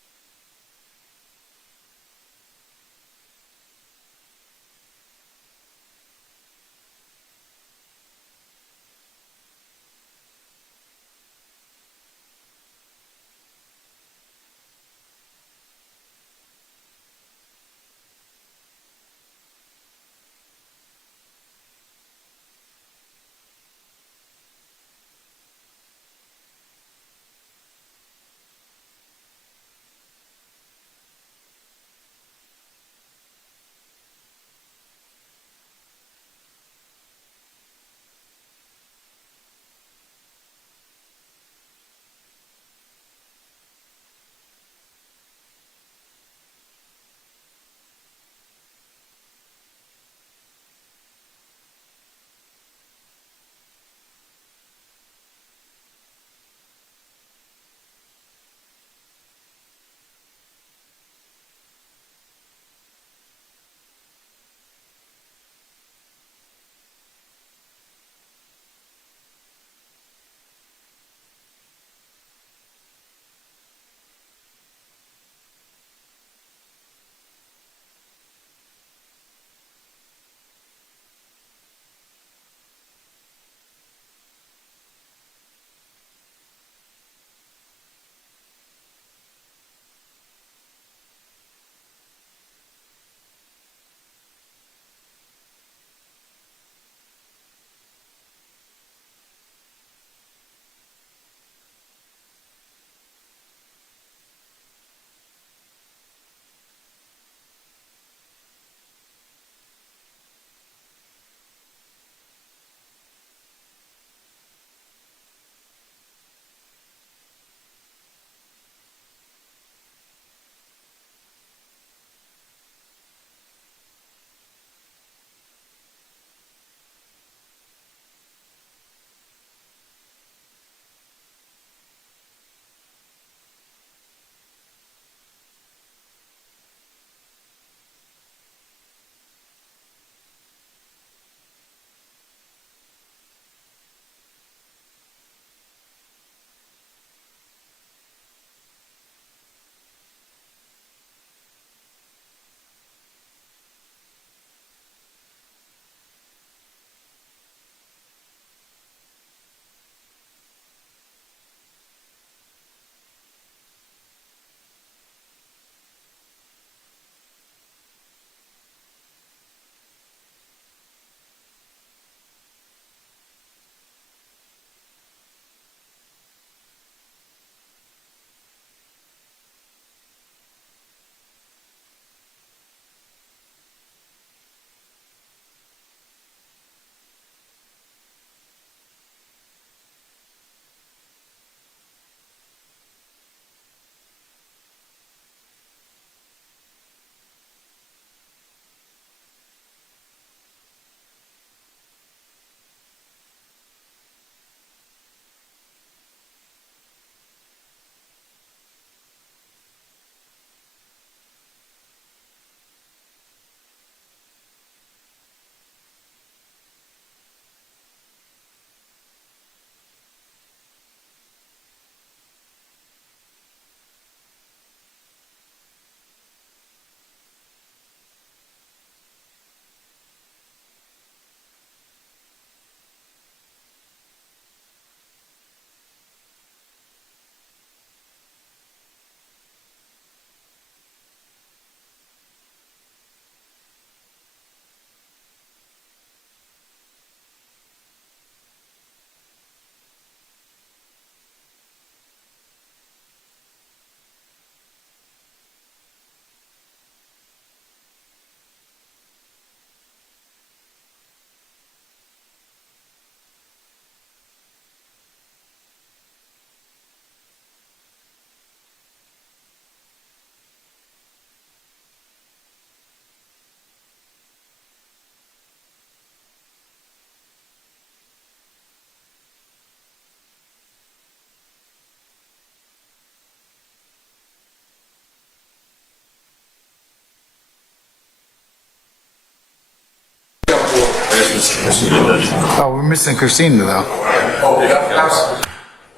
Oh, we're missing Christina, though.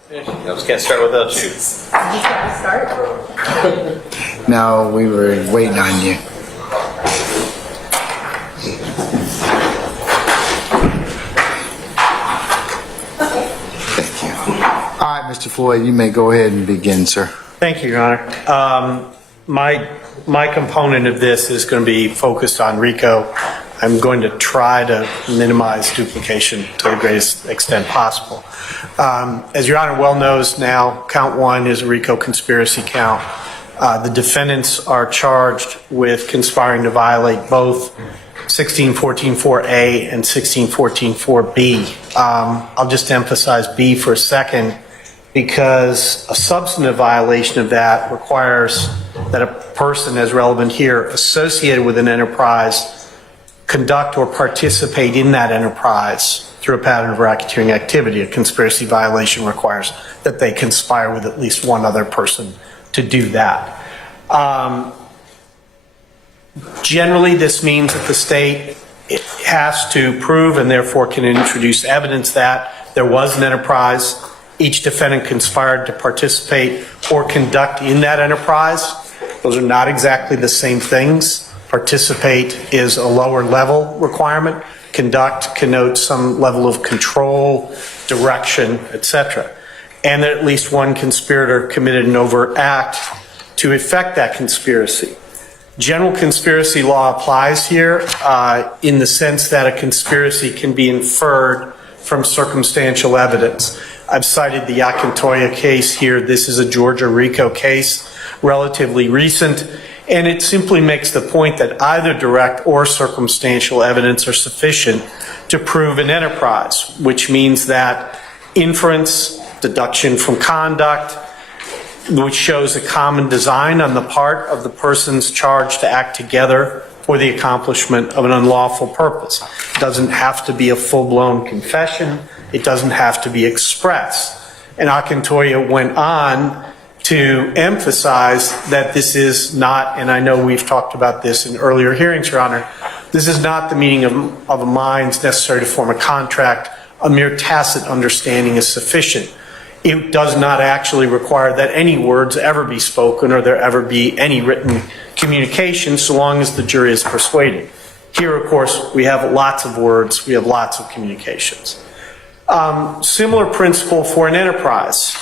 Let's get started without you. No, we were waiting on you. Thank you. All right, Mr. Floyd, you may go ahead and begin, sir. Thank you, Your Honor. My component of this is going to be focused on RICO. I'm going to try to minimize duplication to the greatest extent possible. As Your Honor well knows now, count one is a RICO conspiracy count. The defendants are charged with conspiring to violate both 1614-4A and 1614-4B. I'll just emphasize B for a second because a substantive violation of that requires that a person, as relevant here, associated with an enterprise, conduct or participate in that enterprise through a pattern of racketeering activity. A conspiracy violation requires that they conspire with at least one other person to do that. Generally, this means that the state has to prove and therefore can introduce evidence that there was an enterprise. Each defendant conspired to participate or conduct in that enterprise. Those are not exactly the same things. Participate is a lower level requirement. Conduct connotes some level of control, direction, etc. And that at least one conspirator committed an overt act to effect that conspiracy. General conspiracy law applies here in the sense that a conspiracy can be inferred from circumstantial evidence. I've cited the Akintoya case here. This is a Georgia RICO case, relatively recent, and it simply makes the point that either direct or circumstantial evidence are sufficient to prove an enterprise, which means that inference, deduction from conduct, which shows a common design on the part of the persons charged to act together for the accomplishment of an unlawful purpose. It doesn't have to be a full-blown confession. It doesn't have to be expressed. And Akintoya went on to emphasize that this is not, and I know we've talked about this in earlier hearings, Your Honor, this is not the meaning of a minds necessary to form a contract. A mere tacit understanding is sufficient. It does not actually require that any words ever be spoken or there ever be any written communication so long as the jury is persuaded. Here, of course, we have lots of words, we have lots of communications. Similar principle for an enterprise.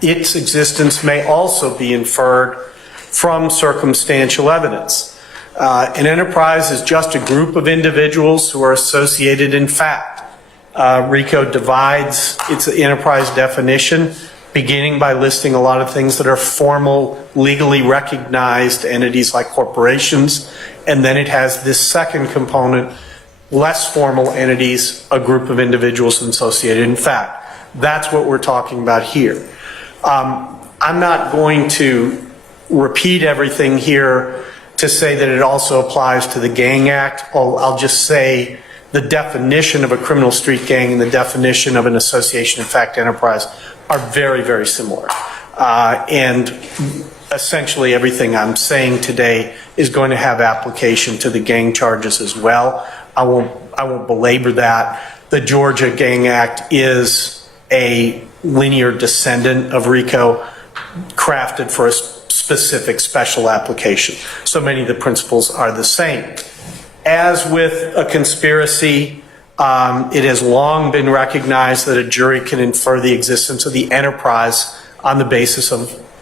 Its existence may also be inferred from circumstantial evidence. An enterprise is just a group of individuals who are associated in fact. RICO divides its enterprise definition, beginning by listing a lot of things that are formal, legally recognized entities like corporations, and then it has this second component, less formal entities, a group of individuals associated in fact. That's what we're talking about here. I'm not going to repeat everything here to say that it also applies to the Gang Act. I'll just say the definition of a criminal street gang and the definition of an association in fact enterprise are very, very similar. And essentially everything I'm saying today is going to have application to the gang charges as well. I won't belabor that. The Georgia Gang Act is a linear descendant of RICO, crafted for a specific special application. So many of the principles are the same. As with a conspiracy, it has long been recognized that a jury can infer the existence of the enterprise on the basis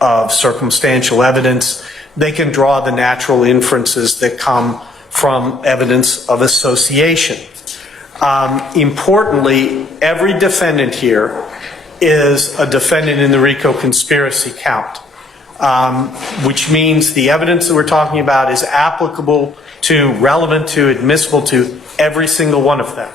of circumstantial evidence. They can draw the natural inferences that come from evidence of association. Importantly, every defendant here is a defendant in the RICO conspiracy count, which means the evidence that we're talking about is applicable to, relevant to, admissible to every single one of them.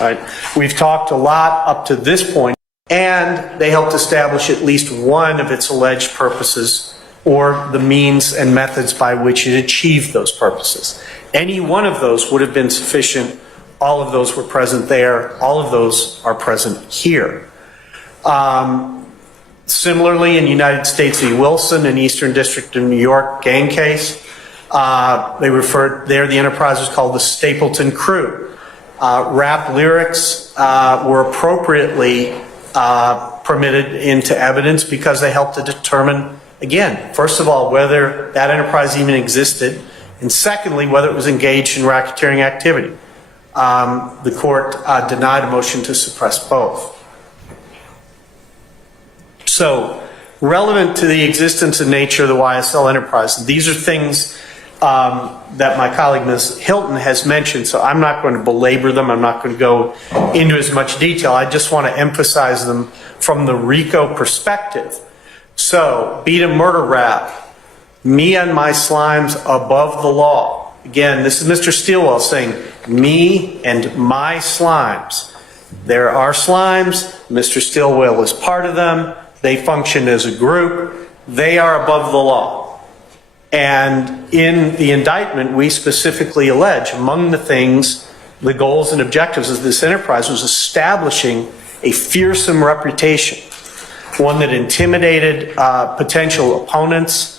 Right? We've talked a lot up to this point, and they helped establish at least one of its alleged purposes or the means and methods by which it achieved those purposes. Any one of those would have been sufficient. All of those were present there. All of those are present here. Similarly, in United States v. Wilson, an Eastern District of New York gang case, they referred there, the enterprise was called the Stapleton Crew. Rap lyrics were appropriately permitted into evidence because they helped to determine, again, first of all, whether that enterprise even existed, and secondly, whether it was engaged in racketeering activity. The court denied a motion to suppress both. So, relevant to the existence and nature of the YSL enterprise, these are things that my colleague Ms. Hilton has mentioned, so I'm not going to belabor them. I'm not going to go into as much detail. I just want to emphasize them from the RICO perspective. So, beat a murder rap, me and my slimes above the law. Again, this is Mr. Stilwell saying, me and my slimes. There are slimes. Mr. Stilwell is part of them. They function as a group. They are above the law. And in the indictment, we specifically allege, among the things, the goals and objectives of this enterprise was establishing a fearsome reputation, one that intimidated potential opponents,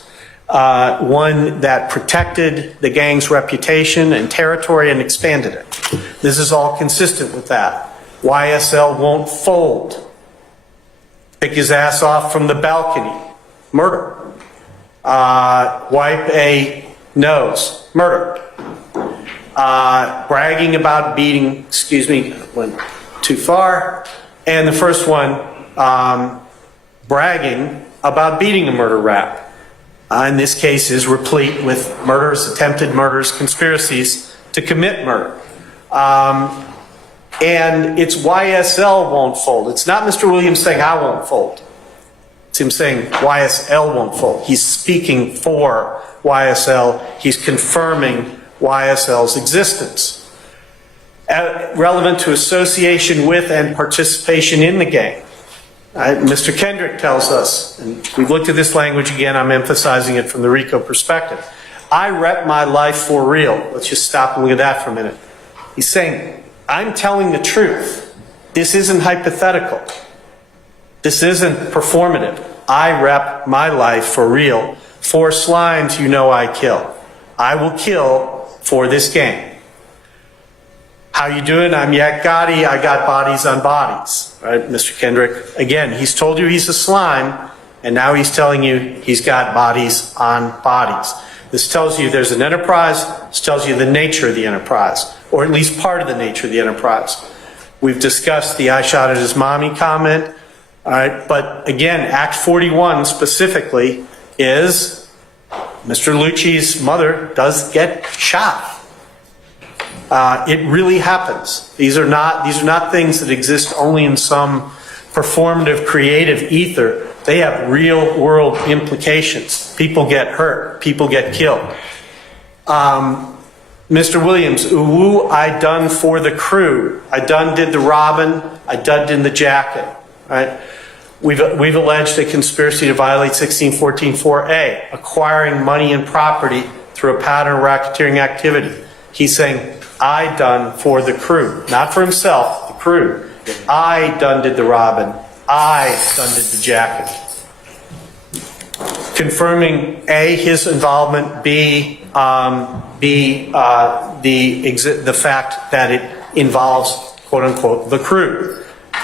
one that protected the gang's reputation and territory and expanded it. This is all consistent with that. YSL won't fold. Pick his ass off from the balcony. Murder. Wipe a nose. Murder. Bragging about beating, went too far. And the first one, bragging about beating a murder rap. In this case is replete with murders, attempted murders, conspiracies to commit murder. And it's YSL won't fold. It's not Mr. Williams saying I won't fold. It's him saying YSL won't fold. He's speaking for YSL. He's confirming YSL's existence. Relevant to association with and participation in the gang. Mr. Kendrick tells us, and we've looked at this language again, I'm emphasizing it from the RICO perspective. I rep my life for real. Let's just stop and look at that for a minute. He's saying, I'm telling the truth. This isn't hypothetical. This isn't performative. I rep my life for real. For slimes, you know I kill. I will kill for this gang. How you doing? I'm Yak Gotti. I got bodies on bodies. Right, Mr. Kendrick? Again, he's told you he's a slime, and now he's telling you he's got bodies on bodies. This tells you there's an enterprise. This tells you the nature of the enterprise, or at least part of the nature of the enterprise. We've discussed the I shot at his mommy comment. All right, but again, Act 41 specifically is Mr. Lucci's mother does get shot. It really happens. These are not things that exist only in some performative, creative ether. They have real world implications. People get hurt. People get killed. Mr. Williams, ooh, I done for the crew. I done did the robbing. I done did the jacket. Right? We've alleged a conspiracy to violate 1614(4)A, acquiring money and property through a pattern of racketeering activity. He's saying, I done for the crew, not for himself, the crew. I done did the robbing. I done did the jacket. Confirming A, his involvement, B, the fact that it involves, quote unquote, the crew.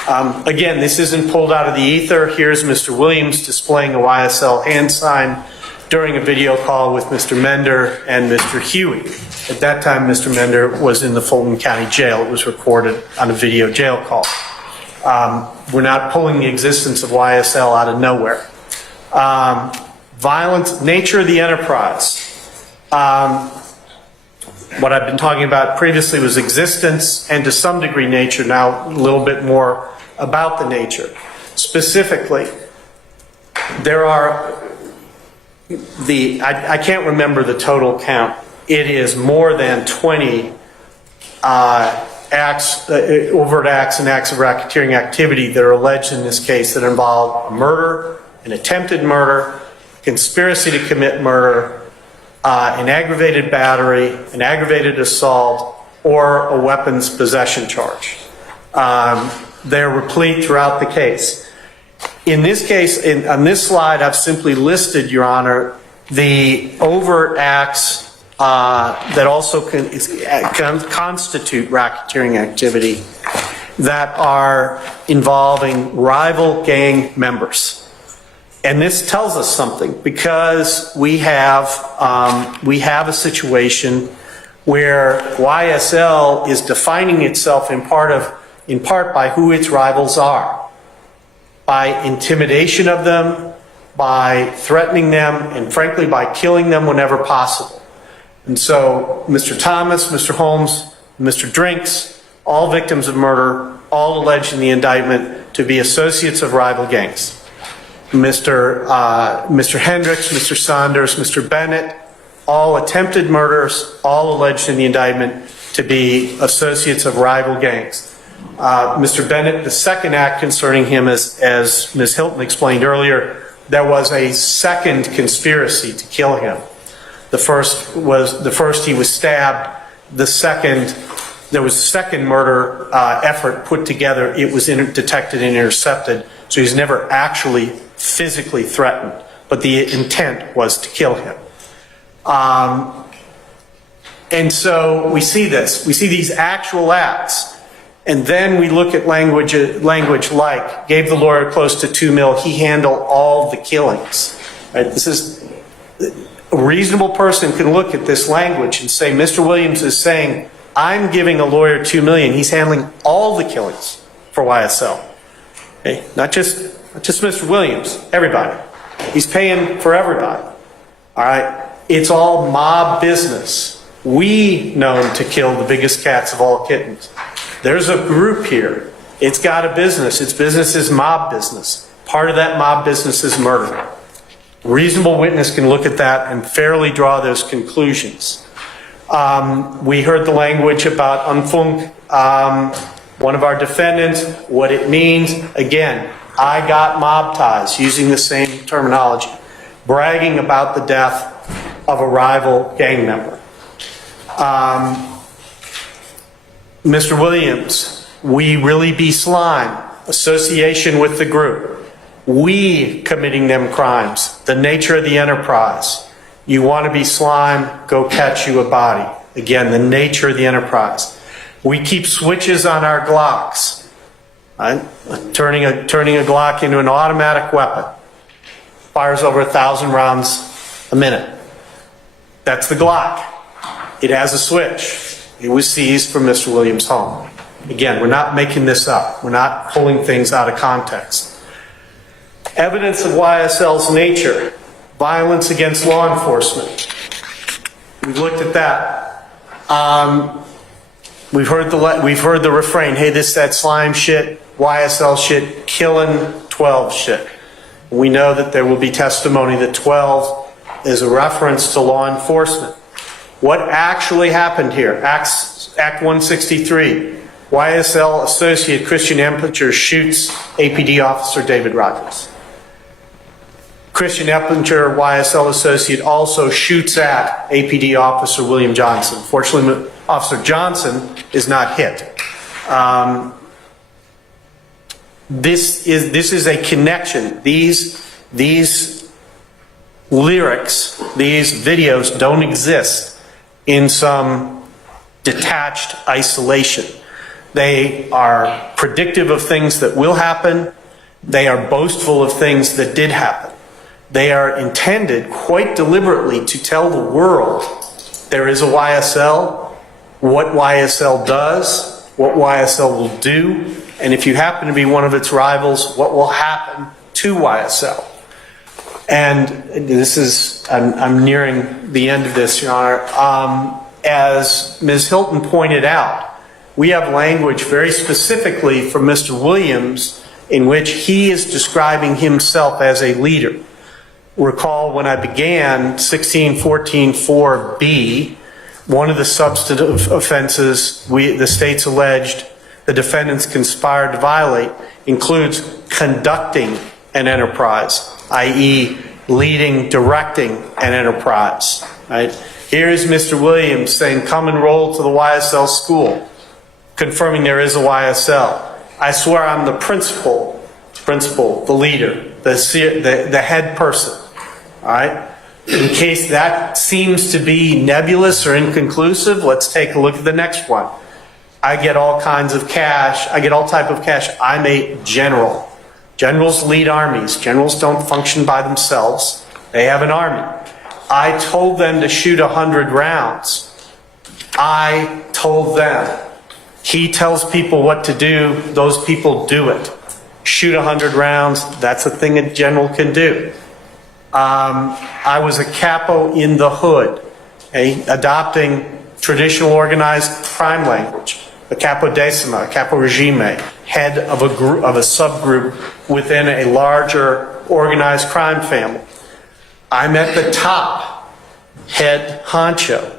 Again, this isn't pulled out of the ether. Here's Mr. Williams displaying a YSL hand sign during a video call with Mr. Mender and Mr. Huey. At that time, Mr. Mender was in the Fulton County Jail. It was recorded on a video jail call. We're not pulling the existence of YSL out of nowhere. Violence, nature of the enterprise. What I've been talking about previously was existence and to some degree nature. Now a little bit more about the nature. Specifically, there are I can't remember the total count. It is more than 20 acts, overt acts and acts of racketeering activity that are alleged in this case that involve a murder, an attempted murder, conspiracy to commit murder, an aggravated battery, an aggravated assault, or a weapons possession charge. They're replete throughout the case. In this case, on this slide, I've simply listed, Your Honor, the overt acts that also constitute racketeering activity that are involving rival gang members. And this tells us something, because we have a situation where YSL is defining itself in part by who its rivals are, by intimidation of them, by threatening them, and frankly by killing them whenever possible. And so Mr. Thomas, Mr. Holmes, Mr. Drinks, all victims of murder, all alleged in the indictment to be associates of rival gangs. Mr. Hendricks, Mr. Saunders, Mr. Bennett, all attempted murders, all alleged in the indictment to be associates of rival gangs. Mr. Bennett, the second act concerning him, as Ms. Hilton explained earlier, there was a second conspiracy to kill him. The first he was stabbed. The second, there was a second murder effort put together. It was detected and intercepted, so he's never actually physically threatened, but the intent was to kill him. And so we see this. We see these actual acts. And then we look at language like, gave the lawyer close to $2 million, he handled all the killings. Right? This is, a reasonable person can look at this language and say, Mr. Williams is saying, I'm giving a lawyer $2 million. He's handling all the killings for YSL. Okay? Not just Mr. Williams, everybody. He's paying for everybody. All right? It's all mob business. We known to kill the biggest cats of all kittens. There's a group here. It's got a business. Its business is mob business. Part of that mob business is murder. A reasonable witness can look at that and fairly draw those conclusions. We heard the language about unfunk, one of our defendants, what it means. Again, I got mob ties, using the same terminology, bragging about the death of a rival gang member. Mr. Williams, we really be slime, association with the group, we committing them crimes, the nature of the enterprise. You want to be slime, go catch you a body. Again, the nature of the enterprise. We keep switches on our Glocks, right? Turning a Glock into an automatic weapon. Fires over 1,000 rounds a minute. That's the Glock. It has a switch. It was seized from Mr. Williams' home. Again, we're not making this up. We're not pulling things out of context. Evidence of YSL's nature, violence against law enforcement. We've looked at that. We've heard the refrain, hey, this, that slime shit, YSL shit, killing 12 shit. We know that there will be testimony that 12 is a reference to law enforcement. What actually happened here? Act 163. YSL associate Christian Eppinger shoots APD officer David Rogers. Christian Eppinger, YSL associate, also shoots at APD officer William Johnson. Fortunately, Officer Johnson is not hit. This is a connection. These lyrics, these videos don't exist in some detached isolation. They are predictive of things that will happen. They are boastful of things that did happen. They are intended quite deliberately to tell the world there is a YSL, what YSL does, what YSL will do, and if you happen to be one of its rivals, what will happen to YSL. And this is, I'm nearing the end of this, Your Honor. As Ms. Hilton pointed out, we have language very specifically from Mr. Williams in which he is describing himself as a leader. Recall when I began 1614.4b, one of the substantive offenses the state's alleged the defendants conspired to violate includes conducting an enterprise, i.e. leading, directing an enterprise. Right? Here is Mr. Williams saying, come enroll to the YSL school, confirming there is a YSL. I swear I'm the principal, the leader, the head person. All right? In case that seems to be nebulous or inconclusive, let's take a look at the next one. I get all kinds of cash. I get all type of cash. I'm a general. Generals lead armies. Generals don't function by themselves. They have an army. I told them to shoot 100 rounds. I told them. He tells people what to do. Those people do it. Shoot 100 rounds. That's a thing a general can do. I was a capo in the hood, adopting traditional organized crime language, a capo decima, a capo regime, head of a group, of a subgroup within a larger organized crime family. I'm at the top, head honcho.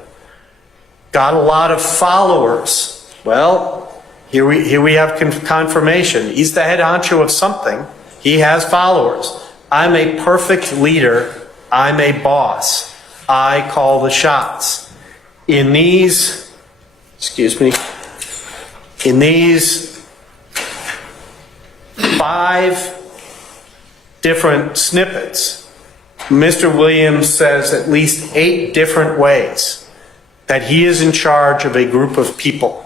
Got a lot of followers. Well, here we have confirmation. He's the head honcho of something. He has followers. I'm a perfect leader. I'm a boss. I call the shots. In these 5 different snippets, Mr. Williams says at least 8 different ways that he is in charge of a group of people.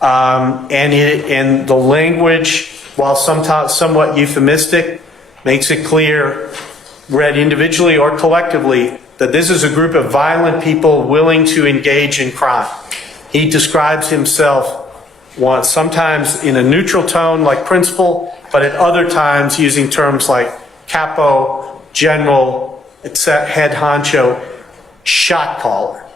And the language, while somewhat euphemistic, makes it clear, read individually or collectively, that this is a group of violent people willing to engage in crime. He describes himself sometimes in a neutral tone like principal, but at other times using terms like capo, general, head honcho, shot caller.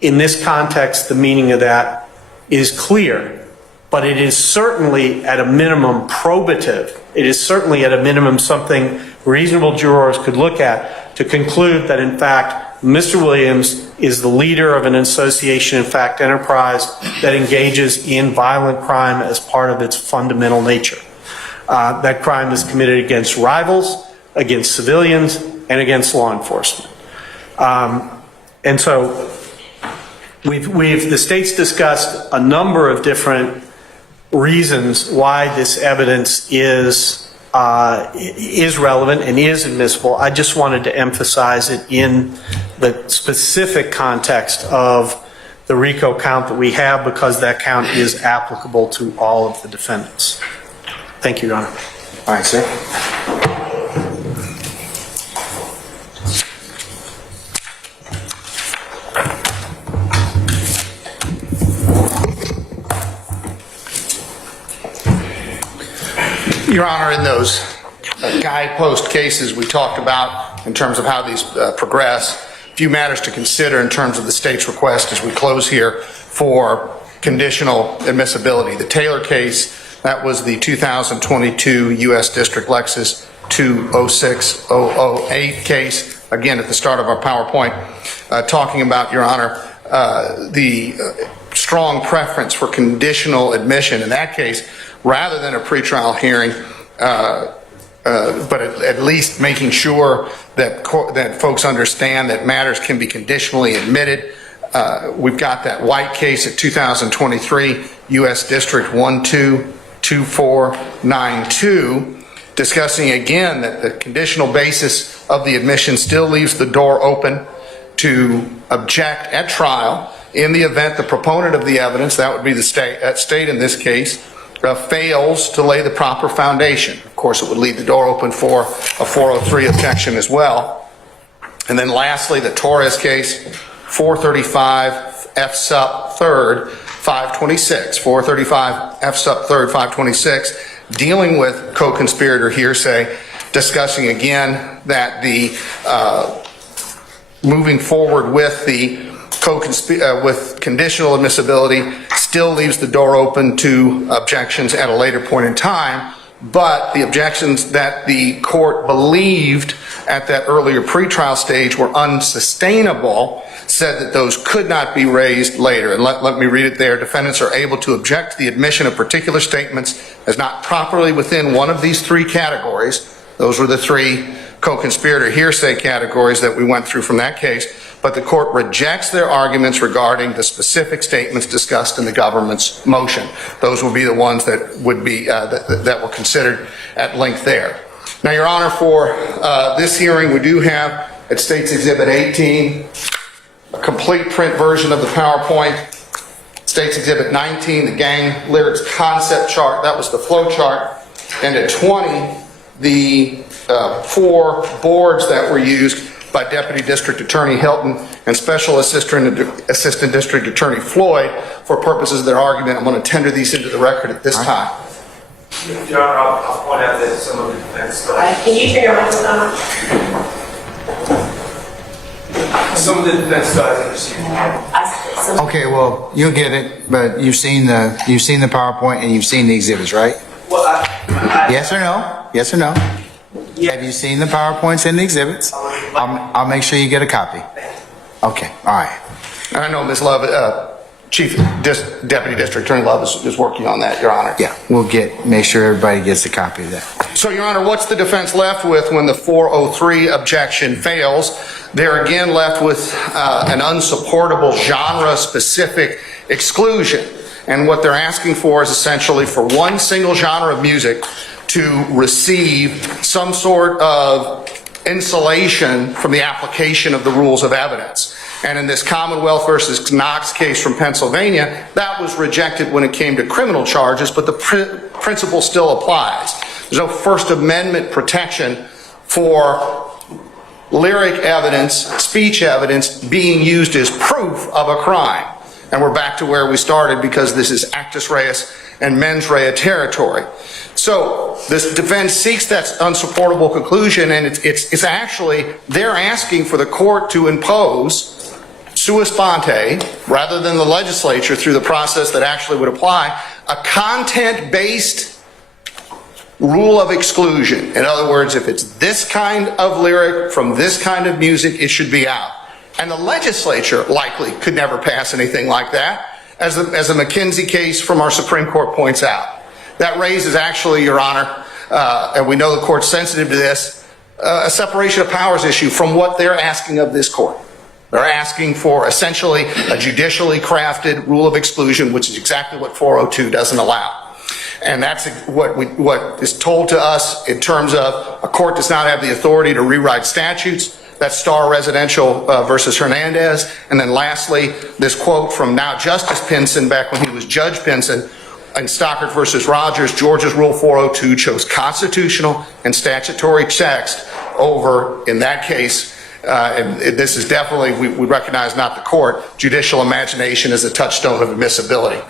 In this context, the meaning of that is clear, but it is certainly at a minimum probative. It is certainly at a minimum something reasonable jurors could look at to conclude that, in fact, Mr. Williams is the leader of an association, in fact, enterprise that engages in violent crime as part of its fundamental nature. That crime is committed against rivals, against civilians, and against law enforcement. And so the state's discussed a number of different reasons why this evidence is relevant and is admissible. I just wanted to emphasize it in the specific context of the RICO count that we have, because that count is applicable to all of the defendants. Thank you, Your Honor. All right, sir. Your Honor, in those guidepost cases we talked about in terms of how these progress, a few matters to consider in terms of the state's request as we close here for conditional admissibility. The Taylor case, that was the 2022 U.S. District Lexus 206008 case, again at the start of our PowerPoint, talking about, Your Honor, the strong preference for conditional admission in that case, rather than a pretrial hearing, but at least making sure that folks understand that matters can be conditionally admitted. We've got that White case at 2023, U.S. District 122492, discussing again that the conditional basis of the admission still leaves the door open to object at trial in the event the proponent of the evidence, that would be the state in this case, fails to lay the proper foundation. Of course, it would leave the door open for a 403 objection as well. And then lastly, the Torres case, 435 F sub 3rd 526, 435 F sub 3rd 526, dealing with co-conspirator hearsay, discussing again that the moving forward with the with conditional admissibility still leaves the door open to objections at a later point in time, but the objections that the court believed at that earlier pretrial stage were unsustainable, said that those could not be raised later. And let me read it there. Defendants are able to object to the admission of particular statements as not properly within one of these 3 categories. Those were the 3 co-conspirator hearsay categories that we went through from that case, but the court rejects their arguments regarding the specific statements discussed in the government's motion. Those will be the ones that would be that were considered at length there. Now, Your Honor, for this hearing, we do have It states Exhibit 18, a complete print version of the PowerPoint. States Exhibit 19, the gang lyrics concept chart. That was the flow chart. And at 20, the 4 boards that were used by Deputy District Attorney Hilton and Special Assistant District Attorney Floyd for purposes of their argument. I'm going to tender these into the record at this time. Your Honor, I'll point out that some of the defense Can you turn your microphone on? some of the defense studies are receiving. Okay, well, you'll get it, but you've seen the PowerPoint and you've seen the exhibits, right? Well, Yes or no? Yes or no? Have you seen the PowerPoints and the exhibits? I'll make sure you get a copy. Okay, all right. And I know Ms. Love, Deputy District Attorney Love is working on that, Your Honor. Yeah, we'll make sure everybody gets a copy of that. So, Your Honor, what's the defense left with when the 403 objection fails? They're again left with an unsupportable genre-specific exclusion. And what they're asking for is essentially for one single genre of music to receive some sort of insulation from the application of the rules of evidence. And in this Commonwealth versus Knox case from Pennsylvania, that was rejected when it came to criminal charges, but the principle still applies. There's no First Amendment protection for lyric evidence, speech evidence being used as proof of a crime. And we're back to where we started because this is actus reus and mens rea territory. So this defense seeks that unsupportable conclusion, and it's actually, they're asking for the court to impose sua sponte, rather than the legislature through the process that actually would apply, a content-based rule of exclusion. In other words, if it's this kind of lyric from this kind of music, it should be out. And the legislature likely could never pass anything like that, as the McKinsey case from our Supreme Court points out. That raises actually, Your Honor, and we know the court's sensitive to this, a separation of powers issue from what they're asking of this court. They're asking for essentially a judicially crafted rule of exclusion, which is exactly what 402 doesn't allow. And that's what is told to us in terms of a court does not have the authority to rewrite statutes. That's Starr Residential versus Hernandez. And then lastly, this quote from now Justice Pinson back when he was Judge Pinson in Stockert versus Rogers, Georgia's Rule 402 chose constitutional and statutory text over, in that case, and this is definitely, we recognize not the court, judicial imagination as a touchstone of admissibility.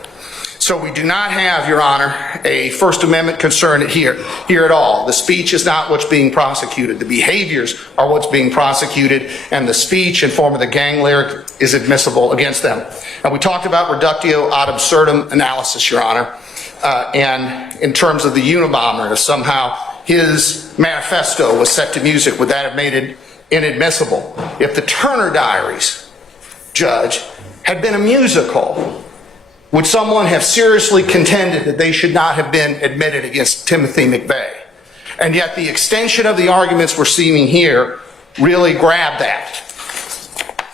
So we do not have, Your Honor, a First Amendment concern here at all. The speech is not what's being prosecuted. The behaviors are what's being prosecuted, and the speech in form of the gang lyric is admissible against them. And we talked about reductio ad absurdum analysis, Your Honor, and in terms of the Unabomber, if somehow his manifesto was set to music, would that have made it inadmissible? If the Turner Diaries, Judge, had been a musical, would someone have seriously contended that they should not have been admitted against Timothy McVeigh? And yet the extension of the arguments we're seeing here really grabbed that.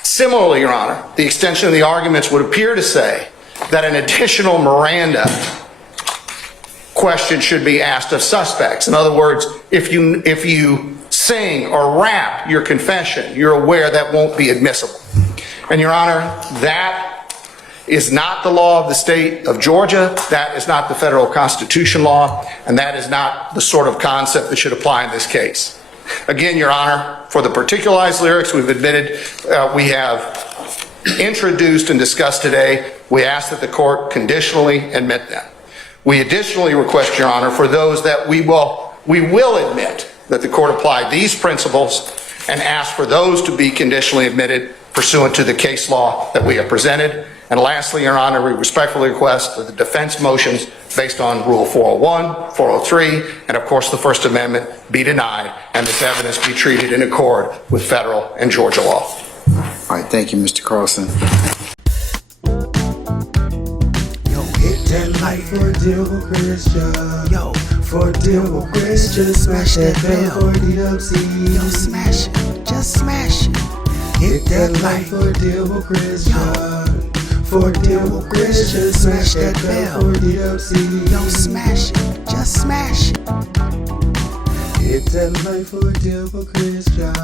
Similarly, Your Honor, the extension of the arguments would appear to say that an additional Miranda question should be asked of suspects. In other words, if you sing or rap your confession, you're aware that won't be admissible. And Your Honor, that is not the law of the state of Georgia. That is not the federal constitution law, and that is not the sort of concept that should apply in this case. Again, Your Honor, for the particularized lyrics we've admitted, we have introduced and discussed today, we ask that the court conditionally admit them. We additionally request, Your Honor, for those that we will admit that the court apply these principles and ask for those to be conditionally admitted pursuant to the case law that we have presented. And lastly, Your Honor, we respectfully request that the defense motions based on Rule 401, 403, and of course the First Amendment be denied and this evidence be treated in accord with federal and Georgia law. All right, thank you, Mr. Carlson. Yo, hit that like for a deal with Christian. Yo, for a deal with Christian. Smash that bell for DWC. Yo, smash it, just smash it. Hit that like for a deal with Christian. For a deal with Christian, smash that bell for DWC. Yo, smash it, just smash it. Hit that like for a deal with Christian.